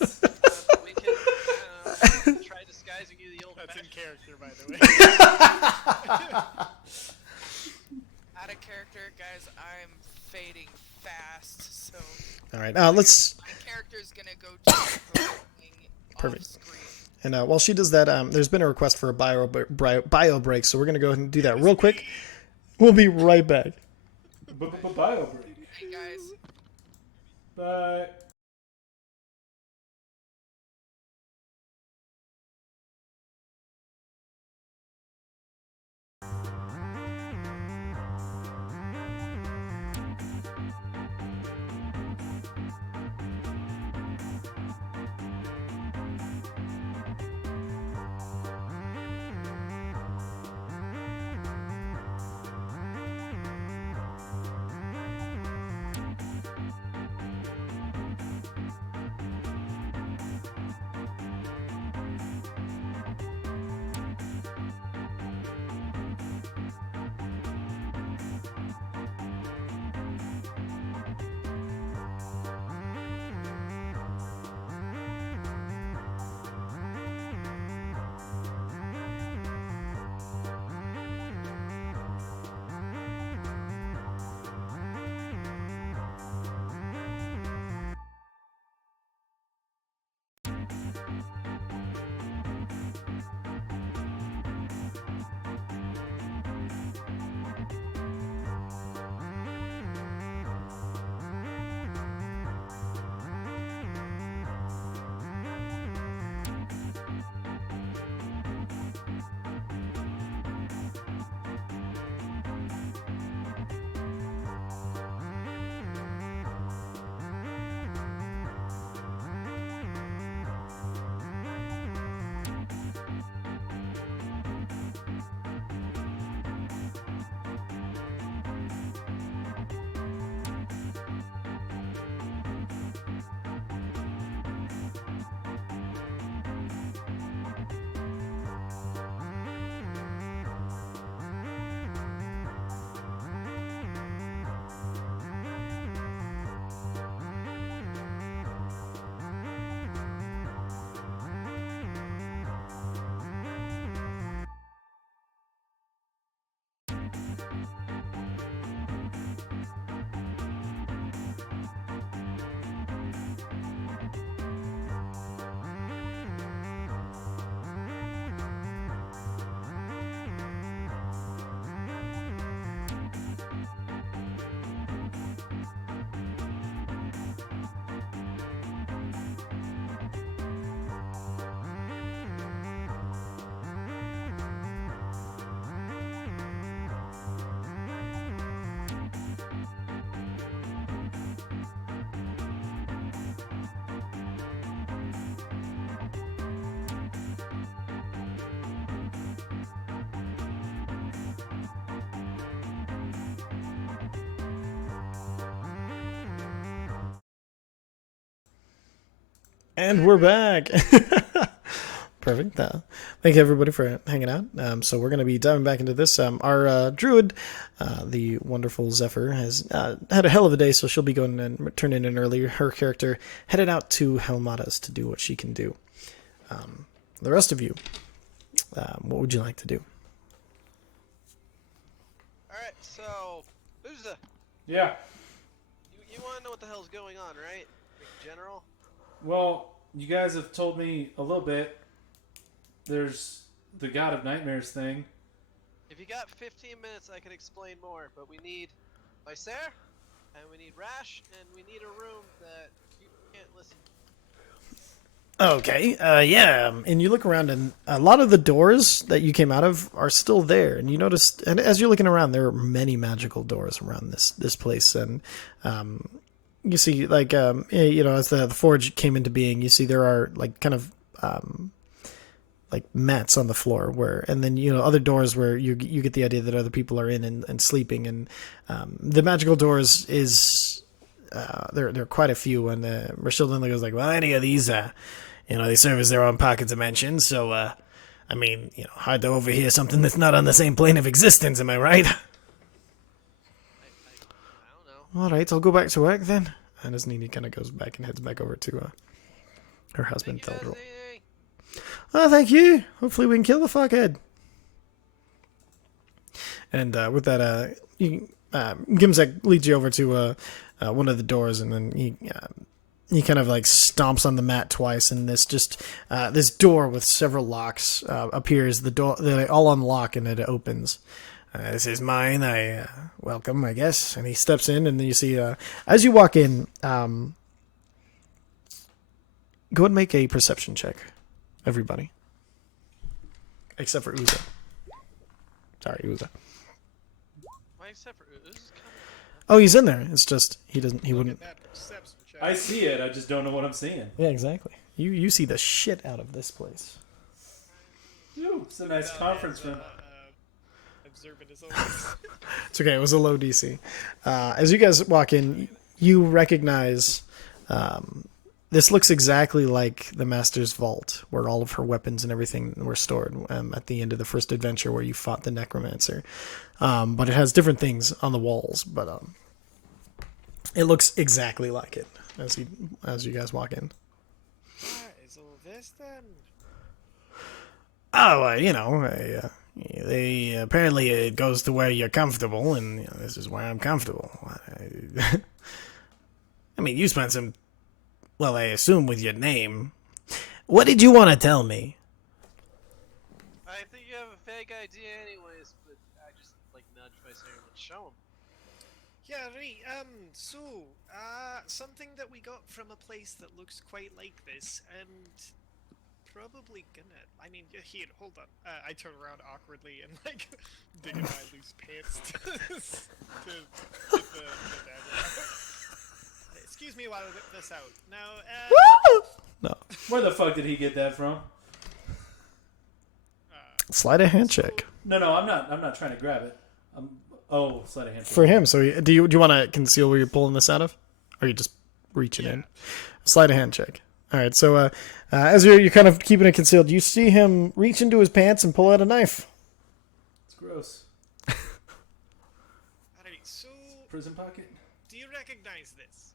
We can try disguising you the old That's in character, by the way. Out of character, guys, I'm fading fast, so All right, let's. my character's gonna go to Perfect. off screen. And while she does that, there's been a request for a bio break, so we're gonna go ahead and do that real quick. We'll be right back. Bio break. Hey guys. Bye. And we're back. Perfect. Thank you everybody for hanging out. So we're going to be diving back into this. Our druid, the wonderful Zephyr, has had a hell of a day, so she'll be going and turning in early. Her character headed out to Helmata's to do what she can do. The rest of you, what would you like to do? Alright, so, Uza, Yeah. you want to know what the hell's going on, right? In general? Well, you guys have told me a little bit. There's the God of Nightmares thing. If you got 15 minutes, I could explain more, but we need Lysair, and we need Rash, and we need a room that you can't listen. Okay, yeah, and you look around, and a lot of the doors that you came out of are still there, and you notice, and as you're looking around, there are many magical doors around this place, and you see, like, as the forge came into being, you see there are, like, kind of, like, mats on the floor, and then, other doors where you get the idea that other people are in and sleeping, and the magical doors is, there are quite a few, and Rachel Lindley goes like, well, any of these, they serve as their own pocket dimension, so, hard to overhear something that's not on the same plane of existence, am I right? I don't know. All right, I'll go back to work then. And as Nini kind of goes back and heads back over to her husband, Thank you, Theldril. Dazzy. Oh, thank you. Hopefully we can kill the fuckhead. And with that, Gimsek leads you over to one of the doors, and then he kind of like stomps on the mat twice, and this door with several locks appears. The door, they all unlock, and it opens. This is mine. Welcome, I guess. And he steps in, and then you see, as you walk in, go and make a perception check, everybody, except for Uza. Sorry, Uza. Why except for Uza's coming? Oh, he's in there. It's just he wouldn't. That perception check. I see it. I just don't know what I'm seeing. Yeah, exactly. You see the shit out of this place. Ooh, it's a nice conference room. Observant as always. It's okay. It was a low DC. As you guys walk in, you recognize this looks exactly like the Master's Vault, where all of her weapons and everything were stored at the end of the first adventure where you fought the Necromancer. But it has different things on the walls, but it looks exactly like it as you guys walk in. What is all this then? Oh, they apparently it goes to where you're comfortable, and this is where I'm comfortable. I mean, you spent some, well, I assume with your name. What did you want to tell me? I think you have a vague idea anyways, but I just nudge Lysair and show him. Yeah, right. Something that we got from a place that looks quite like this, and probably gonna. I mean, here, hold on. I turn around awkwardly and dig in my loose pants to get the dagger out. Excuse me while I whip this out. Now, No. Where the fuck did he get that from? Slide a hand check. No, I'm not trying to grab it. Slide a hand check. For him, so do you want to conceal where you're pulling this out of? Or are you just reaching in? Slide a hand check. Alright, so as you're kind of keeping it concealed, you see him reach into his pants and pull out a knife. It's gross. alright, so Prison pocket? do you recognize this?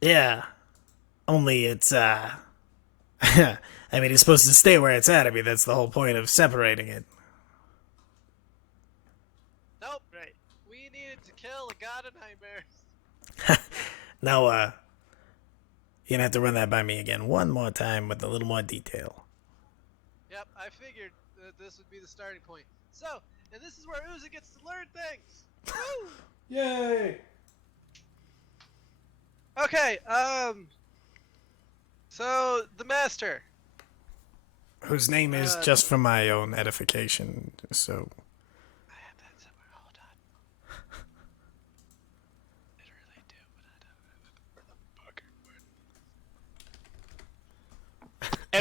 Yeah. Only it's, I mean, it's supposed to stay where it's at. I mean, that's the whole point of separating it. Nope. Right. We needed to kill a god of nightmares. Now, you're gonna have to run that by me again one more time with a little more detail. Yep, I figured that this would be the starting point. So, and this is where Uza gets to learn things. Woo! Yay! Okay, so the master. Whose name is just for my own edification, so... I have that somewhere. Hold on. I really do, but I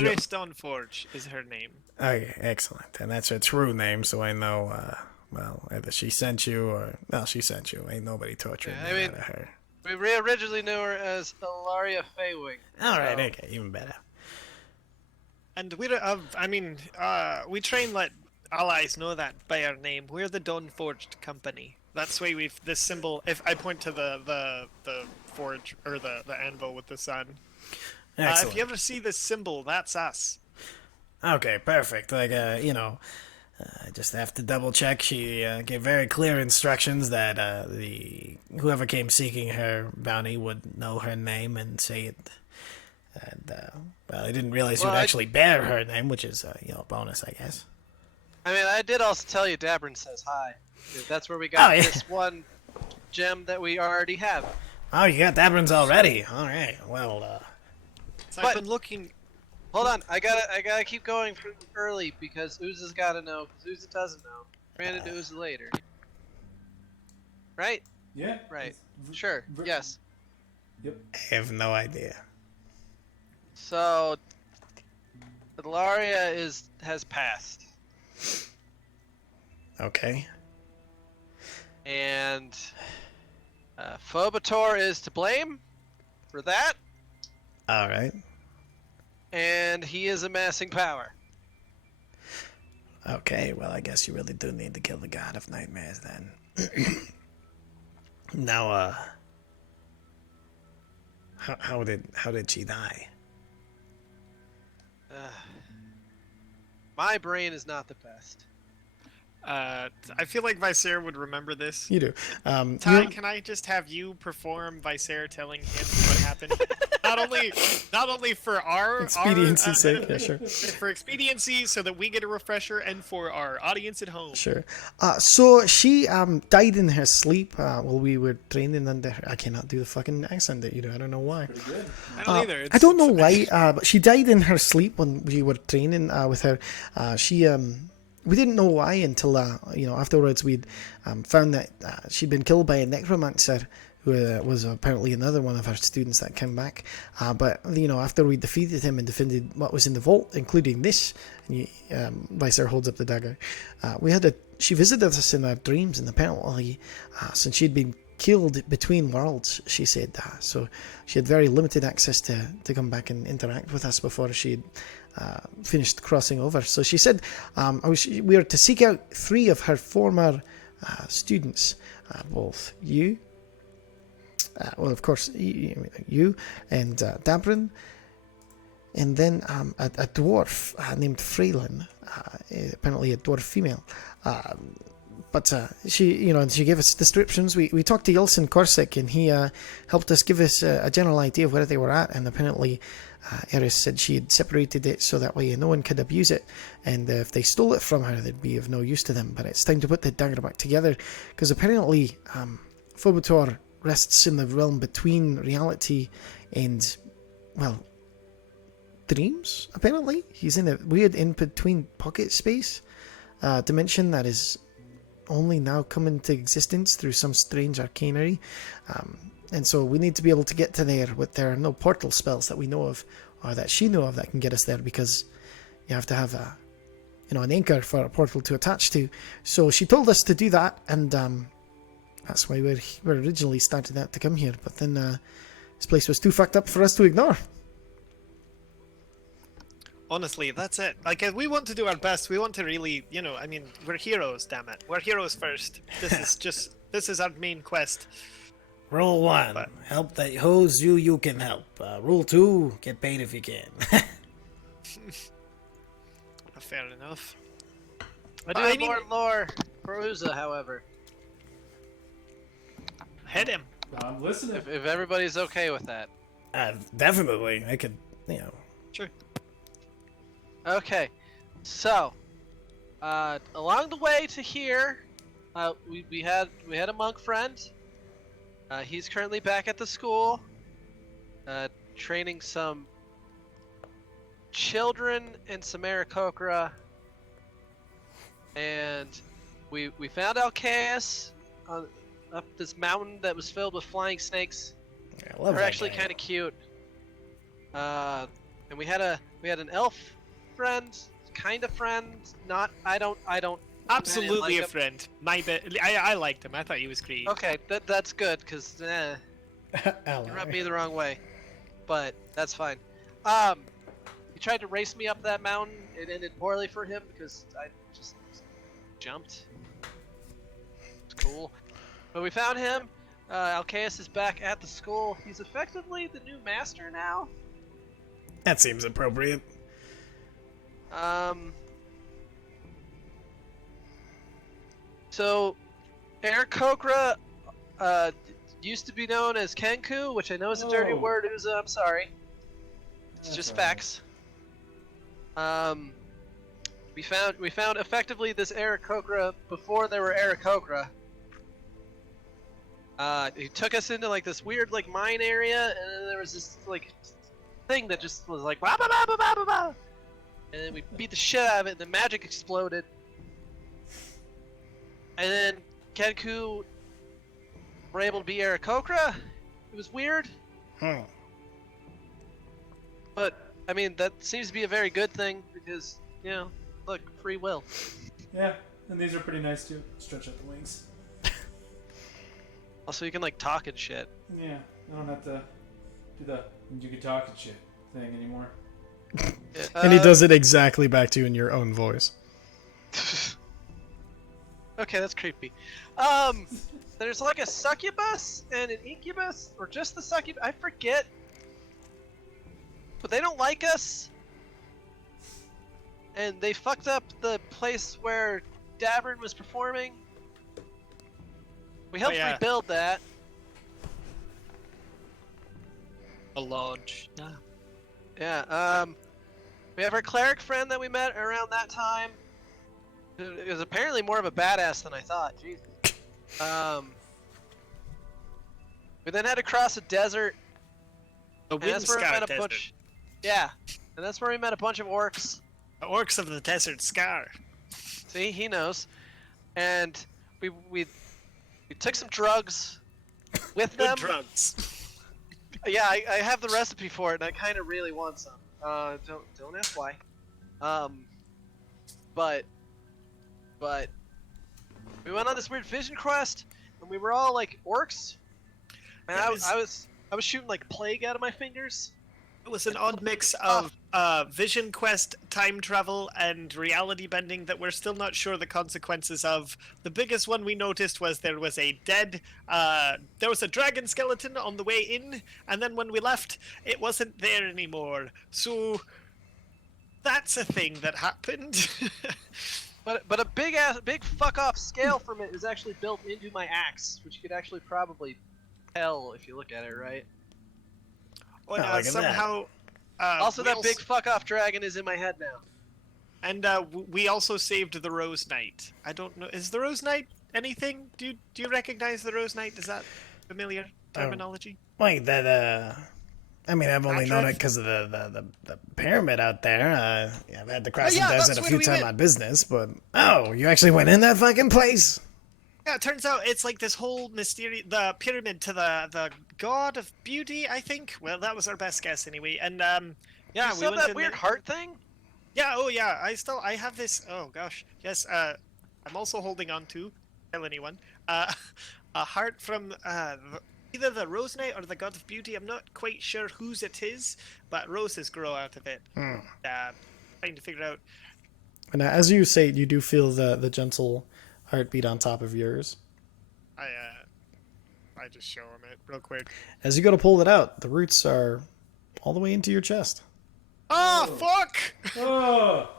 don't. Eris Dawnforged is her name. Okay, excellent. And that's her true name, so I know, well, either she sent you or... Well, she sent you. Ain't nobody torturing Yeah, I me mean- out of her. We originally knew her as Ilaria Faywing. All right, okay, even better. And we try and let allies know that by our name. We're the Dawnforged company. That's why we've this symbol. If I point to the forge or the anvil with the sun. Excellent. If you ever see this symbol, that's us. Okay, perfect. Like, I just have to double check. She gave very clear instructions that whoever came seeking her bounty would know her name and say it. And I didn't realize you would actually bear her name, which is a bonus, I guess. I mean, I did also tell you Dabrin says hi. That's where we got this one gem that we already have. Oh, you got Dabrin's already. All right. Well, So I've been looking. Hold on, I gotta keep going from early because Uza's gotta know, because Uza doesn't know. Ran into Uza later. Right? Yeah. Right. Sure. Yes. Yep. I have no idea. So, Ilaria has passed. Okay. And Phobator is to blame for that, All right. and he is amassing power. Okay. Well, I guess you really do need to kill the god of nightmares then. Now, how did she die? My brain is not the best. I feel like Viser would remember this. You do. Ty, can I just have you perform Viser telling him what happened? not only for our Expediency's sake, yeah, sure. For expediency, so that we get a refresher, and for our audience at home. Sure. So she died in her sleep while we were training under her. I cannot do the fucking accent that you do. I don't know why. Pretty good. I don't either. I don't know why, but she died in her sleep when we were training with her. We didn't know why until afterwards we'd found that she'd been killed by a necromancer who was apparently another one of her students that came back. But after we defeated him and defended what was in the vault, including this, and Vicer holds up the dagger. She visited us in our dreams, and apparently, since she'd been killed between worlds, she said, so she had very limited access to come back and interact with us before she'd finished crossing over. So she said we are to seek out 3 of her former students, both you, well, of course, you and Dabrin, and then a dwarf named Freylin, apparently a dwarf female. But she gave us descriptions. We talked to Yeltsin Korsic, and he helped us give us a general idea of where they were at. And apparently, Eris said she had separated it so that way no one could abuse it. And if they stole it from her, they'd be of no use to them. But it's time to put the dagger back together, because apparently, Phobator rests in the realm between reality and, well, dreams. Apparently, he's in a weird in-between pocket space dimension that is only now come into existence through some strange arcanery, and so we need to be able to get to there, but there are no portal spells that we know of, or that she know of, that can get us there, because you have to have an anchor for a portal to attach to. So she told us to do that, and that's why we originally started out to come here, but then this place was too fucked up for us to ignore. Honestly, that's it. Like, we want to do our best. We want to really, we're heroes, damn it. We're heroes first. This is our main quest. Rule 1, help those you can help. Rule 2, get paid if you can. Fair enough. I do have more lore for Uza, however. Hit him. I'm listening. If everybody's okay with that. Definitely. I could, Sure. Okay, so along the way to here, we had a monk friend. He's currently back at the school, training some children in Samarikokra, and we found Alcaeus up this mountain that was filled with flying snakes. I love They're that actually guy. kind of cute. And we had an elf friend, kind of friend. Not I don't. Absolutely like a him. friend. My bit. I liked him. I thought he was great. Okay, that's good because You rubbed me Ally. the wrong way, but that's fine. He tried to race me up that mountain. It ended poorly for him because I just jumped. It's cool. But we found him. Alcaeus is back at the school. He's effectively the new master now. That seems appropriate. So, Aarakocra used to be known as Kenku, which I know is a dirty Oh. word, Uza. I'm sorry. It's That's just all right. facts. We found effectively this Aarakocra before there were Aarakocra. He took us into like this weird like mine area, and then there was this like thing that just was like bah, bah, bah, bah, bah, bah, bah. And then we beat the shit out of it, and the magic exploded. And then Kenku were able to be Aarakocra. It was weird, Hmm. but I mean that seems to be a very good thing because look, free will. Yeah, and these are pretty nice too. Stretch out the wings. Also, you can like talk and shit. Yeah, I don't have to do the you can talk and shit thing anymore. And he does it exactly back to you in your own voice. Okay, that's creepy. There's like a succubus and an incubus, or just the succubus. I forget. But they don't like us. And they fucked up the place where Davern was performing. We helped yeah. rebuild that. A lodge. Yeah. Yeah, we have our cleric friend that we met around that time. It was apparently more of a badass than I thought. Jesus. We then had to cross a desert. A And that's where we Windscar met a desert. bunch. Yeah, and that's where we met a bunch of orcs. The orcs of the desert scar. See, he knows. And we took some drugs with Good them. drugs. Yeah, I have the recipe for it, and I kind of really want some. Don't ask why. But we went on this weird vision quest, and we were all like orcs. And That I was shooting like plague out of my fingers. It was an odd mix of vision quest, time travel, and reality bending that we're still not sure the consequences of. The biggest one we noticed was there was a dragon skeleton on the way in, and then when we left, it wasn't there anymore. So that's a thing that happened. But a big fuck off scale from it is actually built into my axe, which you could actually probably tell if you look at it, right? Well, Oh, look at somehow. Also, we that big fuck off dragon is in my head now. And we also saved the Rose Knight. I don't know. Is the Rose Knight anything? Do you recognize the Rose Knight? Is that familiar terminology? Wait, that I mean, I've only known it Patrick? because of the pyramid out there. Yeah, I've had to cross yeah, the that's desert a when few we times went. on business, but you actually went in that fucking place. Yeah, it turns out it's like this whole the pyramid to the god of beauty, I think. Well, that was our best guess anyway. And yeah, You we still went that in weird there. heart thing? Yeah, oh yeah, I have this. Oh gosh, yes. I'm also holding on to, tell anyone, a heart from either the Rose Knight or the God of Beauty. I'm not quite sure whose it is, but roses grow out of it. Trying to figure out. And as you say, you do feel the gentle heartbeat on top of yours. I just show him it real quick. As you go to pull it out, the roots are all the way into your chest. Oh fuck! Oh,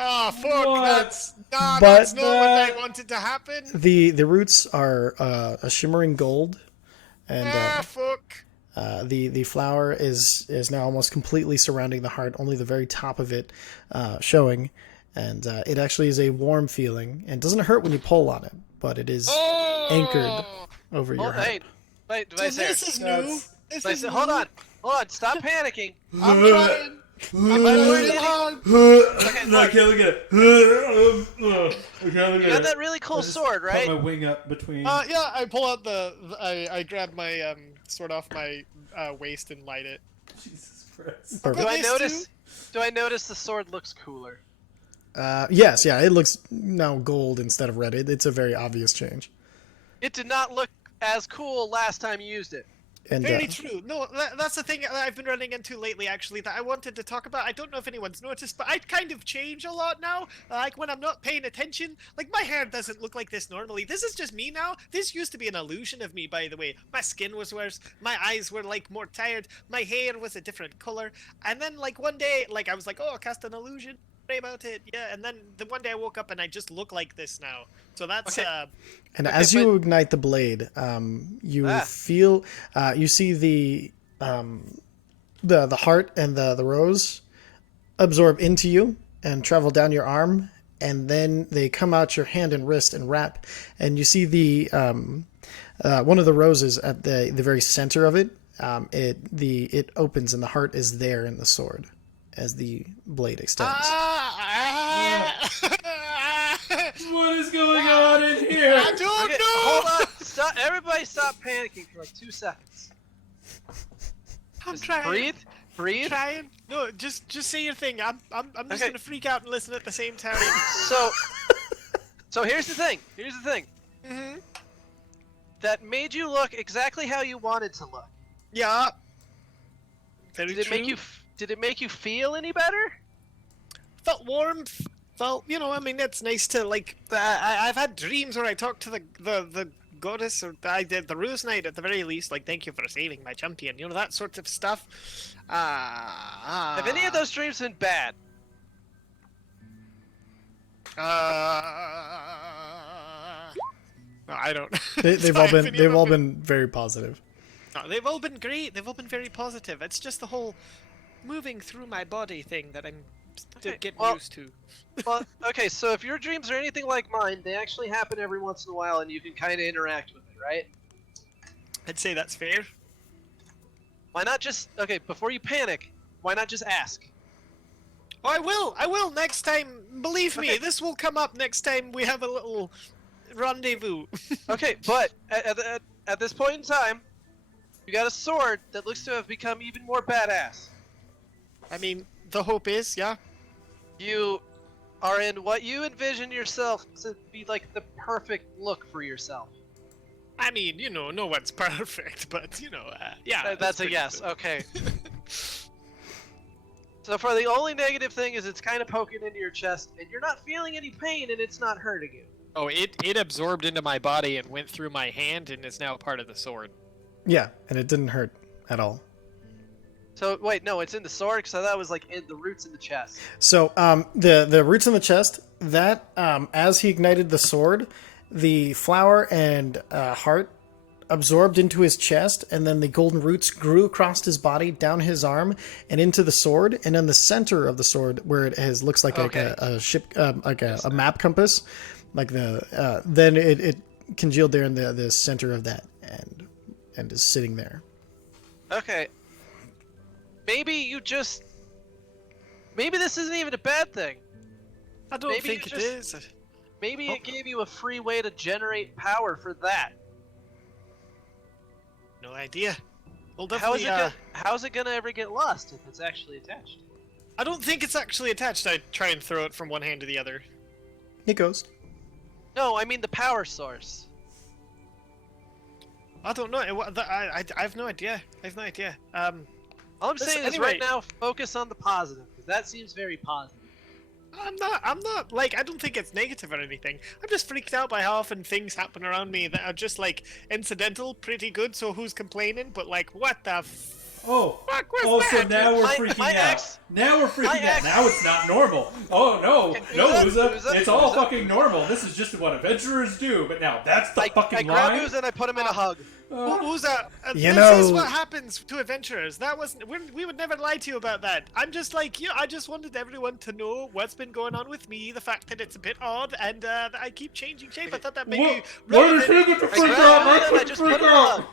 Oh fuck! What? That's But that's not what I that- wanted to happen. The roots are a shimmering gold, and Fuck! the flower is now almost completely surrounding the heart, only the very top of it showing, and it actually is a warm feeling and doesn't hurt when you pull on it, but it is anchored over your Oh, heart. hey, wait, So Vice this is new. This is Hold on, stop panicking. I'm trying. I'm learning. on. No, I can't look at it. I can't look You at got it. that really cool I just sword, Put my right? wing up between. Yeah, I pull out I grab my sword off my waist and light it. Jesus Christ. Perfect. Do I notice the sword looks cooler? Yes, yeah, it looks now gold instead of red. It's a very obvious change. It did not look as cool last time you used it. And Very true. No, that's the thing that I've been running into lately, actually, that I wanted to talk about. I don't know if anyone's noticed, but I kind of change a lot now. Like, when I'm not paying attention, like, my hair doesn't look like this normally. This is just me now. This used to be an illusion of me, by the way. My skin was worse. My eyes were, like, more tired. My hair was a different color. And then, like, one day, like, I was like, oh, I'll cast an illusion. Pray about it. Yeah, and then the one day I woke up and I just look like this now. So that's, Okay. And Okay, as you but- ignite the blade, you Ah. feel, you see the heart and the rose absorb into you and travel down your arm, and then they come out your hand and wrist and wrap, and you see the one of the roses at the very center of it. It opens and the heart is there in the sword as the blade extends. What is going on in here? I don't Okay, know. hold on. Stop. Everybody stop panicking for like 2 seconds. I'm Just trying. breathe. Breathe. Trying. No, just say your thing. I'm just Okay. gonna freak out and listen at the same time. So here's the thing. Mm-hmm. That made you look exactly how you wanted to look. Yeah. Very Did it true. make you feel any better? Felt warm. Felt, I mean, it's nice to, like, I've had dreams where I talked to the goddess, or I did the Rose Knight at the very least, like, thank you for saving my champion, that sort of stuff. Have any of those dreams been bad? I don't. They've all been very positive. No, they've all been great. They've all been very positive. It's just the whole moving through my body thing that I'm still Okay, getting well- used to. Well, okay, so if your dreams are anything like mine, they actually happen every once in a while, and you can kind of interact with it, right? I'd say that's fair. Why not just before you panic? Why not just ask? Oh, I will next time. Believe me, Okay. this will come up next time we have a little rendezvous. Okay, but at this point in time, you got a sword that looks to have become even more badass. I mean, the hope is, yeah. You are in what you envision yourself to be like the perfect look for yourself. I mean, no one's perfect, but yeah. That's a pretty yes. good. Okay. So far, the only negative thing is it's kind of poking into your chest, and you're not feeling any pain, and it's not hurting you. Oh, it absorbed into my body and went through my hand and is now part of the sword. Yeah, and it didn't hurt at all. So wait, no, it's in the sword because I thought it was like in the roots in the chest. So the roots in the chest, that as he ignited the sword, the flower and heart absorbed into his chest, and then the golden roots grew across his body, down his arm, and into the sword. And in the center of the sword, where it looks like Okay. a ship, like a map compass, like then it congealed there in the center of that, and is sitting there. Okay. Maybe this isn't even a bad thing. I don't Maybe think you it just- is. Maybe it gave you a free way to generate power for that. No idea. Well, How is definitely. how's it gonna ever get lost if it's actually attached? I don't think it's actually attached. I try and throw it from one hand to the other. It goes. No, I mean the power source. I don't know. I have no idea. All I'm Listen, saying is anyway- right now, focus on the positive, because that seems very positive. I'm not, like, I don't think it's negative or anything. I'm just freaked out by how often things happen around me that are just, like, incidental, pretty good, so who's complaining? But, like, what the Oh, fuck was so that? now we're My- freaking my out. ex- Now we're my freaking out. ex- Now it's not normal. Oh no, Okay, no, Uza, Uza, Uza, it's all Uza. fucking normal. This is just what adventurers do. But now that's the I fucking grab line. Uza and I put him in a hug. Uza, You this is know- what happens to adventurers. That was we would never lie to you about that. I'm just like, I just wanted everyone to know what's been going on with me, the fact that it's a bit odd, and that I keep changing shape. I thought that made me What? Why did relevant. you get to I freak grabbed out? Uza I and I couldn't just freak put him in a hug.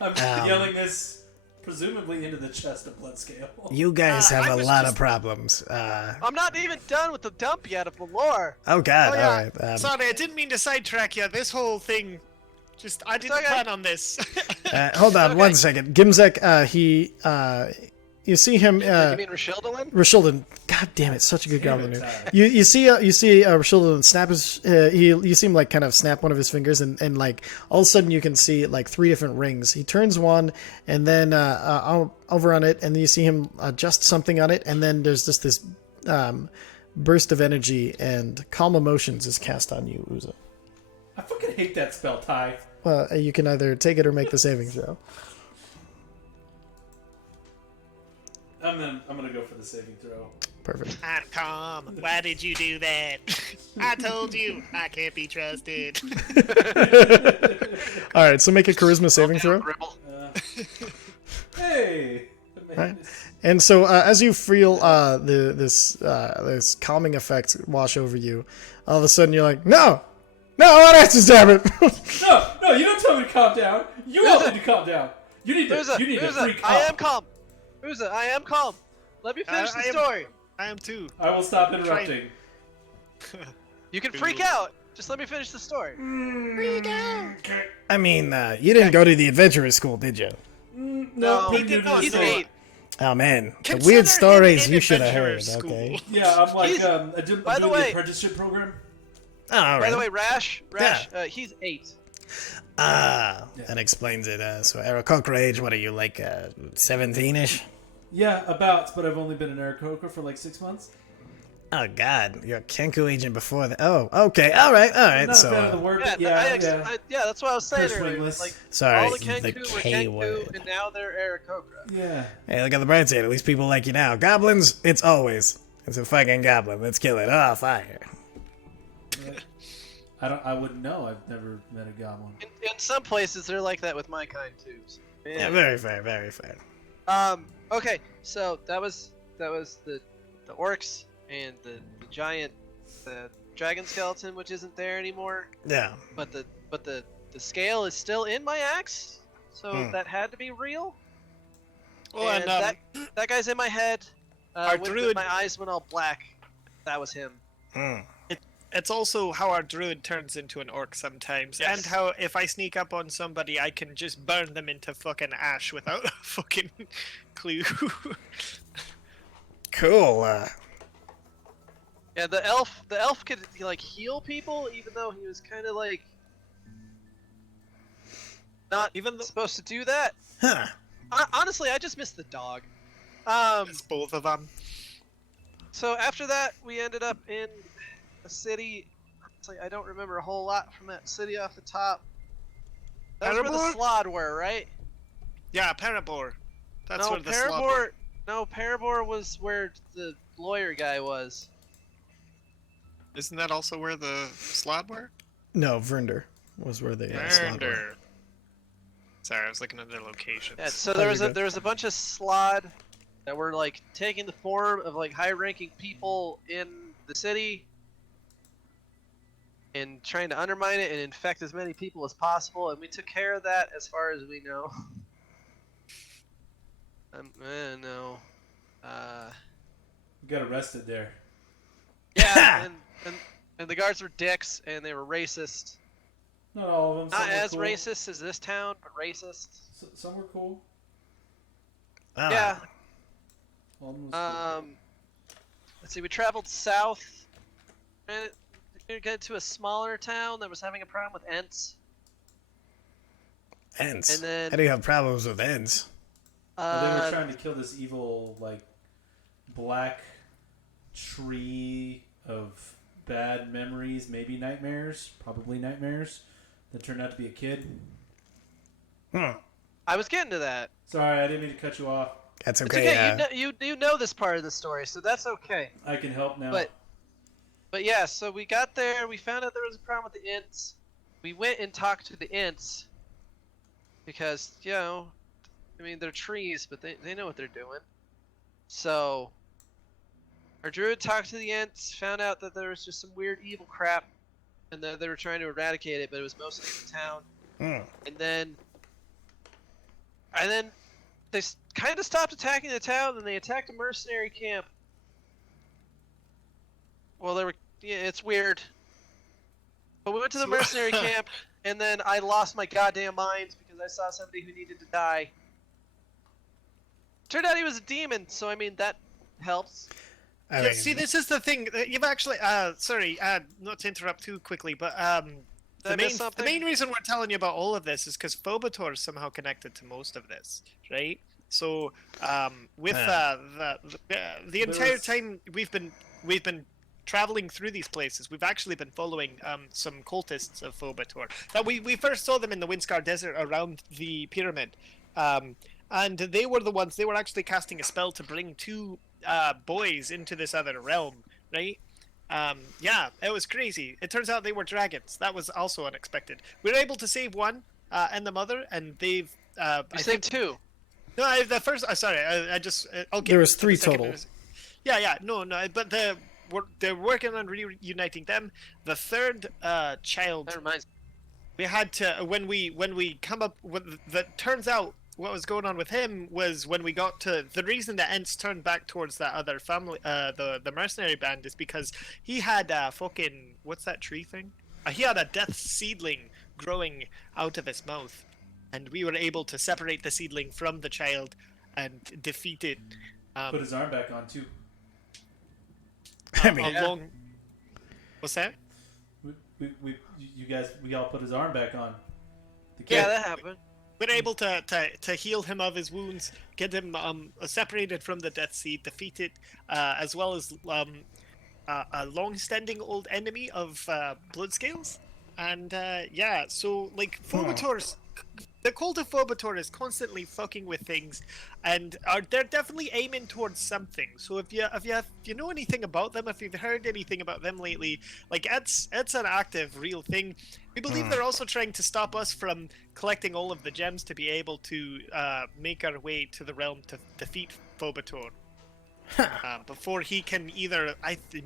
out. I'm yelling this presumably into the chest of blood scale. You guys I have a was lot just- of problems. I'm not even done with the dump yet of the lore. Oh God! Oh, yeah. All right. Sorry, I didn't mean to sidetrack you. This whole thing, I didn't okay. plan on this. Hold on Okay. one second. Gimzek, You see him. You mean Rashildalin? Rashildalin. God damn it, such a good Damn goblin it, name. Ty. You see Rashildalin snap his. You see him like kind of snap one of his fingers, and like all of a sudden you can see like 3 different rings. He turns one, and then over on it, and then you see him adjust something on it, and then there's just this burst of energy, and calm emotions is cast on you, Uza. I fucking hate that spell, Ty. You can either take it or make the saving throw. I'm gonna go for the saving throw. Perfect. I'm calm. Why did you do that? I told you I can't be trusted. All right, so make a charisma saving throw. Gribble. Hey. Right. And so as you feel this calming effect wash over you, all of a sudden you're like, no, I want to stab it. No, you don't tell me to calm down. You all need to calm down. You need to free calm. I am calm. Uza, I am calm. Let me finish the story. I am too. I will stop interrupting. You can freak out. Just let me finish the story. I mean, you didn't go to the adventurers school, did you? No, he we did do not. this He's story. 8. Oh man, the Consider weird him stories in you should have heard. adventurers school. Okay. Yeah, I'm like He's- I'm by the doing way- the apprenticeship program. Oh, all right. By the way, Rash, he's 8. That explains it. So Aarakocra age, what are you, like 17-ish? Yeah, about, but I've only been an Aarakocra for like 6 months. Oh God, you're a Kenku agent before that. Oh, okay, all right. I'm not So, a fan of the word, but Yeah, yeah. that's what I was saying Curse earlier. wingless. Like, sorry, all the Kenku were K Kenku, word. and now they're Aarakocra. Yeah. Hey, look at the bright side. At least people like you now. Goblins, it's a fucking goblin. Let's kill it. Oh, fire. I wouldn't know. I've never met a goblin. In some places, they're like that with my kind too. So, Yeah, very fair, very fair. Okay, so that was the orcs and the giant dragon skeleton, which isn't there anymore. Yeah. But the scale is still in my axe, so that had to be real. Well, and that guy's in my head. Our With druid- my eyes went all black. That was him. It's also how our druid turns into an orc sometimes, Yes. and how if I sneak up on somebody, I can just burn them into fucking ash without a fucking clue. Cool. Yeah, the elf could like heal people, even though he was kind of like not Even though supposed to do that. Huh. Honestly, I just missed the dog. it's both of them. So after that, we ended up in a city. It's like I don't remember a whole lot from that city off the top. That was where the Parabor? Slod were, right? Yeah, Parabor. That's no, where the slot were. Parabor was where the lawyer guy was. Isn't that also where the slot were? No, Vrinder was where they slot were. Murder. Sorry, I was looking at their locations. Yeah, so Oh, there you're was a good. there was a bunch of Slod that were like taking the form of like high-ranking people in the city and trying to undermine it and infect as many people as possible, and we took care of that as far as we know. No. We got arrested there. Yeah, and the guards were dicks and they were racist. Not all of them. Not some were as cool. racist as this town, but racist. Some were cool. Ah. Yeah. All of them was cool. Let's see. We traveled south and we got to a smaller town that was having a problem with Ents. Ents. And then How do you have problems with ents? Well, they were trying to kill this evil, like, black tree of bad memories, maybe nightmares, probably nightmares, that turned out to be a kid. I was getting to that. Sorry, I didn't mean to cut you off. That's It's okay. okay. You know this part of the story, so that's okay. I can help now. But yeah, so we got there. We found out there was a problem with the Ints. We went and talked to the Ints because I mean they're trees, but they know what they're doing. So our druid talked to the Ints, found out that there was just some weird evil crap, and that they were trying to eradicate it, but it was mostly in the town. And then they kind of stopped attacking the town, and they attacked a mercenary camp. Well, it's weird. But we went to the mercenary camp, and then I lost my goddamn mind because I saw somebody who needed to die. Turned out he was a demon, so I mean that helps. I Yeah, mean, see, this is the thing. You've actually, sorry, not to interrupt too quickly, but Did I miss the something? main reason we're telling you about all of this is because Phobator is somehow connected to most of this, right? So, with the entire was- time we've been traveling through these places, we've actually been following some cultists of Phobator. That we first saw them in the Windscar Desert around the pyramid, and they were the ones. They were actually casting a spell to bring two boys into this other realm, right? Yeah, it was crazy. It turns out they were dragons. That was also unexpected. We were able to save one and the mother, and they've. You saved two. No, the first. Sorry, I just. I'll get There was to the 3 second total. Yeah, no, but they're working on reuniting them. The third child, That reminds me. we had to when we come up with that. Turns out what was going on with him was when we got to the reason that Ents turned back towards that other family, the mercenary band, is because he had a fucking what's that tree thing? He had a death seedling growing out of his mouth, and we were able to separate the seedling from the child and defeat it. Put his arm back on too. I mean, Along. What's that? We all put his arm back on. The Yeah, kid. that happened. We're able to heal him of his wounds, get him separated from the Death Seed, defeat it, as well as a long-standing old enemy of Bloodscales. And yeah, so like Phobator's, the cult of Phobator is constantly fucking with things, and they're definitely aiming towards something. So if you know anything about them, if you've heard anything about them lately, like it's an active, real thing. We believe they're also trying to stop us from collecting all of the gems to be able to make our way to the realm to defeat Phobator. Before he can either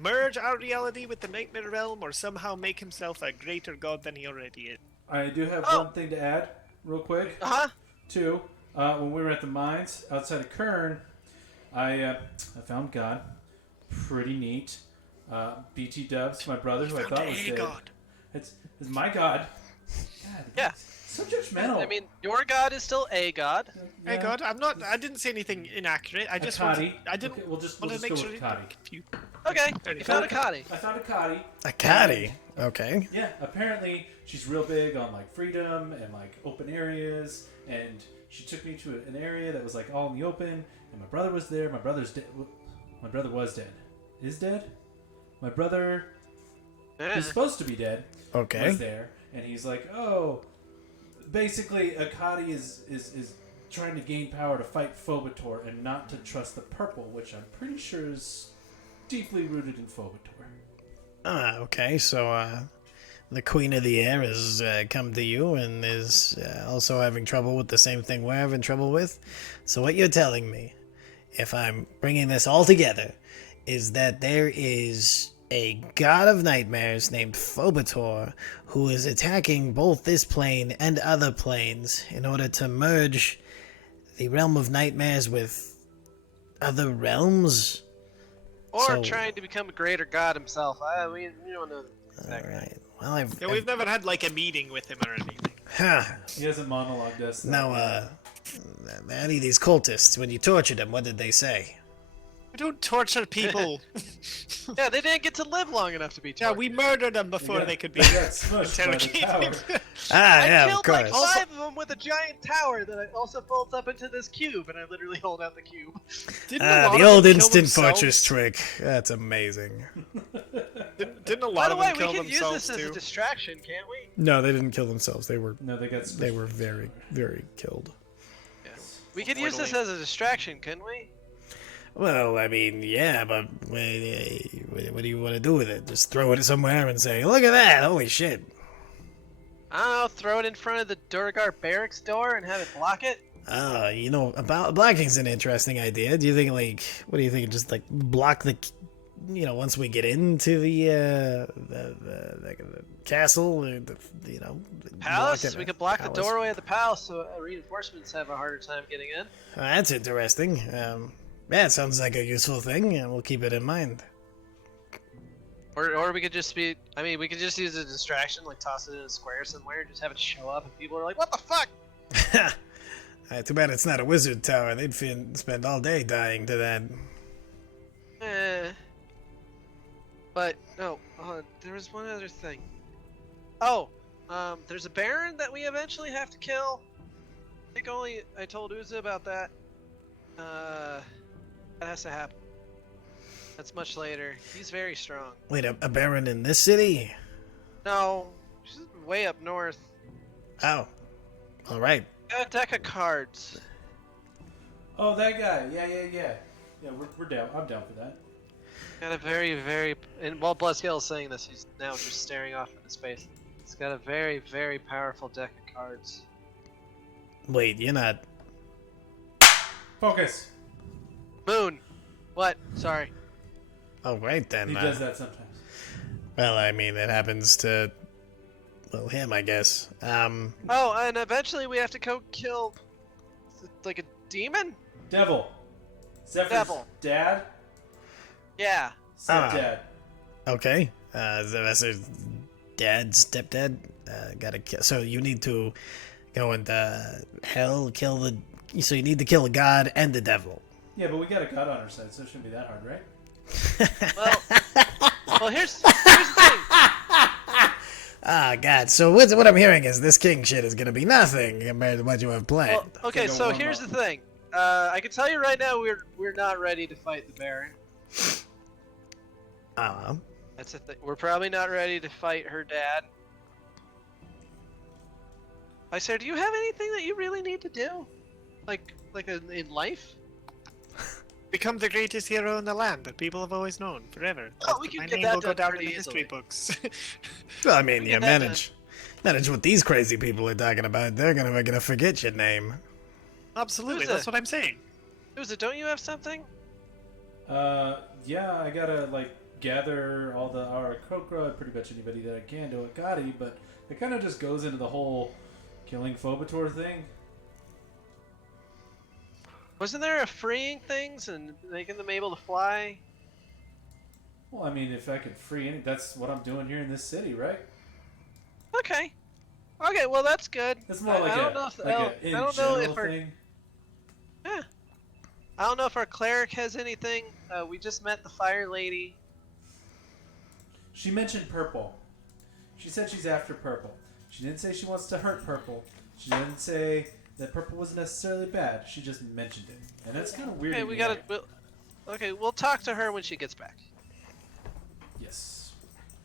merge our reality with the Nightmare Realm or somehow make himself a greater god than he already is. I do have Oh. one thing to add, real quick. Uh-huh. Two, when we were at the mines outside of Khirn, I found God. Pretty neat. BT Dubs, my brother, who I thought was dead. God. It's my God. God. Yeah. So judgmental. I mean, your god is still a god. Yeah. Hey God, I didn't say anything inaccurate. I just wanted, Akati. I didn't Okay, we'll just want to go make sure with you didn't Akati. get confused. Okay, Fair you found a enough. Kadi. I found Akati. a caddy. Okay. Yeah, apparently she's real big on like freedom and like open areas, and she took me to an area that was like all in the open, and my brother was there. My brother's dead. My brother was dead. Is dead? My brother who's supposed to be dead Okay. was there, and he's like, oh, basically Akati is trying to gain power to fight Phobator and not to trust the purple, which I'm pretty sure is deeply rooted in Phobator. Okay. So, the Queen of the Air has come to you and is also having trouble with the same thing we're having trouble with. So what you're telling me, if I'm bringing this all together, is that there is a god of nightmares named Phobator who is attacking both this plane and other planes in order to merge the realm of nightmares with other realms? Or So- trying to become a greater god himself. We don't know. Alright. Well, I've... Yeah, we've never had like a meeting with him or anything. Huh. He hasn't monologued us. that Now, way. any of these cultists, when you tortured them, what did they say? We don't torture people. Yeah, they didn't get to live long enough to be Yeah, tortured. we murdered them before they could be They got smushed by the tower. interrogated. Ah, I yeah, of killed like course. 5 of them with a giant tower that also folds up into this cube, and I literally hold out the cube. Didn't a lot The of old them kill instant themselves? fortress trick. That's amazing. Didn't a By lot the of way, them we kill could use themselves this as a too? distraction, can't we? No, they didn't kill themselves. They were No, they got smushed. they were very, very killed. We could use this as a distraction, couldn't we? Well, I mean, yeah, but what do you want to do with it? Just throw it somewhere and say, "Look at that! Holy shit!" I don't know, throw it in front of the Durgar barracks door and have it block it? About blocking's an interesting idea. Do you think, like, what do you think? Just like block the, once we get into the castle, Palace? block it- We could block the palace. doorway of the palace so reinforcements have a harder time getting in. That's interesting. Yeah, it sounds like a useful thing, and we'll keep it in mind. Or we could just we could just use a distraction, like toss it in a square somewhere and just have it show up and people are like, what the fuck? Too bad it's not a wizard tower. They'd spend all day dying to that. But no, there was one other thing. Oh, there's a baron that we eventually have to kill. I think I told Uza about that. That has to happen. That's much later. He's very strong. Wait, a baron in this city? No, she's way up north. Oh, all right. Got a deck of cards. Oh, that guy. Yeah. Yeah, we're down. I'm down for that. Got a very, and while Bloodskill is saying this, he's now just staring off into space. He's got a very powerful deck of cards. Wait, you're not. Focus. Moon. What? Sorry. Oh, right then. He does that sometimes. Well, I mean, it happens to, well, him, I guess. Oh, and eventually we have to go kill, like, a demon? Devil. Zephyr's Devil. dad? Yeah. Stepdad. Okay. Sylvester's dad, stepdad, gotta kill. So you need to go into hell, so you need to kill a god and the devil. Yeah, but we got a god on our side, so it shouldn't be that hard, right? Well, here's the thing. Ah, God. So what I'm hearing is this king shit is gonna be nothing compared to what you have planned. Well, okay, Take a so warm here's up. the thing. I can tell you right now, we're not ready to fight the Baron. That's the thing. We're probably not ready to fight her dad. I said, do you have anything that you really need to do, like in life? Become the greatest hero in the land that people have always known forever. Oh, we can My get name that will go done down in pretty the history easily. books. Well, I mean, We yeah, get that manage what these crazy people are talking about. They're gonna forget your name. Absolutely, Who's that's that? what I'm saying. Uza, don't you have something? Yeah, I gotta, like, gather all the Aarakocra and pretty much anybody that I can to Akadi, but it kind of just goes into the whole killing Phobator thing. Wasn't there a freeing things and making them able to fly? Well, I mean, if I could free any, that's what I'm doing here in this city, right? Okay. Okay, well that's good. It's more like I don't know if a in I don't know general if our thing. yeah. I don't know if our cleric has anything. We just met the fire lady. She mentioned purple. She said she's after purple. She didn't say she wants to hurt purple. She didn't say that purple wasn't necessarily bad. She just mentioned it, and that's kind of weird. Okay, to we me. gotta. We'll talk to her when she gets back. Yes.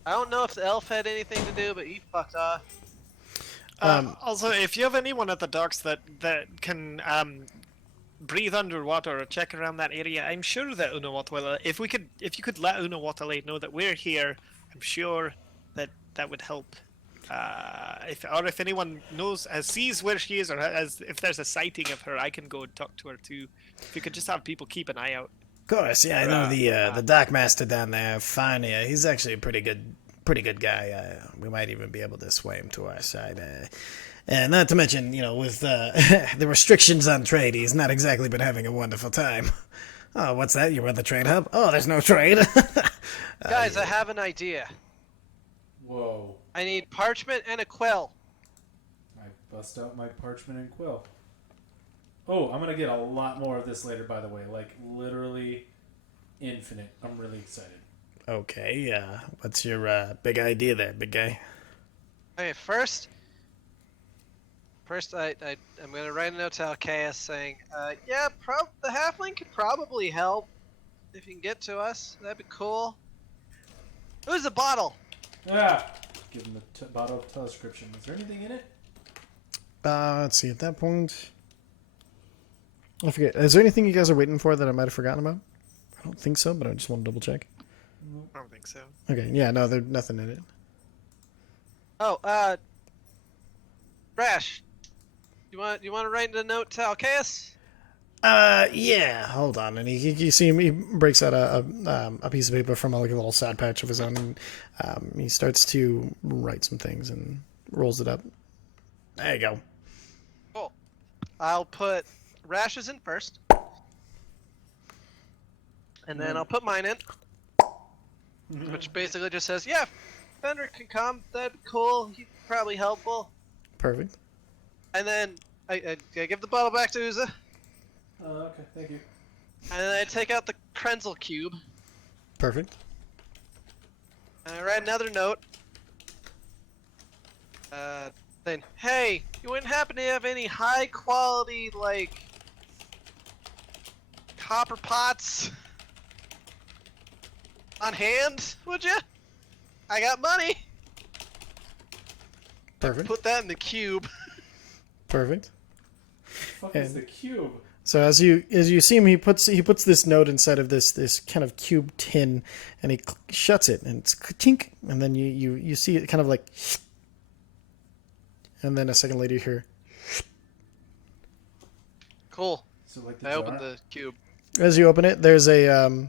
I don't know if the elf had anything to do, but he fucked off. Also, if you have anyone at the docks that can breathe underwater or check around that area, I'm sure that Unawatawala, if you could let Unawatawala know that we're here, I'm sure that would help. If anyone knows, sees where she is, or if there's a sighting of her, I can go and talk to her too. If you could just have people keep an eye out. Of course, yeah, I know the dock master down there, fine. Yeah, he's actually a pretty good guy. We might even be able to sway him to our side. And not to mention, with the restrictions on trade, he's not exactly been having a wonderful time. Oh, what's that? You run the trade hub? Oh, there's no trade. Guys, I have an idea. Whoa. I need parchment and a quill. I bust out my parchment and quill. Oh, I'm gonna get a lot more of this later, by the way. Like, literally infinite. I'm really excited. Okay, what's your big idea there, big guy? Okay, first I'm gonna write a note to Alcaeus saying, the halfling could probably help if you can get to us. That'd be cool. Who's the bottle? Ah! Give him the bottle of telescription. Is there anything in it? Let's see, at that point... I forget. Is there anything you guys are waiting for that I might have forgotten about? I don't think so, but I just want to double check. I don't think so. Okay, yeah, no, there's nothing in it. Oh, Rash. You want to write a note to Alcaeus? Yeah, hold on. And you see him, he breaks out a piece of paper from like a little side patch of his own, and he starts to write some things and rolls it up. There you go. Cool. I'll put Rash's in first. And then I'll put mine in. Which basically just says, yeah, Fender can come. That'd be cool. He'd probably helpful. Perfect. And then I give the bottle back to Uza, Okay, thank you. and then I take out the Krenzel cube, Perfect. and I write another note. Saying, hey, you wouldn't happen to have any high quality, like, copper pots on hand, would you? I got money. Perfect. Put that in the cube. Perfect. Fuck is the cube? So as you see him, he puts this note inside of this kind of cube tin, and he shuts it, and it's tink, and then you see it kind of like, and then a second later you hear. Cool. So like the I jar? opened the cube. As you open it, there's a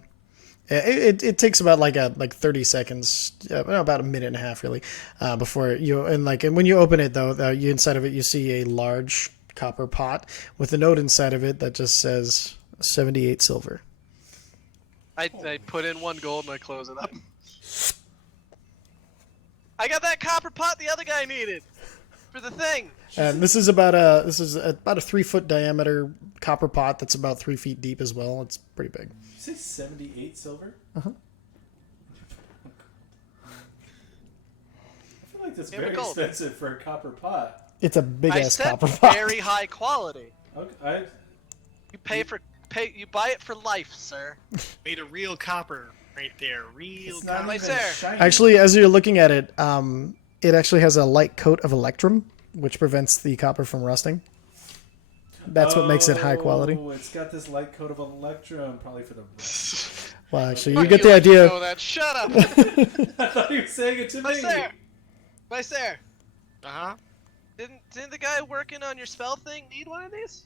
it takes about like 30 seconds, about a minute and a half really, before you and when you open it though, you inside of it you see a large copper pot with a note inside of it that just says 78 silver. I put in 1 gold and I close it up. I got that copper pot the other guy needed for the thing. And this is about a 3-foot diameter copper pot that's about 3 feet deep as well. It's pretty big. Did you say 78 silver? Uh-huh. I feel like that's Yeah, very gold. expensive for a copper pot. It's a big I ass said copper pot. very high quality. Okay, You buy it for life, sir. Made of real copper right there. Real it's not copper. even there. shiny. Actually, as you're looking at it, it actually has a light coat of electrum, which prevents the copper from rusting. That's what makes it high quality. Oh, it's got this light coat of electrum, probably for the rust. Well, actually, Fuck you get the let you idea. know that. Shut up. I thought you were saying it to me. My sir. Uh-huh. Didn't the guy working on your spell thing need one of these?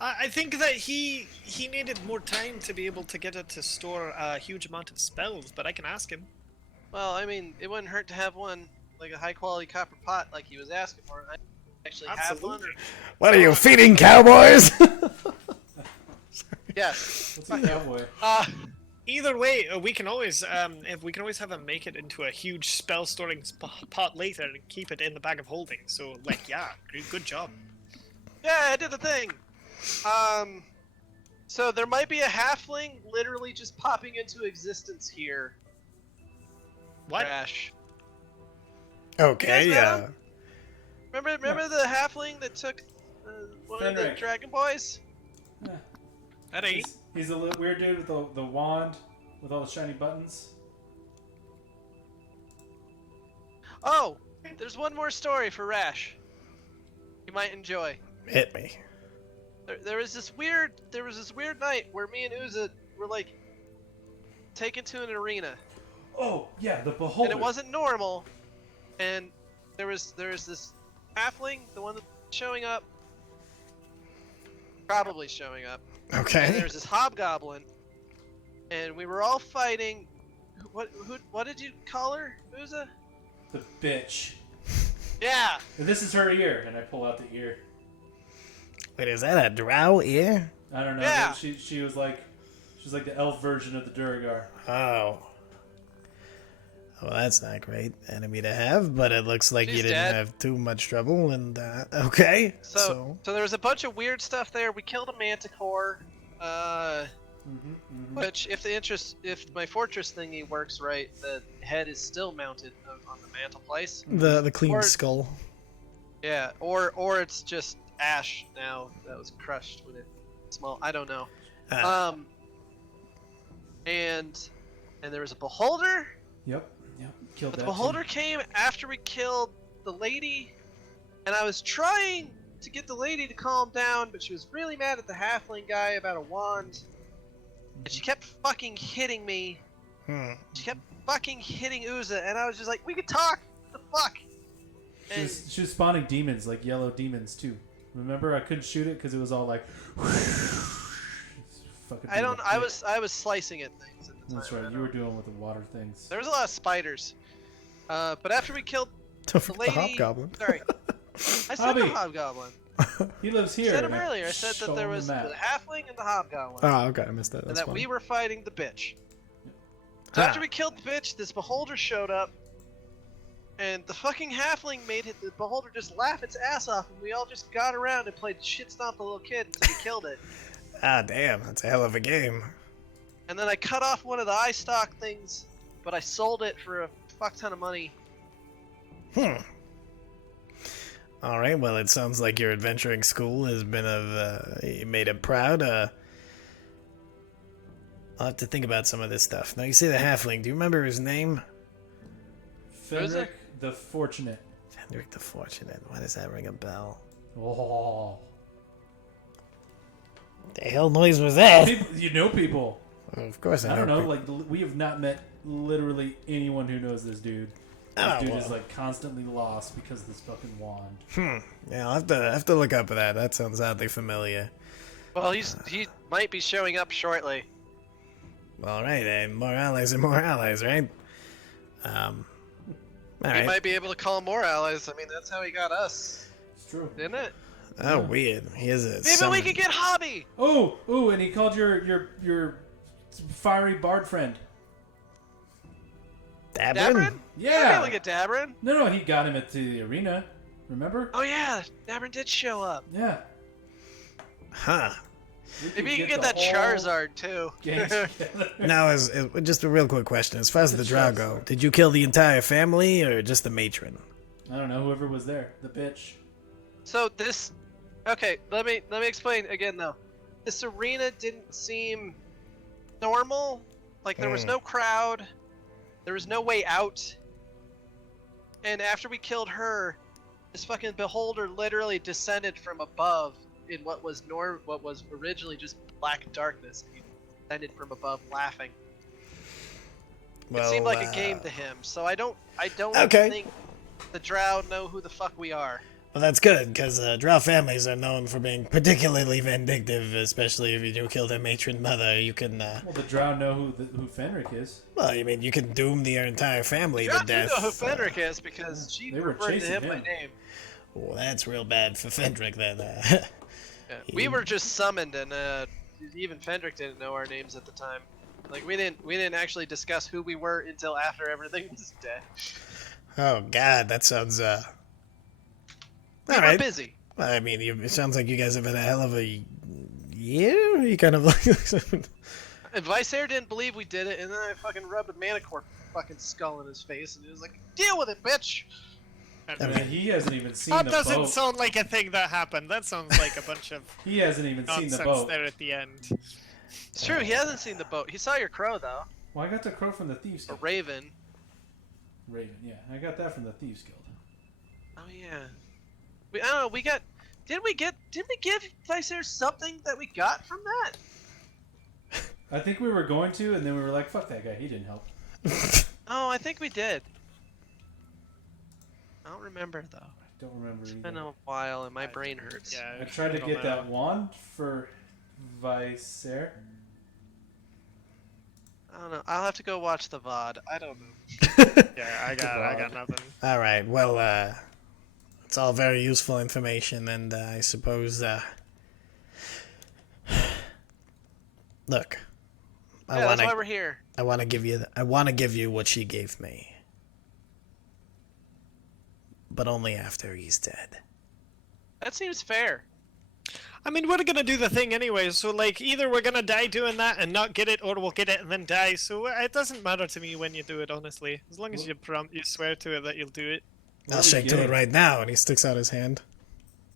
I think that he needed more time to be able to get it to store a huge amount of spells, but I can ask him. Well, I mean, it wouldn't hurt to have one, like a high quality copper pot, like he was asking for. I actually have one. Absolutely. What are you feeding cowboys? Yes. What's a cowboy? Either way, we can always have him make it into a huge spell storing pot later and keep it in the bag of holding. So, yeah, good job. Yeah, I did the thing. So there might be a halfling literally just popping into existence here. What? Crash. Okay, You guys met yeah. him? Remember the halfling that took one of the Fenric. dragon boys? Yeah. That ain't. He's a little weird dude with the wand with all the shiny buttons. Oh, there's one more story for Rash. You might enjoy. Hit me. There was this weird night where me and Uza were taken to an arena, Oh yeah, the beholder. and it wasn't normal. And there was this halfling, the one that's showing up, probably showing up. And Okay. there's this hobgoblin, and we were all fighting. What did you call her, Uza? the bitch. Yeah. And this is her ear, and I pull out the ear. Wait, is that a drow ear? I don't know. Yeah. She was like the elf version of the Duragar. Oh. Well, that's not great enemy to have, but it looks like you She's didn't dead. have too much trouble. And okay, So there was a bunch of weird stuff there. We killed a manticore. Which, if my fortress thingy works right, the head is still mounted on the mantelpiece. the clean Or- skull. Yeah, or it's just ash now that was crushed with it. Small, I don't know. Ah. And there was a beholder. Yep. Killed But that. the beholder came after we killed the lady, and I was trying to get the lady to calm down, but she was really mad at the halfling guy about a wand, and she kept fucking hitting me. She kept fucking hitting Uza, and I was just like, we could talk. What the fuck? She was spawning demons, like yellow demons too. Remember, I couldn't shoot it because it was all like. Fucking I don't. demon. I was slicing at things at the time. That's I right. don't You know. were doing with the water things. There was a lot of spiders. But after we killed Don't the forget lady, the hobgoblin. sorry, I said Hobby. the hobgoblin. He lives I here. said him and earlier. I said show that there him was the the map. halfling and the hobgoblin, Oh, okay, I missed that. and That's that fine. we were fighting the bitch. So Ah. after we killed the bitch, this beholder showed up, And the fucking halfling made the beholder just laugh its ass off, and we all just got around and played shit stomp the little kid until we killed it. Ah, damn, that's a hell of a game. And then I cut off one of the eye stock things, but I sold it for a fuck ton of money. All right, well, it sounds like your adventuring school has been you made him proud. I'll have to think about some of this stuff. Now, you say the halfling. Do you remember his name? Fenric the Fortunate. Fenric the Fortunate. Why does that ring a bell? Oh. The hell noise was that? People, you know people. Well, of course I I don't know. people. Like, we have not met literally anyone who knows this dude. This dude is like constantly lost because of this fucking wand. Yeah, I'll have to look up that. That sounds oddly familiar. Well, he might be showing up shortly. All right, more allies and more allies, right? All right. He might be able to call more allies. I mean, that's how he got us, It's true. didn't it? Oh, weird. He is a. Maybe summon. we could get Hobby. Oh, and he called your fiery bard friend. Dabrin? Yeah. Look at Dabrin. No, he got him at the arena. Remember? Oh yeah, Dabrin did show up. Yeah. Huh. Maybe you can get the that whole Charizard too. gang together. Now, just a real quick question. As far as the drow go, did you kill the entire family or just the matron? I don't know. Whoever was there, the bitch. So this, okay, let me explain again though. This arena didn't seem normal. Like there was no crowd, there was no way out. And after we killed her, this fucking beholder literally descended from above in what was originally just black darkness. He descended from above laughing. Well, it seemed like a game to him. So I don't Okay. think the drow know who the fuck we are. Well, that's good, because drow families are known for being particularly vindictive, especially if you do kill their matron mother. You can, Well, the drow know who Fenric is. well, I mean, you can doom their entire family to You death. know who Fenric is because she they were referred to chasing him by him. name. Well, that's real bad for Fendrick, then. Yeah. We were just summoned, and even Fendrick didn't know our names at the time. Like we didn't actually discuss who we were until after everything was dead. Oh, God, that sounds, We were busy. Well, I mean, it sounds like you guys have had a hell of a year. You kind of like... And Visair didn't believe we did it, and then I fucking rubbed a Manicore fucking skull in his face, and he was like, "Deal with it, bitch." I mean, he hasn't even seen That the doesn't boat. sound like a thing that happened. That sounds like a bunch of He hasn't even seen nonsense the boat. there at the end. It's true. He hasn't seen the boat. He saw your crow though, Well, I got the crow from the Thieves or Guild. Raven. Raven, yeah. I got that from the Thieves Guild. Oh yeah. I don't know. We got. Did we give Visair something that we got from that? I think we were going to, and then we were like, fuck that guy. He didn't help. Oh, I think we did. I don't remember though. I don't remember It's either. been a while, and my brain hurts. Yeah, I tried to don't get know. that wand for Visair. I don't know. I'll have to go watch the VOD. I don't know. Yeah, I got nothing. All right, well, it's all very useful information, and I suppose, look, Yeah, that's why we're here. I want to give you what she gave me, but only after he's dead. That seems fair. I mean, we're gonna do the thing anyway, so like, either we're gonna die doing that and not get it, or we'll get it and then die, so it doesn't matter to me when you do it, honestly. As long as you swear to it that you'll do it. I'll shake to it right now, and he sticks out his hand.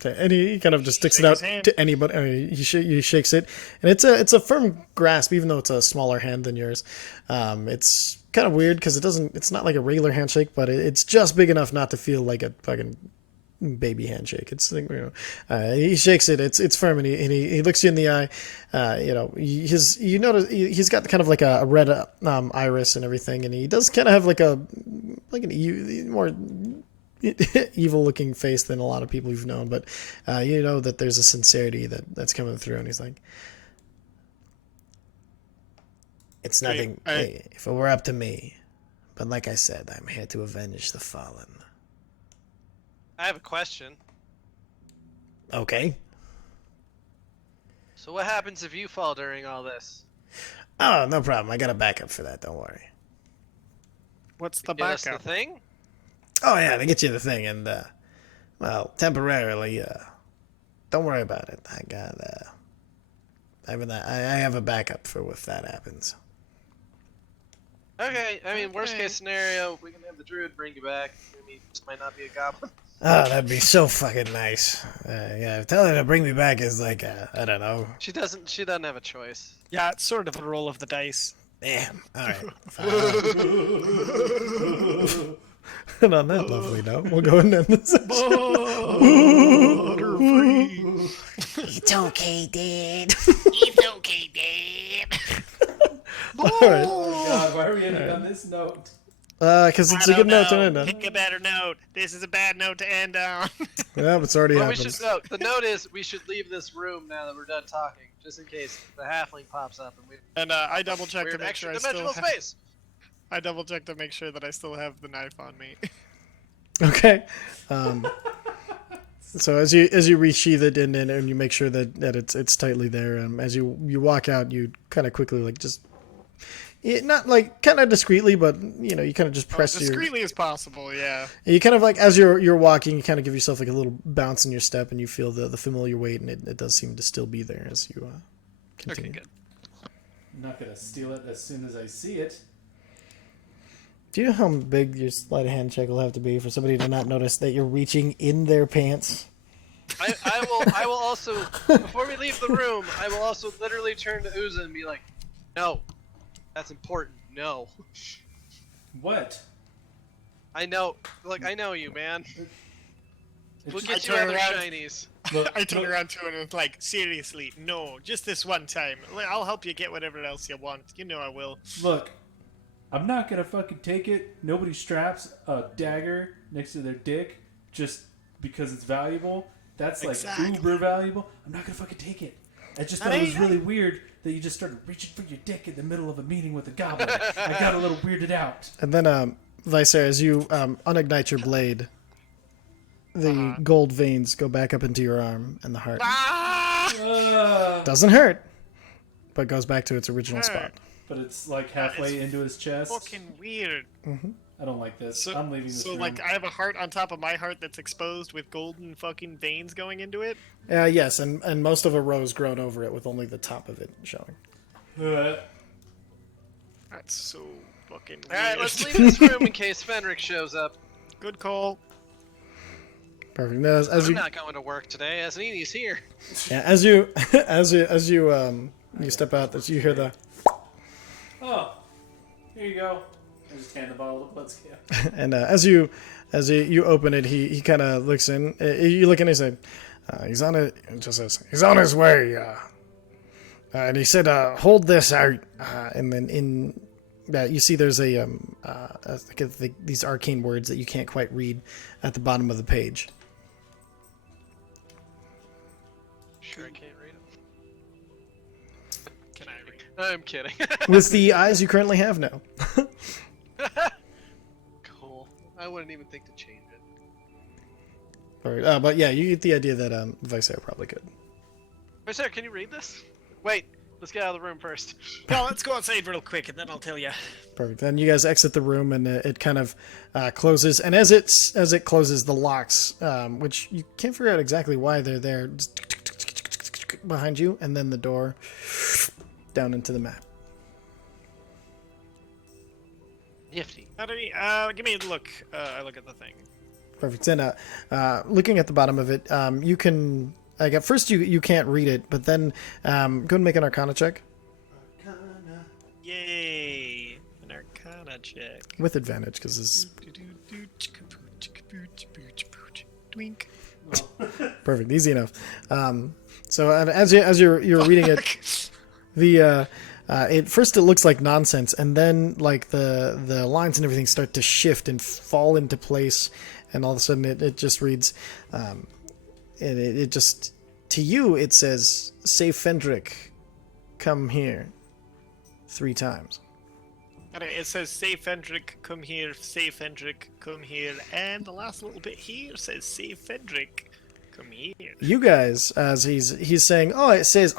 And he kind of just sticks it Shake out his hand. to anybody. I mean, he shakes it, and it's a firm grasp, even though it's a smaller hand than yours. It's kind of weird because it's not like a regular handshake, but it's just big enough not to feel like a fucking baby handshake. It's like, he shakes it. It's firm, and he looks you in the eye. You notice he's got kind of like a red iris and everything, and he does kind of have like an more evil looking face than a lot of people you've known, but you know that there's a sincerity that's coming through, and he's like, it's nothing. Hey, if it were up to me, but like I said, I'm here to avenge the fallen. I have a question. Okay. So what happens if you fall during all this? Oh, no problem. I got a backup for that. Don't worry. What's the Get us backup? the thing? Oh yeah, they get you the thing, and well, temporarily, don't worry about it. I got I have a backup for if that happens. Okay, I mean, worst Okay. case scenario, we can have the druid bring you back. I mean, this might not be a goblin. Oh, that'd be so fucking nice. Yeah, tell her to bring me back is like, I don't know. She doesn't have a choice. Yeah, it's sort of a roll of the dice. Damn. All right. And on that lovely note, we'll go and end this episode. It's okay, Dad. It's okay, Dad. All right. Oh God, why are we ending on this note? Because it's a good note to end on. Pick a better note. This is a bad note to end on. Yeah, it's already Well, we happened. should note. The note is we should leave this room now that we're done talking, just in case the halfling pops up and we. And I double checked to Weird make sure extra I still dimensional have, space. I double checked to make sure that I still have the knife on me. Okay. So as you resheath it and you make sure that it's tightly there, as you walk out, you kind of quickly like just. Not like kind of discreetly, but you kind of just press Discreetly as possible, yeah. You kind of like as you're walking, you kind of give yourself like a little bounce in your step, and you feel the familiar weight, and it does seem to still be there as you continue. Okay, good. I'm not gonna steal it as soon as I see it. Do you know how big your sleight of hand check will have to be for somebody to not notice that you're reaching in their pants? I will also before we leave the room, I will also literally turn to Uza and be like, no, that's important. No, What? I know. Look, I know you, man. We'll It's- get you turn other around. shinies. Look, I turn look, around to him and was like, seriously, no, just this one time. I'll help you get whatever else you want. You know I will. Look, I'm not gonna fucking take it. Nobody straps a dagger next to their dick just because it's valuable. That's like Exactly. uber valuable. I'm not gonna fucking take it. I just thought it was really weird that you just started reaching for your dick in the middle of a meeting with a goblin. I got a little weirded out. And then, Vicer, as you unignite your blade, the gold veins go back up into your arm, and the heart doesn't hurt, but goes back to its original spot. But it's like halfway into his chest. Fucking weird. I don't like this. So, I'm leaving this so room. like, I have a heart on top of my heart that's exposed with golden fucking veins going into it? Yes, and most of a row's grown over it with only the top of it showing. That's so fucking weird. All right, let's leave this room in case Fenric shows up. Good call. Perfect. Now, as I'm you not going to work today. Asini's here. yeah, as you you step out, that you hear the Oh, here you go. I just hand the bottle to Bloodscale. and as you open it, he kind of looks in. You look in and say, he's on it. It just says he's on his way. And he said, hold this out. And then in that you see there's these arcane words that you can't quite read at the bottom of the page. Sure, I can't read it. Can I read? I'm kidding. With the eyes you currently have now. Cool. I wouldn't even think to change it. Alright, but yeah, you get the idea that Vicer probably could. Wait, sir, can you read this? Wait, let's get out of the room first. Well, let's go outside real quick and then I'll tell you. Perfect. Then you guys exit the room, and it kind of closes. And as it closes, the locks, which you can't figure out exactly why they're there, just behind you, and then the door down into the map. Nifty. How do we, give me a look. I look at the thing. Perfect. And looking at the bottom of it, you can. Like at first you can't read it, but then go and make an Arcana check Yay! An Arcana check. with advantage because this. Twink. Perfect, easy enough. So as you're reading it, the at first it looks like nonsense, and then like the lines and everything start to shift and fall into place, and all of a sudden it just reads, and it just to you it says, "Say Fendrick, come here," 3 times. Okay, it says, "Say Fendrick, come here, say Fendrick, come here," and the last little bit here says, "Say Fendrick, come here." You guys, as he's saying, "Oh, it says,"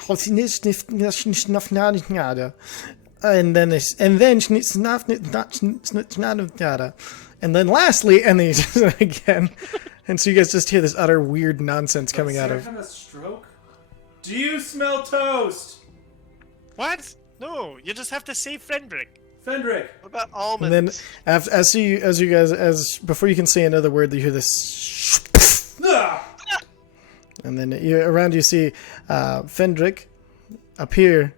and then and then lastly, and then again, and so you guys just hear this utter weird nonsense coming out of. Have a stroke? Do you smell toast? What? No, you just have to save Fendrick. Fendrick. What about almonds? And then as you guys before you can say another word, you hear this, Ah! and then around you see Fendrick appear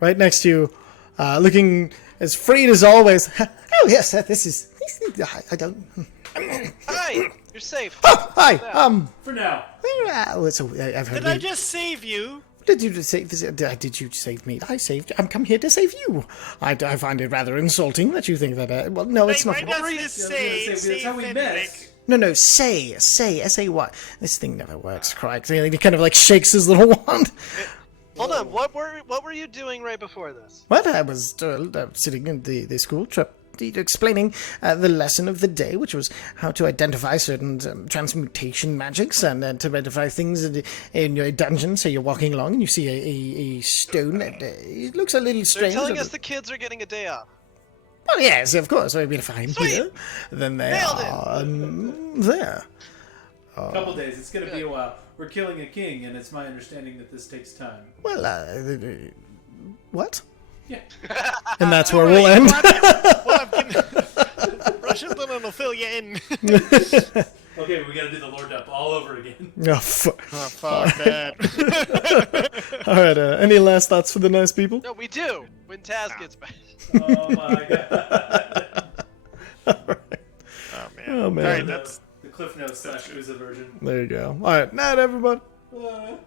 right next to you, looking as frayed as always. Oh yes, this is. I don't. Hi, you're safe. Oh, hi. For now. I've heard. Did I just save you? Did you save? Did you save me? I saved. I'm come here to save you. I find it rather insulting that you think that. Well, no, it's not. Why does this say That's how we Fendrick? met. No. Say. S-A-Y. This thing never works, Craig. He kind of like shakes his little wand. Hold on, what were you doing right before this? What? I was sitting in the school trip. Explaining the lesson of the day, which was how to identify certain transmutation magics and to identify things in your dungeon. So you're walking along and you see a stone that it looks a little They're strange. telling us the kids are getting a day off. Well, yes, of course. I mean, if I'm Sweet. here, then they Nailed are there. A couple days. It's gonna be a while. We're killing a king, and it's my understanding that this takes time. Well, what? Yeah. And that's where we'll end. Russian will fill you in. Okay, we gotta do the Lord Up all over again. Oh, Fuck that. All right. Any last thoughts for the nice people? No, we do when Taz gets back. Oh my god. All right. Oh man. Oh man. All right, that's The Cliff Notes / Uza version. There you go. All right. Night, everybody. Bye.